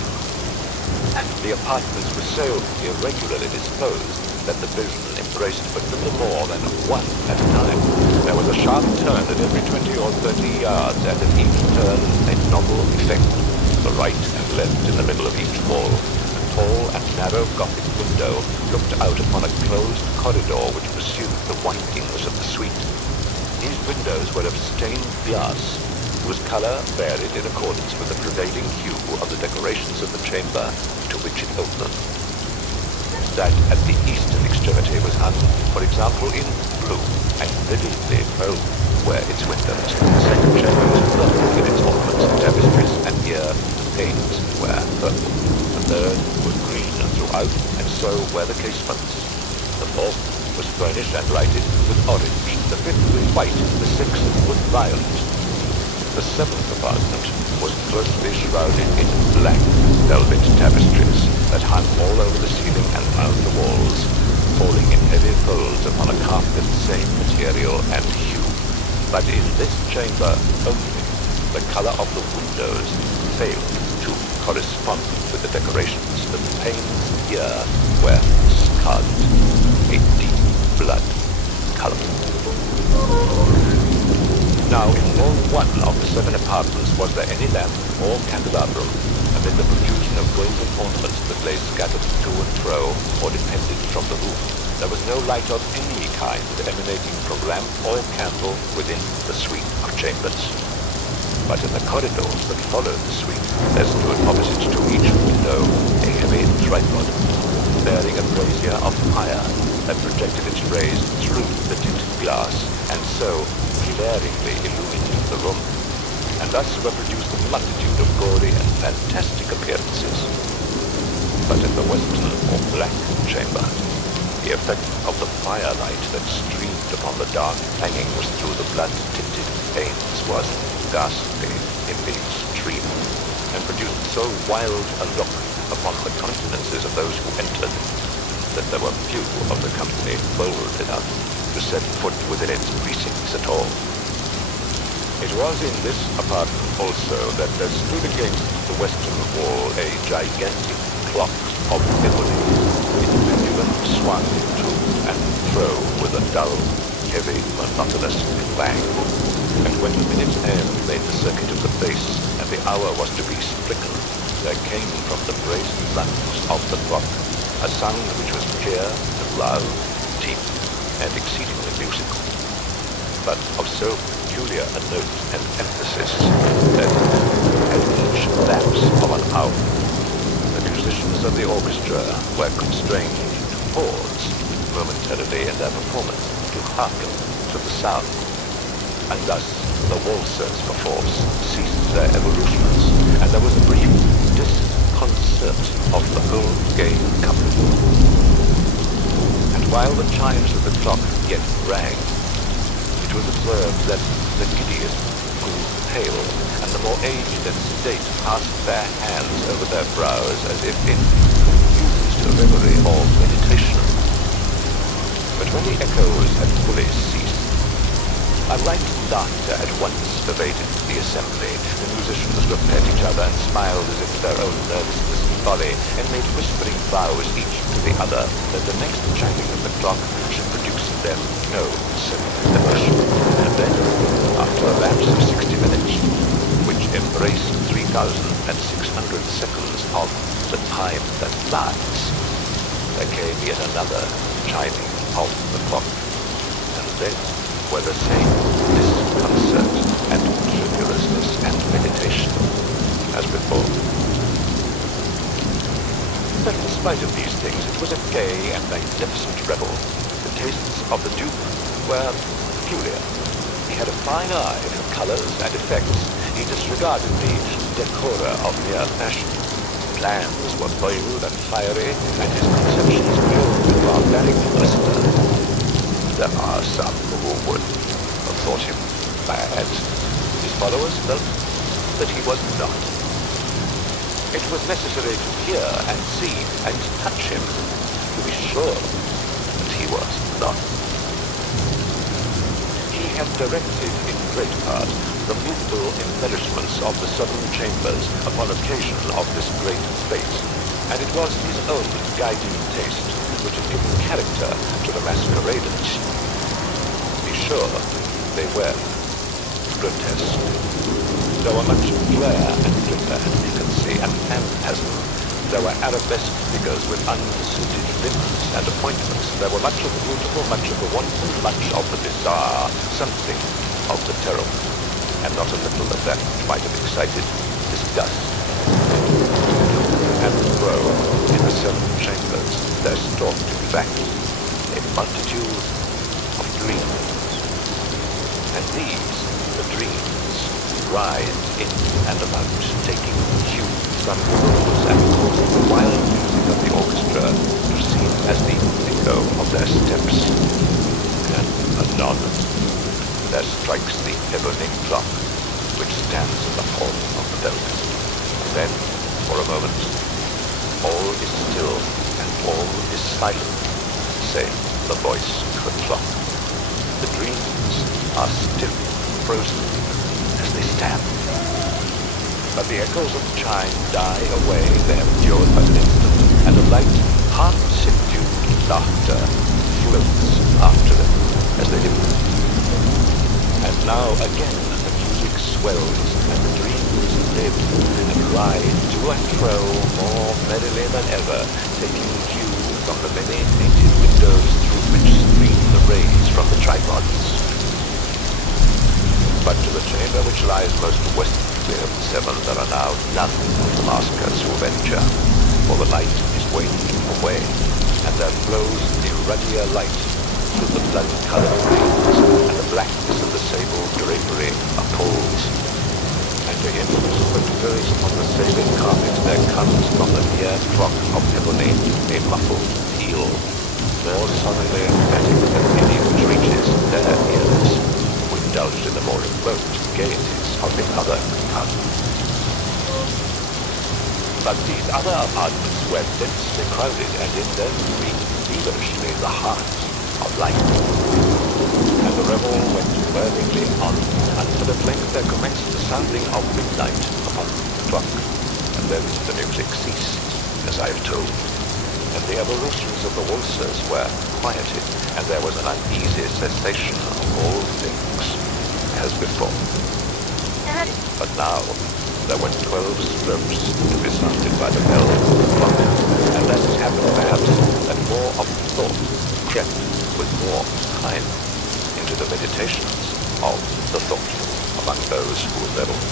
The apartments were so irregularly disposed that the vision embraced but little more than one at a time. There was a sharp turn at every 20 or 30 yards, and at each turn a novel effect. The right and left in the middle of each wall, a tall and narrow Gothic window looked out upon a closed corridor which pursued the windings of the suite. These windows were of stained glass, whose color varied in accordance with the prevailing hue of the decorations of the chamber to which it opened. That at the eastern extremity was hung, for example, in blue, and brilliantly bold were its windows. The second chamber was purple in its ornaments and tapestries, and here the panes were purple. The third was green throughout, and so were the casements. The fourth was furnished and lighted with orange, the fifth with white, the sixth with violet. The 7th apartment was closely shrouded in black velvet tapestries that hung all over the ceiling and round the walls, falling in heavy folds upon a carpet of the same material and hue. But in this chamber only, the color of the windows failed to correspond with the decorations. The panes here were scarlet, a deep blood color. Now, in no one of the 7 apartments was there any lamp or candelabrum amid the profusion of golden ornaments that lay scattered to and fro or depended from the roof. There was no light of any kind emanating from lamp or candle within the suite of chambers. But in the corridors that followed the suite, there stood opposite to each window a heavy tripod, bearing a brazier of fire that projected its rays through the tinted glass, and so glaringly illuminated the room, and thus reproduced a multitude of gaudy and fantastic appearances. But in the western or black chamber, the effect of the firelight that streamed upon the dark hangings through the blood-tinted panes was ghastly envy's dream, and produced so wild a look upon the countenances of those who entered, that there were few of the company bold enough to set foot within its precincts at all. It was in this apartment also that there stood against the western wall a gigantic clock of ebony. Its pendulum swung to and fro with a dull, heavy, monotonous clang. And when the minute's end made the circuit of the place, and the hour was to be stricken, there came from the brazen lungs of the clock a sound which was clear and loud, deep, and exceedingly musical, but of so peculiar a note and emphasis that at each lapse of an hour, the musicians of the orchestra were constrained to pause momentarily in their performance to hearken to the sound, and thus the waltzers perforce ceased their evolutions, and there was a brief disconcert of the whole gay company. And while the chimes of the clock yet rang, it was observed that the giddiest grew pale, and the more aged and sedate passed their hands over their brows as if in confused reverie or meditation. But when the echoes had fully ceased, a light laughter at once pervaded the assembly. The musicians looked at each other and smiled as if their own nervousness and folly, and made whispering vows each to the other that the next chiming of the clock should produce in them no similar emotion. And then, after a lapse of 60 minutes, which embraced 3,600 seconds of the time that flies, there came yet another chiming of the clock, and then were the same disconcert and tremulousness and meditation as before. But in spite of these things, it was a gay and magnificent revel. The tastes of the Duke were peculiar. He had a fine eye for colors and effects. He disregarded the decora of mere fashion. Plans were bold and fiery, and his conceptions pure with barbaric luster. There are some who would have thought him mad. His followers felt that he was not. It was necessary to hear and see and touch him to be sure that he was not. He had directed in great part the movable embellishments of the southern chambers upon occasion of this great fete, and it was his own guiding taste which had given character to the masqueraders. Be sure they were grotesque. There were much glare and glitter and piquancy and phantasm. There were arabesque figures with unsuited limbs and appointments. There were much of the beautiful, much of the wanton, much of the bizarre, something of the terrible, and not a little of that which might have excited disgust. And fro in the seven chambers there stalked, in fact, a multitude of dreams. And these, the dreams, writhed in and about, taking hues from the rooms and causing the wild music of the orchestra to seem as the echo of their steps. And anon, there strikes the ebony clock, which stands in the hall of the belfry. And then, for a moment, all is still and all is silent, save the voice of the clock. The dreams are stiff, frozen, as they stand. But the echoes of the chime die away. They have endured but an instant, and a light, half-subdued laughter floats after them as they depart. And now again the music swells, and the dreams live and ride to and fro more merrily than ever, taking cue from the many painted windows through which stream the rays from the tripods. But to the chamber which lies most westwardly of the seven, there are now none of the maskers who venture, for the light is waned away, and there flows the ruddier light through the blood-colored greens, and the blackness of the sable drapery appalls. And to him who spectacles upon the sailing carpet, there comes from the near clock of ebony a muffled peal, more solemnly emphatic than any which reaches their ears, with indulged in the more remote gaieties of the other compartments. But these other apartments were densely crowded and in them beat feverishly the heart of life. And the revel went whirlingly on until at length there commenced the sounding of midnight upon the clock, and then the music ceased, as I have told, and the evolutions of the waltzers were quieted, and there was an uneasy cessation of all things as before. But now there were 12 strokes to be sounded by the bell of the clock, and as it happened perhaps that more of thought crept with more time into the meditations of the thoughtful among those who revelled.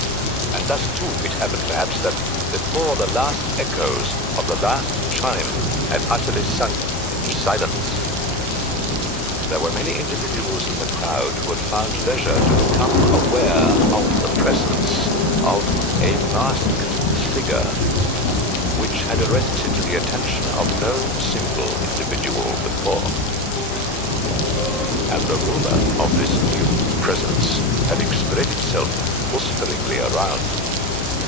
And thus too it happened perhaps that before the last echoes of the last chime had utterly sunk into silence, there were many individuals in the crowd who had found leisure to become aware of the presence of a masked figure which had arrested the attention of no single individual before. And the rumour of this new presence having spread itself whisperingly around,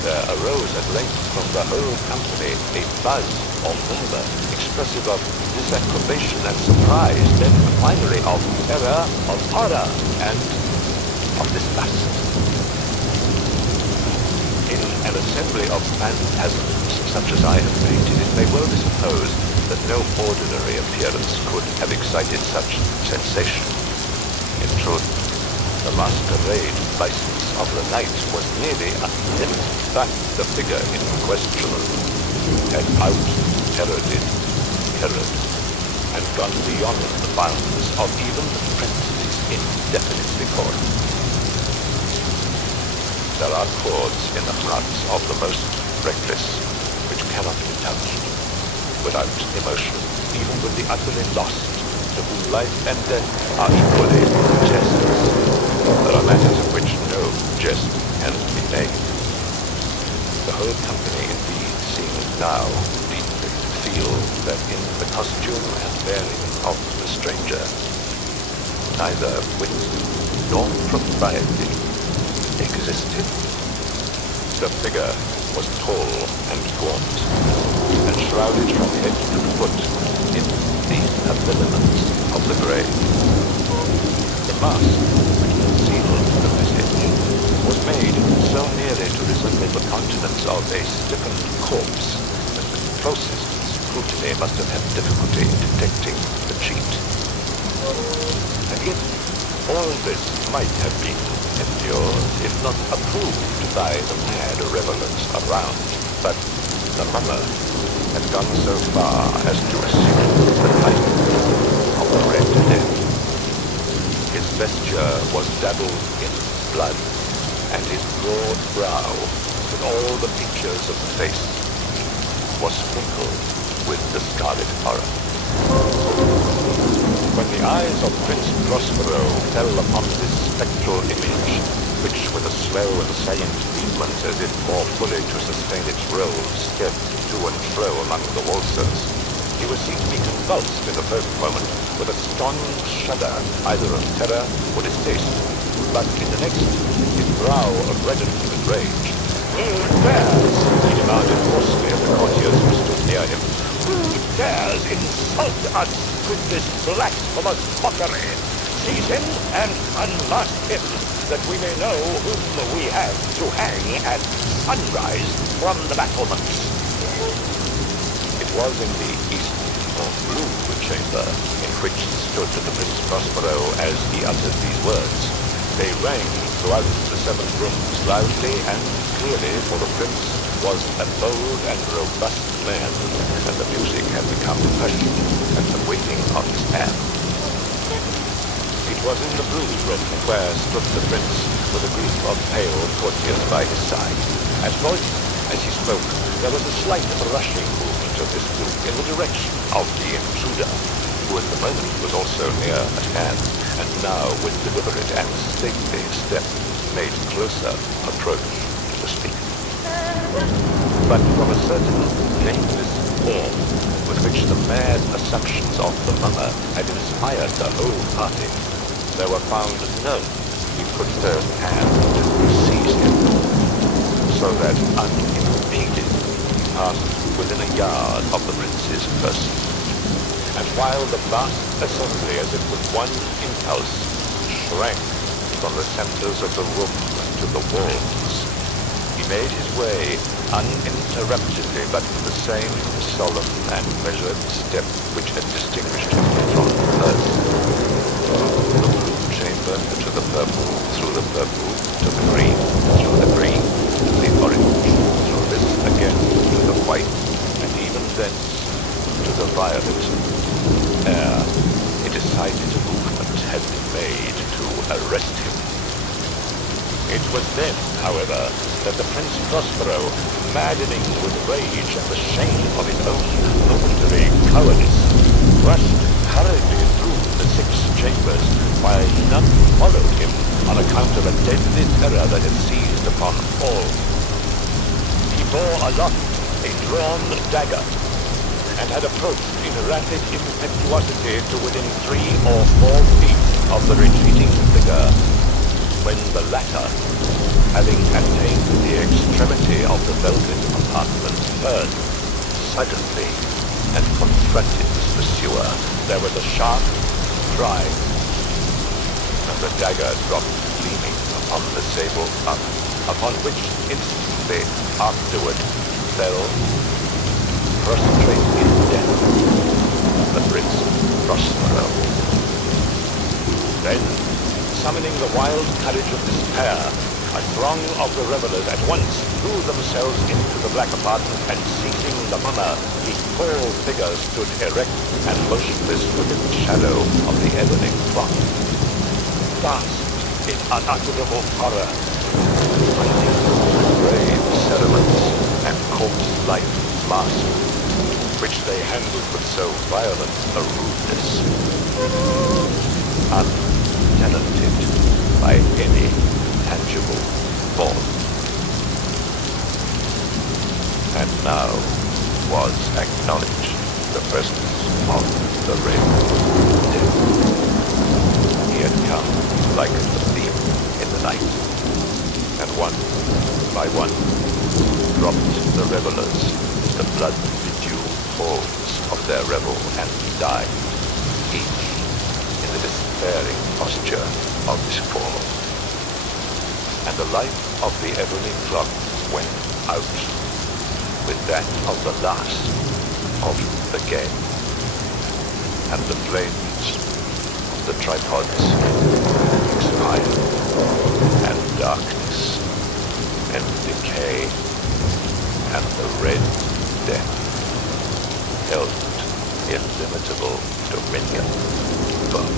there arose at length from the whole company a buzz or murmur expressive of disapprobation and surprise, then finally of terror, of horror, and of disgust. In an assembly of phantasms such as I have painted, it may well be supposed that no ordinary appearance could have excited such sensation. In truth, the masquerade license of the night was nearly unlimited, but the figure in question had out-Heroded Herod and gone beyond the bounds of even the prince's indefinite decorum. There are chords in the hearts of the most reckless which cannot be touched without emotion, even with the utterly lost, to whom life and death are equally jests. There are matters of which no jest can be made. The whole company indeed seemed now deeply to feel that in the costume and bearing of the stranger, neither wit nor propriety existed. The figure was tall and gaunt, and shrouded from head to foot in the habiliments of the grave. The mask which concealed the visage was made so nearly to resemble the countenance of a stiffened corpse that the closest scrutiny must have had difficulty in detecting the cheat. And yet all this might have been endured, if not approved by the mad revelers around, but the mummer had gone so far as to assume the type of the Red Death. His vesture was dabbled in blood, and his broad brow, with all the features of the face, was sprinkled with the scarlet horror. When the eyes of Prince Prospero fell upon this spectral image, which with a slow and silent movement as if more fully to sustain its role stepped to and fro among the waltzers, he was seen to be convulsed in the first moment with a strong shudder, either of terror or distaste, but in the next his brow reddened with rage. "Who dares?" he demanded hoarsely of the courtiers who stood near him. "Who dares insult us with this blasphemous mockery? Seize him and unmask him, that we may know whom we have to hang at sunrise from the battlements." It was in the east or blue chamber in which stood the Prince Prospero as he uttered these words. They rang throughout the 7 rooms loudly and clearly, for the prince was a bold and robust man, and the music had become hushed at the waiting of his hand. It was in the blue room where stood the prince with a group of pale courtiers by his side. As he spoke, there was a slight rushing movement of this group in the direction of the intruder, who at the moment was also near at hand, and now with deliberate and stately step made closer approach to the speaker. But from a certain nameless awe with which the mad assumptions of the mummer had inspired the whole party, there were found no he could firsthand seize him, so that unimpeded he passed within a yard of the prince's person. And while the vast assembly, as if with one impulse, shrank from the centers of the room to the walls, he made his way uninterruptedly, but with the same solemn and measured step which had distinguished him from the first. From the blue chamber to the purple, through the purple to the green, through the green to the orange, through this again to the white, and even thence to the violet, ere a decided movement had been made to arrest him. It was then, however, that the Prince Prospero, maddening with rage and the shame of his own momentary cowardice, rushed hurriedly through the 6 chambers, while none followed him on account of a deadly terror that had seized upon all. He bore aloft a drawn dagger, and had approached in rapid impetuosity to within 3 or 4 feet of the retreating figure, when the latter, having attained the extremity of the velvet apartment, turned suddenly and confronted his pursuer. There was a sharp cry, and the dagger dropped gleaming upon the sable cup, upon which instantly afterward fell, prostrate in death, the Prince Prospero. Then, summoning the wild courage of despair, a throng of the revelers at once threw themselves into the black apartment, and seizing the mummer, the tall figure stood erect and motionless within the shadow of the ebony clock. Gasped in unutterable horror, finding the grave cerements and corpse-like mask, which they handled with so violent a rudeness, untenanted by any tangible form. And now was acknowledged the presence of the Red Death. He had come like a thief in the night, and one by one dropped the revelers into the blood-bedewed halls of their revel and died, each in the despairing posture of his fall. And the light of the ebony clock went out with that of the last of the game, and the flames of the tripods expired, and darkness and decay and the Red Death held illimitable dominion above.